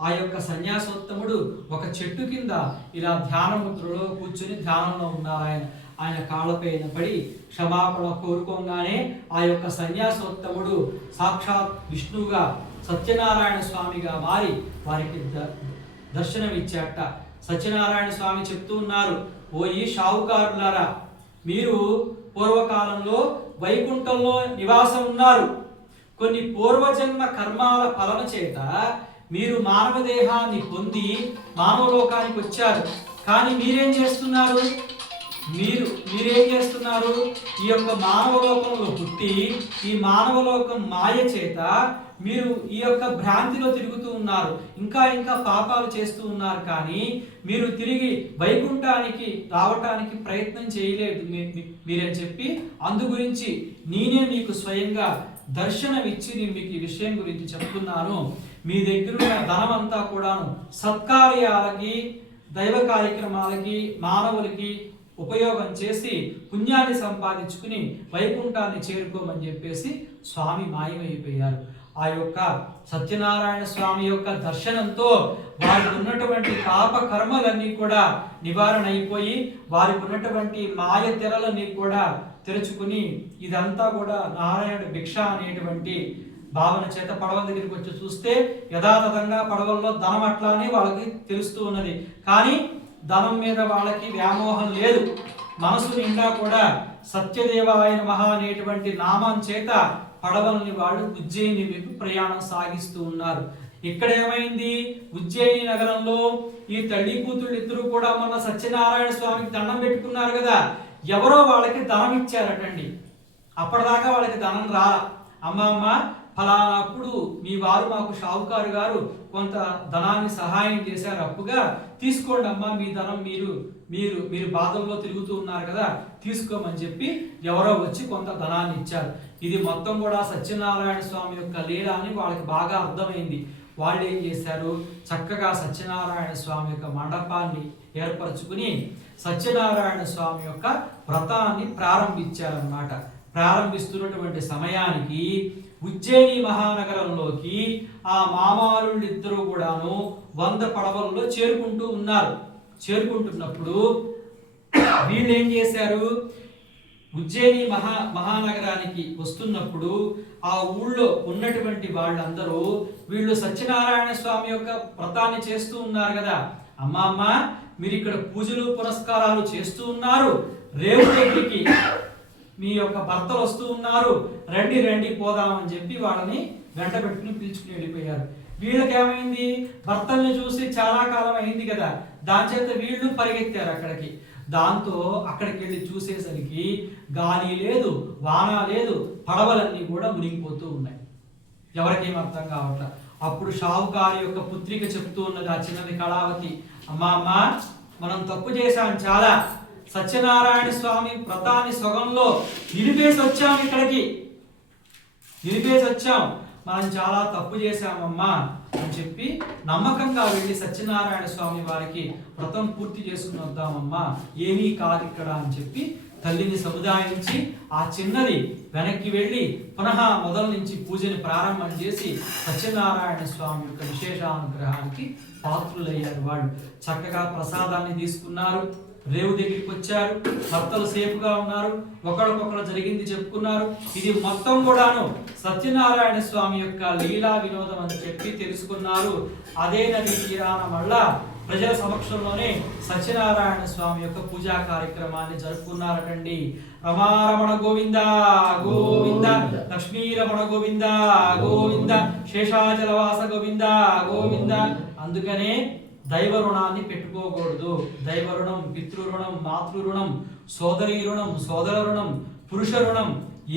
ఆ యొక్క సన్యాసోత్తముడు ఒక చెట్టు కింద ఇలా ధ్యానముద్రలో కూర్చుని ధ్యానంలో ఉన్నారు. ఆయన కాళ్ళపైన పడి క్షమాపణ కోరుకోగానే ఆ యొక్క సన్యాసోత్తముడు సాక్షాత్ విష్ణువుగా సత్యనారాయణ స్వామిగా మారి వారికి దర్శనమిచ్చాట. సత్యనారాయణ స్వామి చెప్తూ ఉన్నారు, ఓ ఈ షావుకారులారా, మీరు పూర్వకాలంలో వైకుంఠంలో నివాసం ఉన్నారు. కొన్ని పూర్వజన్మ కర్మాల ఫలన చేత మీరు మానవ దేహాన్ని పొంది మానవలోకానికి వచ్చారు. కానీ మీరేం చేస్తున్నారు? ఈ యొక్క మానవలోకంలో పుట్టి ఈ మానవలోకం మాయ చేత మీరు ఈ యొక్క భ్రాంతిలో తిరుగుతూ ఉన్నారు. ఇంకా పాపాలు చేస్తూ ఉన్నారు. కానీ మీరు తిరిగి వైకుంఠానికి రావటానికి ప్రయత్నం చేయలేదు మీరని చెప్పి అందు గురించి నేనే మీకు స్వయంగా దర్శనమిచ్చి నేను మీకు ఈ విషయం గురించి చెప్తున్నాను. మీ దగ్గర ఉన్న ధనమంతా కూడాను సత్కార్యాలకి, దైవ కార్యక్రమాలకి, మానవులకి ఉపయోగం చేసి పుణ్యాన్ని సంపాదించుకుని వైకుంఠాన్ని చేరుకోమని చెప్పేసి స్వామి మాయమైపోయారు. ఆ యొక్క సత్యనారాయణ స్వామి యొక్క దర్శనంతో వారికి ఉన్నటువంటి పాప కర్మలన్నీ కూడా నివారణ అయిపోయి వారికి ఉన్నటువంటి మాయ తెరలన్నీ కూడా తెరుచుకుని ఇదంతా కూడా నారాయణుడి భిక్ష అనేటువంటి భావన చేత పడవల దగ్గరికి వచ్చి చూస్తే యథాతథంగా పడవల్లో ధనం అట్లానే వాళ్ళకి తెలుస్తూ ఉన్నది. కానీ ధనం మీద వాళ్ళకి వ్యామోహం లేదు. మనసు నిండా కూడా సత్యదేవాయ నమః అనేటువంటి నామం చేత పడవల్ని వాళ్ళు ఉజ్జయిని వైపు ప్రయాణం సాగిస్తూ ఉన్నారు. ఇక్కడ ఏమైంది, ఉజ్జయిని నగరంలో ఈ తల్లి కూతుళ్ళు ఇద్దరు కూడా మన సత్యనారాయణ స్వామికి దండం పెట్టుకున్నారు కదా, ఎవరో వాళ్ళకి ధనం ఇచ్చారటండి. అప్పటిదాకా వాళ్ళకి ధనం రాలా. అమ్మ ఫలానాప్పుడు మీ వారు మాకు షావుకారు గారు కొంత ధనాన్ని సహాయం చేశారు, అప్పుగా తీసుకోండి అమ్మా, మీ ధనం మీరు మీరు మీరు బాధల్లో తిరుగుతూ ఉన్నారు కదా, తీసుకోమని చెప్పి ఎవరో వచ్చి కొంత ధనాన్ని ఇచ్చారు. ఇది మొత్తం కూడా సత్యనారాయణ స్వామి యొక్క లీల అని వాళ్ళకి బాగా అర్థమైంది. వాళ్ళు ఏం చేశారు, చక్కగా సత్యనారాయణ స్వామి యొక్క మండపాన్ని ఏర్పరచుకుని సత్యనారాయణ స్వామి యొక్క వ్రతాన్ని ప్రారంభించారన్నమాట. ప్రారంభిస్తున్నటువంటి సమయానికి ఉజ్జయిని మహానగరంలోకి ఆ మామాలుళ్ళిద్దరూ కూడాను 100 పడవల్లో చేరుకుంటూ ఉన్నారు. చేరుకుంటున్నప్పుడు వీళ్ళు ఏం చేశారు, ఉజ్జయిని మహానగరానికి వస్తున్నప్పుడు ఆ ఊళ్ళో ఉన్నటువంటి వాళ్ళందరూ వీళ్ళు సత్యనారాయణ స్వామి యొక్క వ్రతాన్ని చేస్తూ ఉన్నారు కదా, అమ్మ మీరు ఇక్కడ పూజలు పురస్కారాలు చేస్తూ ఉన్నారు, రేవు దగ్గరికి మీ యొక్క భర్తలు వస్తూ ఉన్నారు, రండి రండి పోదామని చెప్పి వాళ్ళని వెంట పెట్టుకుని పిలుచుకుని వెళ్ళిపోయారు. వీళ్ళకేమైంది, భర్తల్ని చూసి చాలా కాలం అయింది కదా, దాని చేత వీళ్ళు పరిగెత్తారు అక్కడికి. దాంతో అక్కడికి వెళ్ళి చూసేసరికి గాలి లేదు, వాన లేదు, పడవలన్నీ కూడా మునిగిపోతూ ఉన్నాయి. ఎవరికేం అర్థం కావట్లా. అప్పుడు షావుకారి యొక్క పుత్రిక చెప్తూ ఉన్నది, ఆ చిన్నది కళావతి, అమ్మ మనం తప్పు చేశాం చాలా, సత్యనారాయణ స్వామి వ్రతాన్ని సొగంలో నిలిపేసి వచ్చాం, ఇక్కడికి నిలిపేసి వచ్చాం, మనం చాలా తప్పు చేశామమ్మా అని చెప్పి నమ్మకంగా వెళ్ళి సత్యనారాయణ స్వామి వారికి వ్రతం పూర్తి చేసుకుని వద్దామమ్మా, ఏమీ కాదు ఇక్కడ అని చెప్పి తల్లిని సముదాయించి ఆ చిన్నది వెనక్కి వెళ్ళి పునః మొదలు నుంచి పూజని ప్రారంభం చేసి సత్యనారాయణ స్వామి యొక్క విశేషానుగ్రహానికి పాత్రులయ్యారు. వాళ్ళు చక్కగా ప్రసాదాన్ని తీసుకున్నారు, రేవు దగ్గరికి వచ్చారు, భర్తలు సేఫ్గా ఉన్నారు, ఒకరికొకరు జరిగింది చెప్పుకున్నారు. ఇది మొత్తం కూడాను సత్యనారాయణ స్వామి యొక్క లీలా వినోదం అని చెప్పి తెలుసుకున్నారు. అదే నది తీరాన మళ్ళా ప్రజల సమక్షంలోనే సత్యనారాయణ స్వామి యొక్క పూజా కార్యక్రమాన్ని జరుపుకున్నారటండి. రమారమణ గోవింద గోవింద, లక్ష్మీరమణ గోవింద గోవింద, శేషాచలవాస గోవింద గోవింద. అందుకనే దైవ రుణాన్ని పెట్టుకోకూడదు. దైవ రుణం, పితృరుణం, మాతృరుణం, సోదరీ రుణం, సోదర రుణం, పురుష రుణం,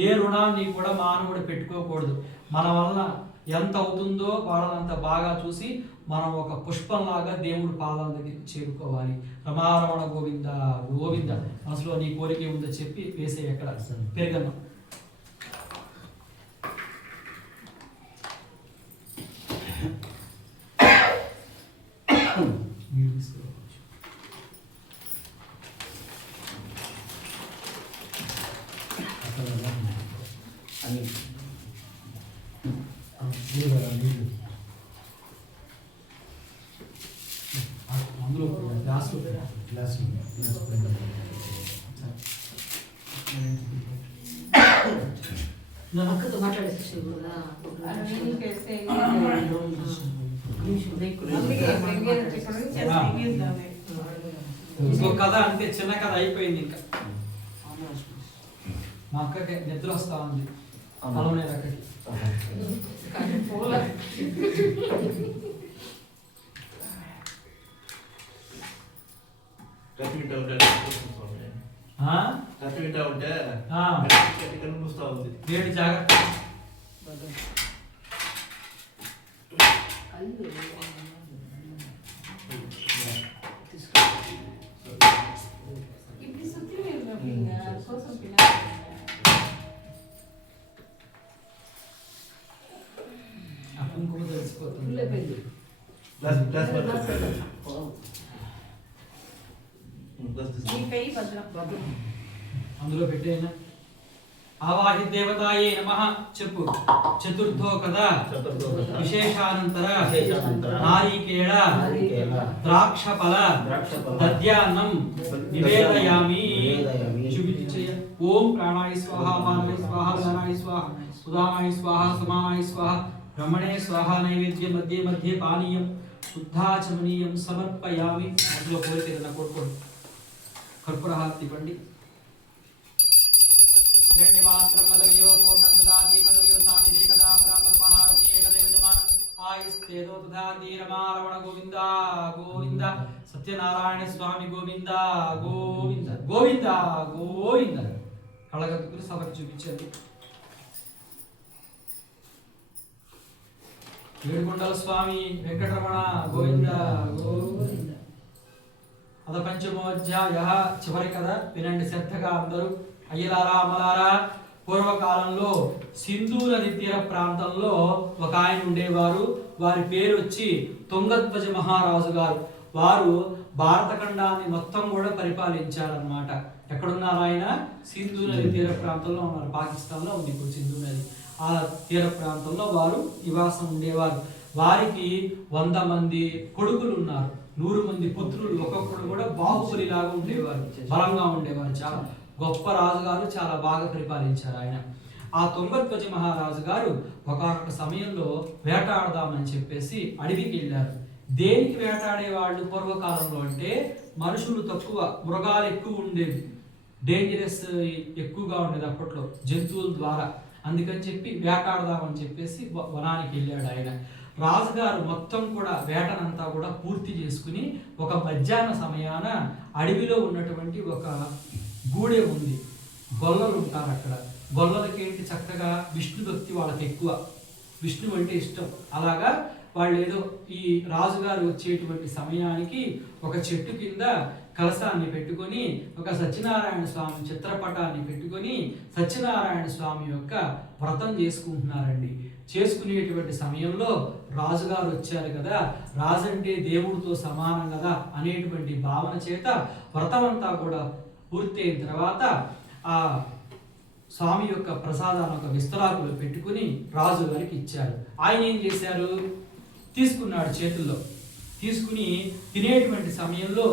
ఏ రుణాన్ని కూడా మానవుడు పెట్టుకోకూడదు. మన వలన ఎంత అవుతుందో వాళ్ళనంత బాగా చూసి మనం ఒక పుష్పంలాగా దేవుడి పాదాల దగ్గరికి చేరుకోవాలి. రమారమణ గోవింద గోవింద. మనసులో నీ కోరిక ఉందో చెప్పి వేసే ఎక్కడ పెరగను. అందులో అక్కతో మాట్లాడేసి ఇంకో కథ అంటే చిన్న కథ అయిపోయింది. ఇంకా మా అక్కకి నిద్ర వస్తా ఉంది, పొలం అక్కడికి. వేడి జాగ్రత్త. అప్పుడు తెలిసిపోతుంది. ఈ పెయ్యి భద్రం. అందులో పెట్టేనా ఆవాహి దేవతాయే నమః చెప్పు. చతుర్థో కదా విశేషానంతర నారీకేళ ద్రాక్షఫల దద్యాన్నం నివేదయామి. చూపించేయ. ఓం ప్రాణాయ స్వాహ, అపానాయ స్వాహ, ఉదానాయ స్వాహ, ఉదానాయ స్వాహ, సమానాయ స్వాహ, బ్రహ్మణే స్వాహ. నైవేద్యం మధ్య మధ్య పానీయం శుద్ధాచమనీయం సమర్పయామి. అందులో కోరిక ఏదైనా కోరుకోండి. కర్పూరహారతి ఇవ్వండి. హిరణ్యపాత్రం మదవియో పూర్ణం దదాతి మదవియో సామిదే కదా బ్రాహ్మణోపహారతి ఏకదేవ జమాన ఆయుస్తేదో దదాతి రమారమణ గోవింద గోవింద సత్యనారాయణ స్వామి గోవింద గోవింద గోవింద గోవింద. కళగత్తుకుని సభకు చూపించండి. ఏడుకొండల స్వామి వెంకటరమణ గోవింద గోవింద. అద పంచమోధ్యాయ చివరి కథ వినండి శ్రద్ధగా అందరూ. అయ్యలారా అమ్మలారా, పూర్వకాలంలో సింధు నది తీర ప్రాంతంలో ఒక ఆయన ఉండేవారు. వారి పేరు వచ్చి తుంగధ్వజ మహారాజు గారు. వారు భారతఖండాన్ని మొత్తం కూడా పరిపాలించారనమాట. ఎక్కడున్నారు ఆయన? సింధు నది తీర ప్రాంతంలో ఉన్నారు. పాకిస్తాన్లో ఉంది ఇప్పుడు సింధు నది. ఆ తీర ప్రాంతంలో వారు నివాసం ఉండేవారు. వారికి 100 మంది కొడుకులు ఉన్నారు, 100 మంది పుత్రులు. ఒక్కొక్కడు కూడా బాహుబలి లాగా ఉండేవారు, బలంగా ఉండేవారు. చాలా గొప్ప రాజుగారు, చాలా బాగా పరిపాలించారు ఆయన. ఆ తుంగధ్వజ మహారాజు గారు ఒకనొక సమయంలో వేటాడదామని చెప్పేసి అడవికి వెళ్ళారు. దేనికి వేటాడేవాళ్ళు పూర్వకాలంలో అంటే మనుషులు తక్కువ, మృగాలు ఎక్కువ ఉండేవి, డేంజరస్ ఎక్కువగా ఉండేది అప్పట్లో జంతువుల ద్వారా. అందుకని చెప్పి వేటాడదామని చెప్పేసి వనానికి వెళ్ళాడు ఆయన. రాజుగారు మొత్తం కూడా వేటనంతా కూడా పూర్తి చేసుకుని ఒక మధ్యాహ్న సమయాన అడవిలో ఉన్నటువంటి ఒక గూడె ఉంది. గొల్లలు ఉంటారు అక్కడ. గొల్లలకి ఏంటి చక్కగా విష్ణు భక్తి వాళ్ళకి ఎక్కువ, విష్ణు అంటే ఇష్టం. అలాగా వాళ్ళు ఏదో ఈ రాజుగారు వచ్చేటువంటి సమయానికి ఒక చెట్టు కింద కలశాన్ని పెట్టుకొని ఒక సత్యనారాయణ స్వామి చిత్రపటాన్ని పెట్టుకొని సత్యనారాయణ స్వామి యొక్క వ్రతం చేసుకుంటున్నారండి. చేసుకునేటువంటి సమయంలో రాజుగారు వచ్చారు కదా, రాజు అంటే దేవుడితో సమానం కదా అనేటువంటి భావన చేత వ్రతం అంతా కూడా పూర్తయిన తర్వాత ఆ స్వామి యొక్క ప్రసాదాన్ని ఒక విస్తరాకులు పెట్టుకుని రాజు గారికి ఇచ్చారు. ఆయన ఏం చేశారు? తీసుకున్నాడు చేతుల్లో. తీసుకుని తినేటువంటి సమయంలో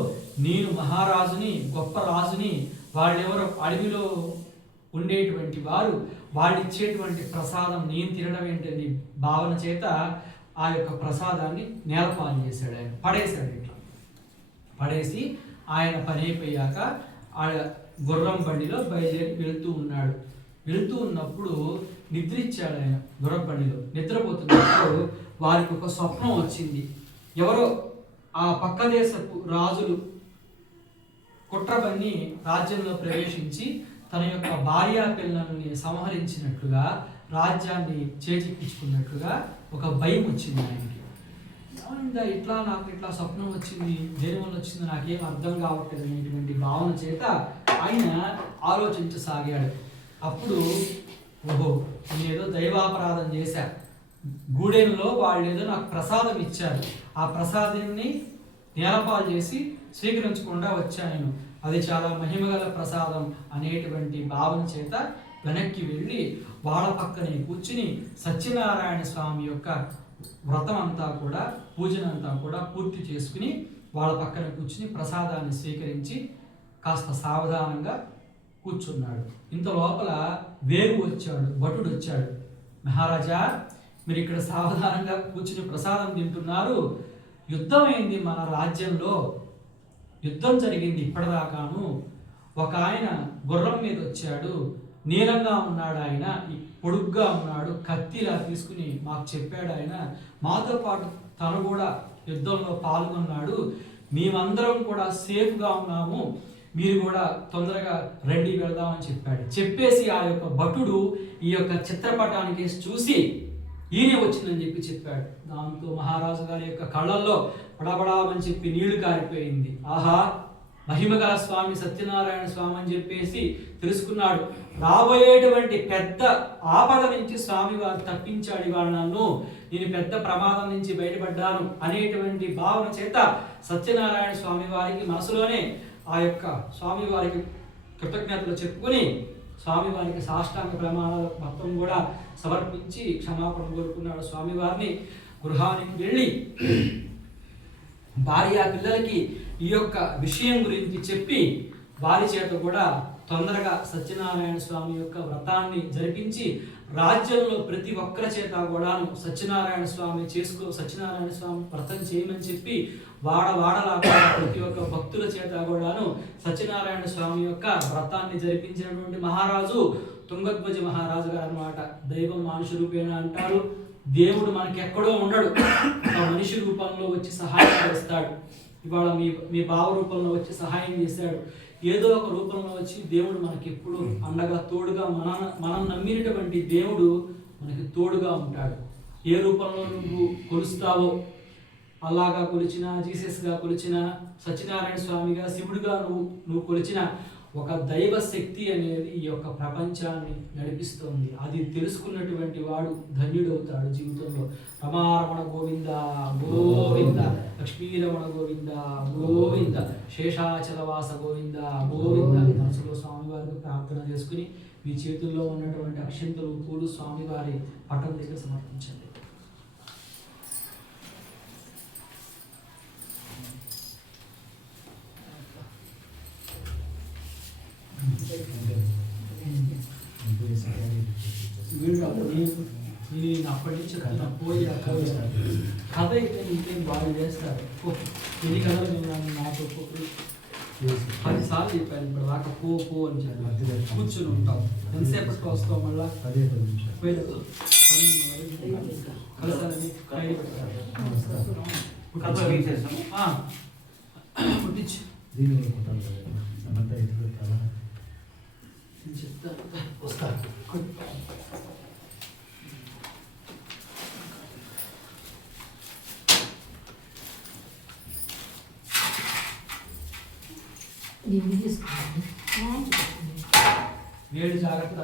నేను మహారాజుని, గొప్ప రాజుని, వాళ్ళెవరో అడవిలో ఉండేటువంటి వారు, వాళ్ళు ఇచ్చేటువంటి ప్రసాదం నేను తినడం ఏంటని భావన చేత ఆ యొక్క ప్రసాదాన్ని నేలపాలు చేశాడు. ఆయన పడేశాడు. ఇట్లా పడేసి ఆయన పని అయిపోయాక ఆ గుర్రం బండిలో బయలుదేరి వెళ్తూ ఉన్నాడు. వెళ్తూ ఉన్నప్పుడు నిద్రించాడు ఆయన. గుర్రం బండిలో నిద్రపోతున్నప్పుడు వారికి ఒక స్వప్నం వచ్చింది. ఎవరో ఆ పక్క దేశపు రాజులు కుట్రబన్ని రాజ్యంలో ప్రవేశించి తన యొక్క భార్యా పిల్లల్ని సంహరించినట్లుగా, రాజ్యాన్ని చేజిక్కించుకున్నట్లుగా ఒక భయం వచ్చింది ఆయనకి. ఇట్లా నాకు ఇట్లా స్వప్నం వచ్చింది, దేని వల్ల వచ్చింది నాకేం అర్థం కావట్లేదు అనేటువంటి భావన చేత ఆయన ఆలోచించసాగాడు. అప్పుడు ఓహో, నేనేదో దైవాపరాధం చేశా. గూడెంలో వాళ్ళు ఏదో నాకు ప్రసాదం ఇచ్చారు, ఆ ప్రసాదాన్ని నేలపాలు చేసి స్వీకరించకుండా వచ్చాను నేను. అది చాలా మహిమగల ప్రసాదం అనేటువంటి భావన చేత వెనక్కి వెళ్ళి వాళ్ళ పక్కనే కూర్చుని సత్యనారాయణ స్వామి యొక్క వ్రతం అంతా కూడా, పూజనంతా కూడా పూర్తి చేసుకుని వాళ్ళ పక్కన కూర్చుని ప్రసాదాన్ని స్వీకరించి కాస్త సావధానంగా కూర్చున్నాడు. ఇంత లోపల వేగు వచ్చాడు, భటుడు వచ్చాడు. మహారాజా, మీరు ఇక్కడ సావధానంగా కూర్చుని ప్రసాదం తింటున్నారు, యుద్ధం అయింది మన రాజ్యంలో, యుద్ధం జరిగింది ఇప్పటిదాకాను. ఒక ఆయన గుర్రం మీద వచ్చాడు, నీలంగా ఉన్నాడు, ఆయన పొడుగ్గా ఉన్నాడు, కత్తిలా తీసుకుని మాకు చెప్పాడు ఆయన. మాతో పాటు తను కూడా యుద్ధంలో పాల్గొన్నాడు, మేమందరం కూడా సేఫ్గా ఉన్నాము, మీరు కూడా తొందరగా రండి వెళ్దామని చెప్పాడు. చెప్పేసి ఆ యొక్క భటుడు ఈ యొక్క చిత్రపటానికి చూసి ఈయనే వచ్చిందని చెప్పాడు. దాంతో మహారాజు గారి యొక్క కళ్ళల్లో పడబడామని చెప్పి నీళ్లు కారిపోయింది. ఆహా, మహిమగల స్వామి సత్యనారాయణ స్వామి అని చెప్పేసి తెలుసుకున్నాడు. రాబోయేటువంటి పెద్ద ఆపద నుంచి స్వామి వారు తప్పించాడు ఇవాళ నన్ను, నేను పెద్ద ప్రమాదం నుంచి బయటపడ్డాను అనేటువంటి భావన చేత సత్యనారాయణ స్వామి వారికి మనసులోనే ఆ యొక్క స్వామివారికి కృతజ్ఞతలు చెప్పుకొని స్వామివారికి సాష్టాంగ ప్రమాణాలు మొత్తం కూడా సమర్పించి క్షమాపణ కోరుకున్నాడు. స్వామివారిని గృహానికి వెళ్ళి భార్య పిల్లలకి ఈ యొక్క విషయం గురించి చెప్పి వారి చేత కూడా తొందరగా సత్యనారాయణ స్వామి యొక్క వ్రతాన్ని జరిపించి రాజ్యంలో ప్రతి ఒక్కరి చేత కూడాను సత్యనారాయణ స్వామి వ్రతం చేయమని చెప్పి వాడలాగా ప్రతి ఒక్క భక్తుల చేత కూడాను సత్యనారాయణ స్వామి యొక్క వ్రతాన్ని జరిపించినటువంటి మహారాజు తుంగధ్వజ మహారాజు గారు అన్నమాట. దైవం మానుష రూపేణ అంటారు. దేవుడు మనకి ఎక్కడో ఉండడు, ఒక మనిషి రూపంలో వచ్చి సహాయం చేస్తాడు. ఇవాళ మీ భావ రూపంలో వచ్చి సహాయం చేశాడు. ఏదో ఒక రూపంలో వచ్చి దేవుడు మనకి ఎప్పుడు అండగా తోడుగా మనం నమ్మినటువంటి దేవుడు మనకి తోడుగా ఉంటాడు. ఏ రూపంలో నువ్వు కొలుస్తావో, అల్లాగా కొలిచిన, జీసస్గా కొలిచిన, సత్యనారాయణ స్వామిగా, శివుడిగా నువ్వు కొలిచిన ఒక దైవ శక్తి అనేది ఈ యొక్క ప్రపంచాన్ని నడిపిస్తుంది. అది తెలుసుకున్నటువంటి వాడు ధన్యుడవుతాడు జీవితంలో. రమారమణ గోవింద గోవింద, లక్ష్మీరమణ గోవింద గోవింద, శేషాచలవాస గోవింద గోవింద. మనసులో స్వామివారికి ప్రార్థన చేసుకుని మీ చేతుల్లో ఉన్నటువంటి అక్షంతలు, పూలు స్వామివారి పటం దగ్గర సమర్పించండి. నేను అప్పటి నుంచి పోయి కథ అయితే ఇంకేం బాగా చేస్తారు. ఎన్ని కథలు నేను నాకు 10 సార్లు చెప్పాను ఇప్పుడు దాకా పో అని చెప్పి కూర్చొని ఉంటాం. ఎంతసేపటికి వస్తాం మళ్ళా కలసాలని పుట్టించి చెప్తాను వస్తారు. వేడి జాగ్రత్త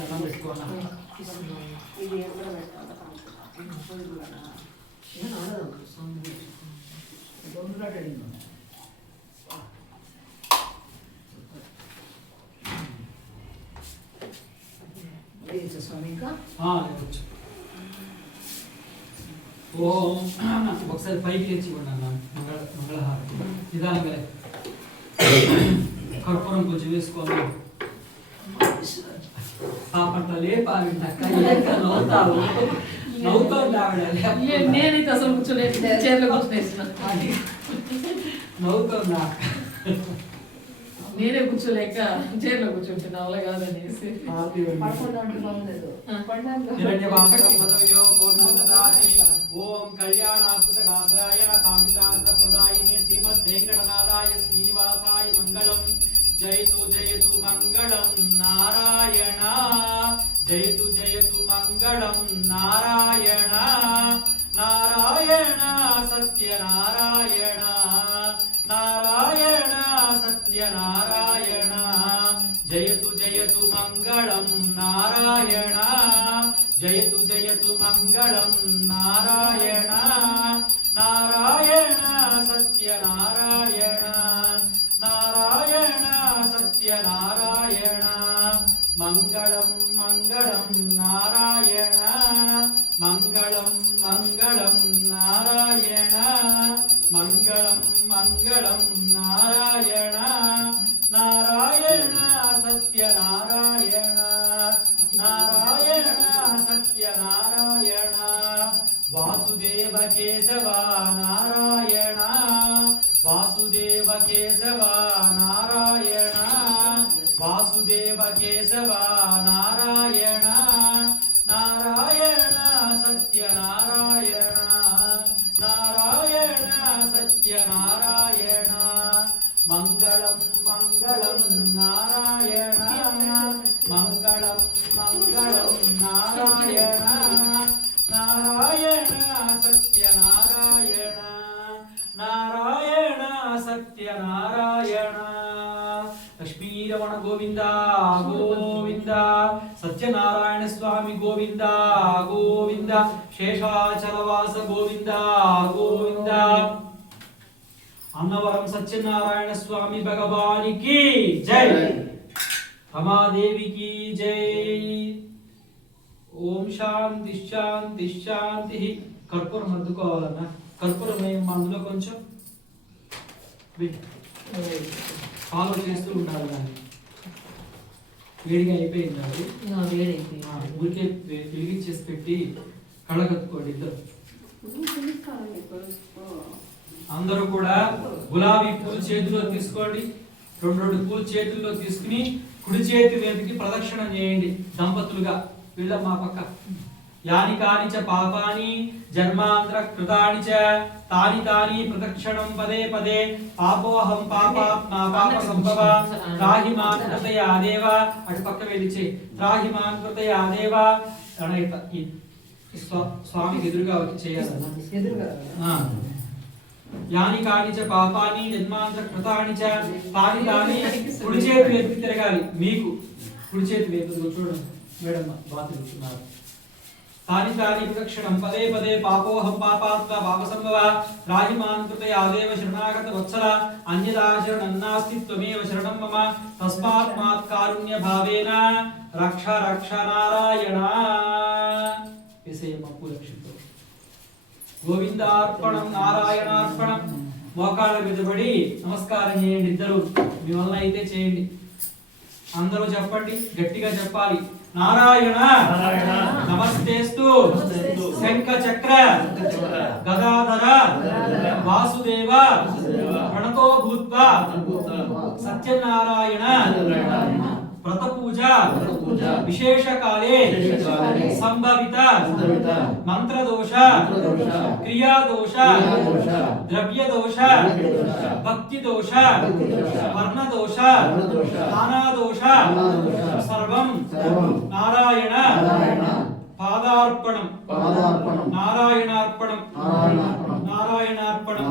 అన్నం పెట్టుకోవాలా. ఇది ఎక్కడ పెట్టాలి? స్వామి ఇంకా ఒకసారి పైకి లేచి మంగళహారం నిదానంగా కర్పూరం కొంచెం వేసుకోవాలి. పాపట్ల లేపాలి నవ్వుతావు నేనైతే అసలు కూర్చోలేదు, చైర్లో కూర్చునేసిన. నవ్వుతుందా? నేనే కూర్చోలేక చైర్లో కూర్చుంటున్నా అలా కాదనేసి. ఓం కళ్యాణాద్భుతగాత్రాయ కామితార్థప్రదాయినే శ్రీమద్ వెంకటనాథాయ శ్రీనివాసాయ మంగళం. జయతు జయతు మంగళం నారాయణ, జయతు జయతు మంగళం నారాయణ, నారాయణ సత్యనారాయణ, నారాయణ సత్యనారాయణ. జయతు జయతు మంగళం నారాయణ, జయతు జయతు మంగళం నారాయణ, నారాయణ సత్యనారాయణ, నారాయణ సత్యనారాయణ. మంగళం మంగళం నారాయణ, మంగళం మంగళం నారాయణ, మంగళం మంగళం నారాయణ, నారాయణ సత్యనారాయణ, నారాయణ సత్యనారాయణ. వాసుదేవ కేశవ నారాయణ, వాసుదేవ కేశవ నారాయణ, వాసుదేవ కేశవ నారాయణ, నారాయణ సత్యనారాయణ, నారాయణ సత్యనారాయణ. మంగళం మంగళం నారాయణ, మంగళం మంగళం నారాయణ, నారాయణ సత్యనారాయణ, నారాయణ సత్యనారాయణ. లక్ష్మీ రమణ గోవింద గోవింద, సత్యనారాయణ స్వామి గోవింద గోవింద, శేషాచలవాస గోవింద గోవింద, అన్నవరం సత్యనారాయణ స్వామి భగవానికి జై, రమాదేవికి జై. ఓం శాంతి శాంతి శాంతి. కర్పూరం అద్దుకోవాలన్నా, కర్పూరం అందులో కొంచెం ఫాలో చేస్తూ ఉండాలి. దాన్ని వేడిగా అయిపోయింది అది, ఊరికే వెలిగించేసి పెట్టి కళ్ళగత్తుకోండి ఇద్దరు. అందరూ కూడా గులాబీ పూలు చేతిలో తీసుకోండి. రెండు పూలు చేతుల్లో తీసుకుని కుడి చేతి వైపుకి ప్రదక్షిణ చేయండి దంపతులుగా. వీళ్ళ మా పక్క. యాని కాని చ పాపాని జన్మాంతర కృతాని చ తాని తాని ప్రదక్షిణం పదే పదే పాపోహం పాపాత్మా పాప సంభవ త్రాహి మాం కృతయా దేవ. అటు పక్క వెళ్ళిచే త్రాహి మాం కృతయా దేవ. స్వామికి ఎదురుగా వచ్చి చేయాలన్నా. యాని కాని చ పాపాని జన్మాంతర కృతాని చ తాని తాని. కుడి చేతి వైపు తిరగాలి. మీకు కుడి చేతి వైపు చూడండి మేడం బాగా తిరుగుతున్నారు. తాని తాని ప్రదక్షిణం పదే పదే పాపోహం పాపాత్మ పాప సంభవ త్రాహి మాం కృతయా దేవ శరణాగత వత్సల అన్యదా శరణం నాస్తి త్వమేవ శరణం మమ తస్మాత్ కారుణ్య భావేన రక్ష రక్ష నారాయణ. విషయమప్పు రక్షితో గోవిందార్పణం నారాయణార్పణం. మోకాళ్ళ మీద పడి నమస్కారం చేయండి ఇద్దరు. మీ వల్ల అయితే చేయండి. అందరూ చెప్పండి, గట్టిగా చెప్పాలి. నారాయణ నమస్తేస్తు శంఖ చక్ర గదాధర వాసుదేవ ప్రణతో భూత్వా సత్యనారాయణ వ్రత పూజ విశేష కాలే సంభవిత మంత్రదోష క్రియాదోష ద్రవ్యదోష భక్తిదోష వర్ణదోష స్థానాదోష సర్వం నారాయణ పాదార్పణం నారాయణార్పణం నారాయణార్పణం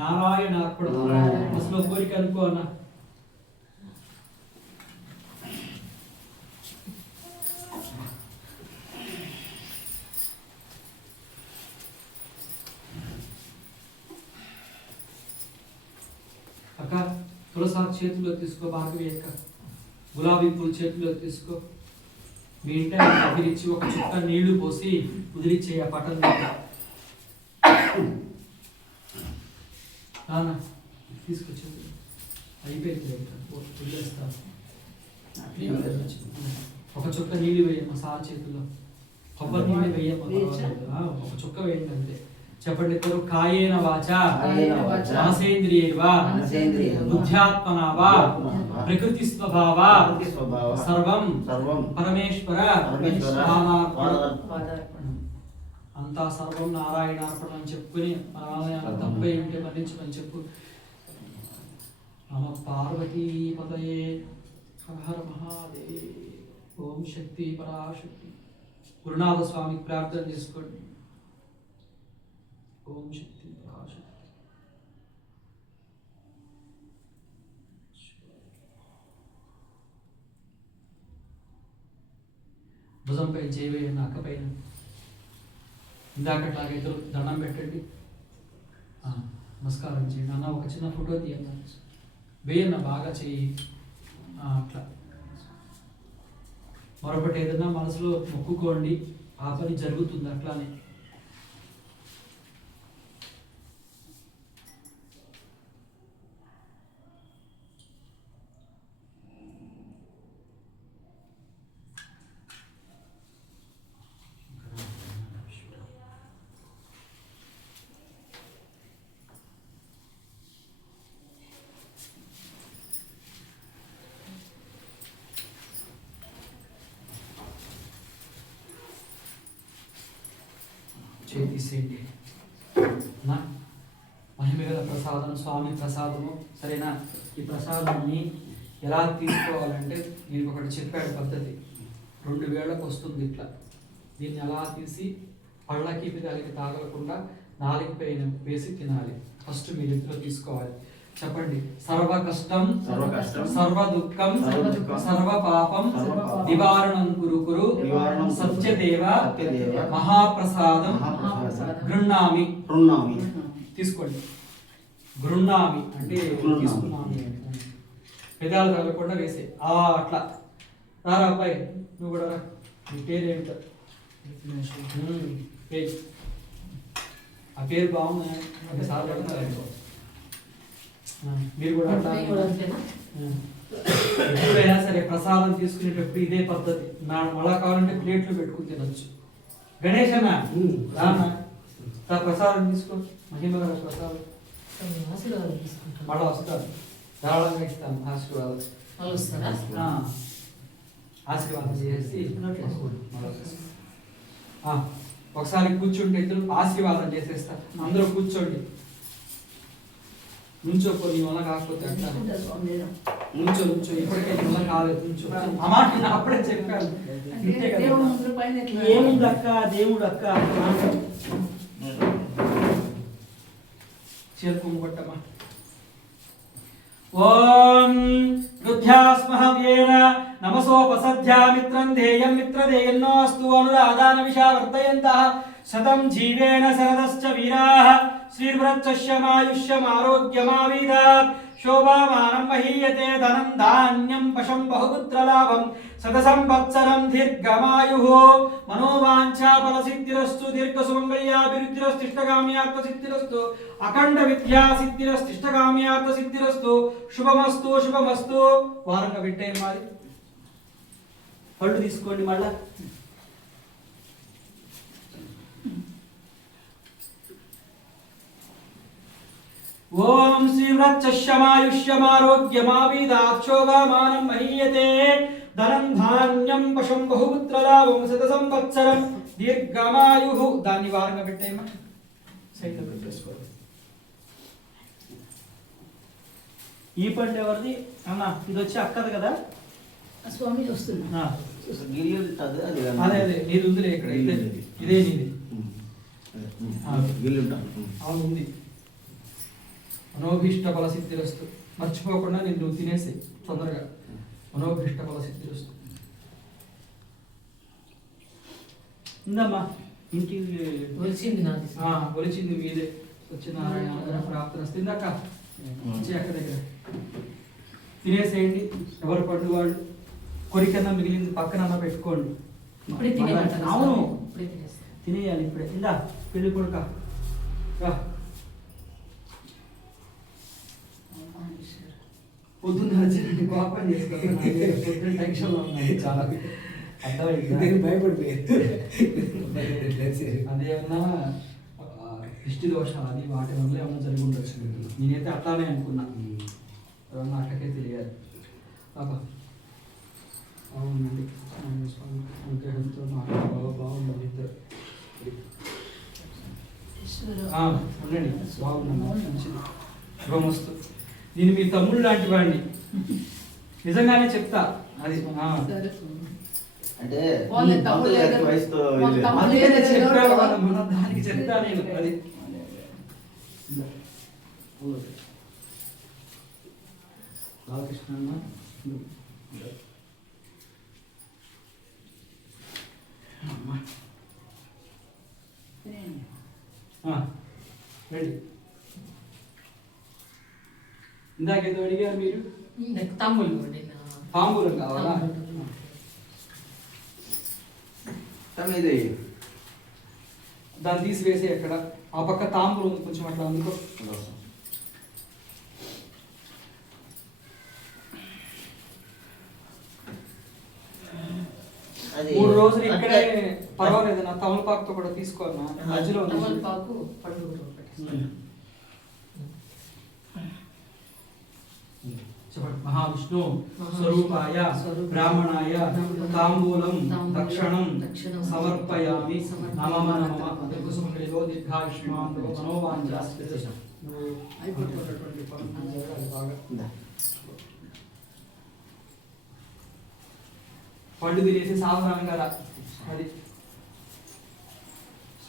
నారాయణార్పణం. అసలు కోరిక అనుకో అన్న. అక్క తులసాకు చేతిలో తీసుకో. భార్గవి అక్క గులాబీ పూలు చేతిలో తీసుకో. మీ ఇంటి అభిరిచి ఒక చుక్క నీళ్లు పోసి కుదిరిచ్చే ఆ పట్టణ నాన్న తీసుకొచ్చేది అయిపోయింది. వదిలేస్తాను. ఒక చుక్క నీళ్ళు వేయమ్మా సార్ చేతిలో. కొబ్బరి నీళ్ళు వేయమ్మా. ఒక చుక్క వేయండి అంతే. చెప్పండి ఇద్దరు. కాయేన వాచా మనసేంద్రియైర్వా బుద్ధ్యాత్మనా ప్రకృతి స్వభావ సర్వం పరమేశ్వర అంతా సర్వం నారాయణార్పణం అని చెప్పుకుని తప్పై ఉంటే మన్నించమని చెప్పు. నమ పార్వతీ పదయే హర మహాదేవ్. ఓం శక్తి పరాశక్తి. గురునాథ స్వామికి ప్రార్థన చేసుకోండి. ఓం శక్తి పరాశక్తి. భుజం పైన చేయవేయండి. అక్క పైన ఇందాకట్లాగా ఇద్దరు దండం పెట్టండి. నమస్కారం చేయండి. అన్న ఒక చిన్న ఫోటో తీయండి. వేయన్న బాగా చెయ్యి. అట్లా మరొకటి ఏదైనా మనసులో మొక్కుకోండి. ఆ పని జరుగుతుంది అట్లానే. చేసేయండి. మహిమగల ప్రసాదం స్వామి ప్రసాదము. సరేనా? ఈ ప్రసాదాన్ని ఎలా తీసుకోవాలంటే నేను ఒకటి చెప్పాడు పద్ధతి. 2 వేళ్లకు వస్తుంది ఇట్లా. దీన్ని ఎలా తీసి పళ్ళకి పిదాలకి తాగలకుండా నాలుగు పైన వేసి తినాలి. ఫస్ట్ మీరు ఇంట్లో తీసుకోవాలి. చెప్పండి. సర్వ కష్టం సర్వ కష్టం సర్వ దుఃఖం సర్వ దుఃఖం సర్వ పాపం సర్వ పాపం నివారణం కురు కురు నివారణం సత్యదేవ సత్యదేవ మహాప్రసాదం మహాప్రసాదం గృహ్ణామి. ప్రణామి. తీసుకోండి. గృహ్ణామి అంటే గృహ్ణామి. తీసుకున్నామి. పెదాలు తగలకుండా వేసే అట్లా. రారా అబ్బాయి, నువ్వు కూడా రా. నీ పేరేమిటో? పేరు. ఆ పేరు బాగుంది. ఒకసారి పెడతారు. మీరు కూడా అట్లా. నేను కూడా అంతేనా? ఎప్పుడైనా సరే ప్రసాదం తీసుకునేటప్పుడు ఇదే పద్ధతి. మళ్ళా కావాలంటే ప్లేట్లు పెట్టుకుని తినొచ్చు. గణేష్ అన్న రానా, ప్రసాదం తీసుకో. మహిమ గల ప్రసాదం ఆశీర్వాదం తీసుకుంటాను. మళ్ళా వస్తారు. ధారాళంగా ఇస్తాను ఆశీర్వాదం. వాళ్ళు వస్తారా? ఆశీర్వాదం చేసి మళ్ళా వస్తారు. ఒకసారి కూర్చుంటే ఇద్దరు ఆశీర్వాదం చేసేస్తా. అందరూ కూర్చోండి. నుంచో కొన్ని వల్ల కాకపోతే అట్లా నుంచో నుంచో ఇప్పటికే వల్ల కాలేదు. నుంచో ఆ మాట నేను అప్పుడే చెప్పాను. అంతే కదా. ఏముంది అక్క, దేవుడు అక్క. చేరుకోము కొట్టమ్మా. ఓం రుధ్యాస్మహవ్యేన నమసోపసధ్యా మిత్రం ధేయం మిత్రదేయన్నోస్తు అనురాధాన విషావర్తయంతః శతం జీవేన శరదశ్చ వీరాః శ్రీర్వ్రతశ్యమాయుష్యమారోగ్యమావిదాత్ శోభామానం మహీయతే ధనం ధాన్యం పశం బహుపుత్రలాభం శతసంవత్సరం దీర్ఘమాయుః మనోవాంఛాఫలసిద్ధిరస్తు దీర్ఘసుమంగళ్యాభివృద్ధిరస్తిష్టకామ్యార్థసిద్ధిరస్తు అఖండ విద్యాసిద్ధిరస్తిష్టకామ్యార్థసిద్ధిరస్తు శుభమస్తు శుభమస్తు. వారంగా పెట్టేయండి. మాది పళ్ళు తీసుకోండి. మళ్ళా ఓం శ్రీవ్రతశ్యమాయుష్యమారోగ్యమావిదాత్ శోభామానం మహీయతే ధనం ధాన్యం పశం బహుపుత్రలాభం శతసంవత్సరం దీర్ఘమాయుః. దాన్ని వారంగా పెట్టేయమ్మా. సైడ్లో పెట్టేసుకోండి. ఈ పండు ఎవరిది అన్న? ఇది వచ్చి అక్కది కదా. స్వామి వస్తున్నా. గిరి ఉంటుంది అది. అదే అదే నీది ఉందిలే ఇక్కడ. ఇదే నీది. గిల్లి ఉంటాను. అవును ఉంది. మనోభీష్ట ఫల సిద్ధిరస్తు. మర్చిపోకుండా నేను నువ్వు తినేసి తొందరగా. మనోభీష్ట ఫల సిద్ధిరస్తు. ఇందమ్మా ఇంటికి వచ్చింది నాది. ఒలిచింది మీదే. సత్యనారాయణ ప్రాప్తి ఇందాక అక్క దగ్గర తినేసేయండి. ఎవరు పడ్డు వాళ్ళు. కొరికన్నా మిగిలింది పక్కన పెట్టుకోండి. ఇప్పుడే తినేమంటారా? అవును, ఇప్పుడే తినేస్తా. తినేయాలి ఇప్పుడే. ఇందా పెళ్లి కొడుక రా. పొద్దున్న కోపం చేసుకోవాలి. పొద్దున్న టెన్షన్లో ఉన్నాను చాలా. అర్థమైంది. భయపడిపోయారు. అదేమన్నా దృష్టి దోషాలు అది వాటి వల్ల ఏమన్నా జరిగి ఉండొచ్చు. నేనైతే అట్లానే అనుకున్నా. నాకైతే తెలియాలి. అవునండి. అనుగ్రహంతో బాగుండాలి ఇద్దరు. ఉండండి. బాగున్నాను. మంచిది. శుభమస్తు. నేను మీ తమ్ముడు లాంటి వాడిని. నిజంగానే చెప్తా. అది సరే స్వామి. అంటే వాళ్ళ తమ్ముడు లేదు. వయసుతో వాళ్ళ తమ్ముడు అందుకే లేదు. చెప్పాను కదా, మనం దానికి చెప్తా నేను. అది బాలకృష్ణ అన్న రెడీ. ఇందాకేదో అడిగారు మీరు. తమ్ముళ్ళు తాంబూలం కావాలా? ఇది దాన్ని తీసివేసి అక్కడ ఆ పక్క తాంబూలం కొంచెం అట్లా అందుకో. అది 3 రోజులు ఇక్కడే పర్వాలేదు. నా తమలపాకుతో కూడా తీసుకోన్నా. మధ్యలో ఉంది. తమలపాకు పండు కూడా ఒకటి. చెప్పండి. మహావిష్ణు స్వరూపాయ బ్రాహ్మణాయ తాంబూలం దక్షిణం సమర్పయామి. నమః నమః. కుసుమకళిలో దీర్ఘాయుష్మాన్ మనోవాంఛాస్తి. అయిపోతున్నటువంటి పనులు బాగా పళ్ళు తినేసి సావధానంగా రా. అది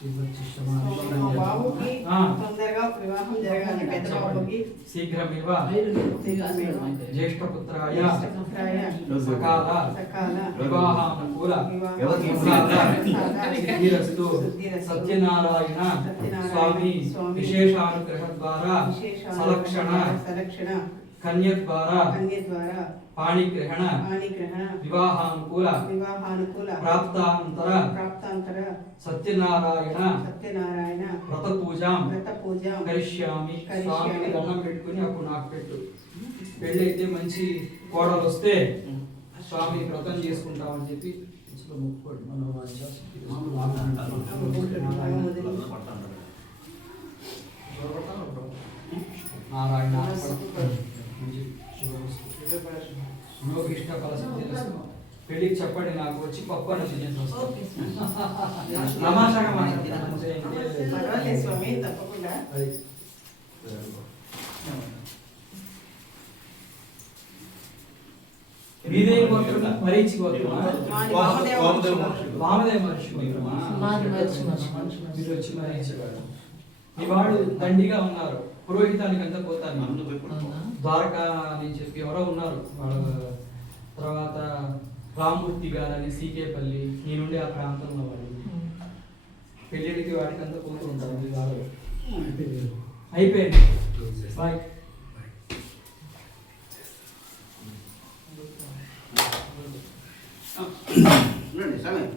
మా బాబుకి ఆ. తొందరగా వివాహం జరగాలి పెద్ద బాబుకి శీఘ్రమేవ జ్యేష్ఠపుత్రాయ పుత్రాయ సకాల సకాల వివాహానుకూల ఎవరికి? సిద్ధిరస్తు సత్యనారాయణ స్వామి విశేషానుగ్రహ ద్వారా సలక్షణ సలక్షణ కన్య ద్వారా కన్య ద్వారా పాణిగ్రహణ పాణిగ్రహణ వివాహానుకూల వివాహానుకూల ప్రాప్తాంతర ప్రాప్తాంతర సత్యనారాయణ సత్యనారాయణ వ్రత పూజాం వ్రత పూజ కరిష్యామి కరిష్యామి. స్వామికి దండం పెట్టుకుని అప్పుడు నాకు పెట్టు పెళ్ళైతే మంచి కోడలు వస్తే స్వామి వ్రతం చేసుకుంటామని చెప్పి మనసులో మొక్కుకోండి. మనోవాంఛ నారాయణ యోగిష్ట ఫల సిద్ధిరస్తు. పెళ్ళికి చెప్పండి నాకు వచ్చి పప్పు అని తినేసి ఓకే వస్తాను. తమాషాగా పర్వాలేదు స్వామి తప్పకుండా మీదేం గోత్రం? మరీచి గోత్రమా? మాది వామదేవ వంశం. వామదేవ మహర్షి గోత్రమా? మాది మహర్షి మీరు వచ్చి మరీచి వాడు. మీ వాడు దండిగా ఉన్నారు. పురోహితానికి అంతా పోతాను. ద్వారకా అని చెప్పి ఎవరో ఉన్నారు. వాళ్ళ తర్వాత రామూర్తి గారు అని సీకేపల్లి నీ నుండి ఆ ప్రాంతంలో వాళ్ళు పెళ్ళిడికి వాటికి అంతా పోతూ ఉంటారు. మీ వారు అయిపోయింది. బాయ్. ఉండండి, సమయం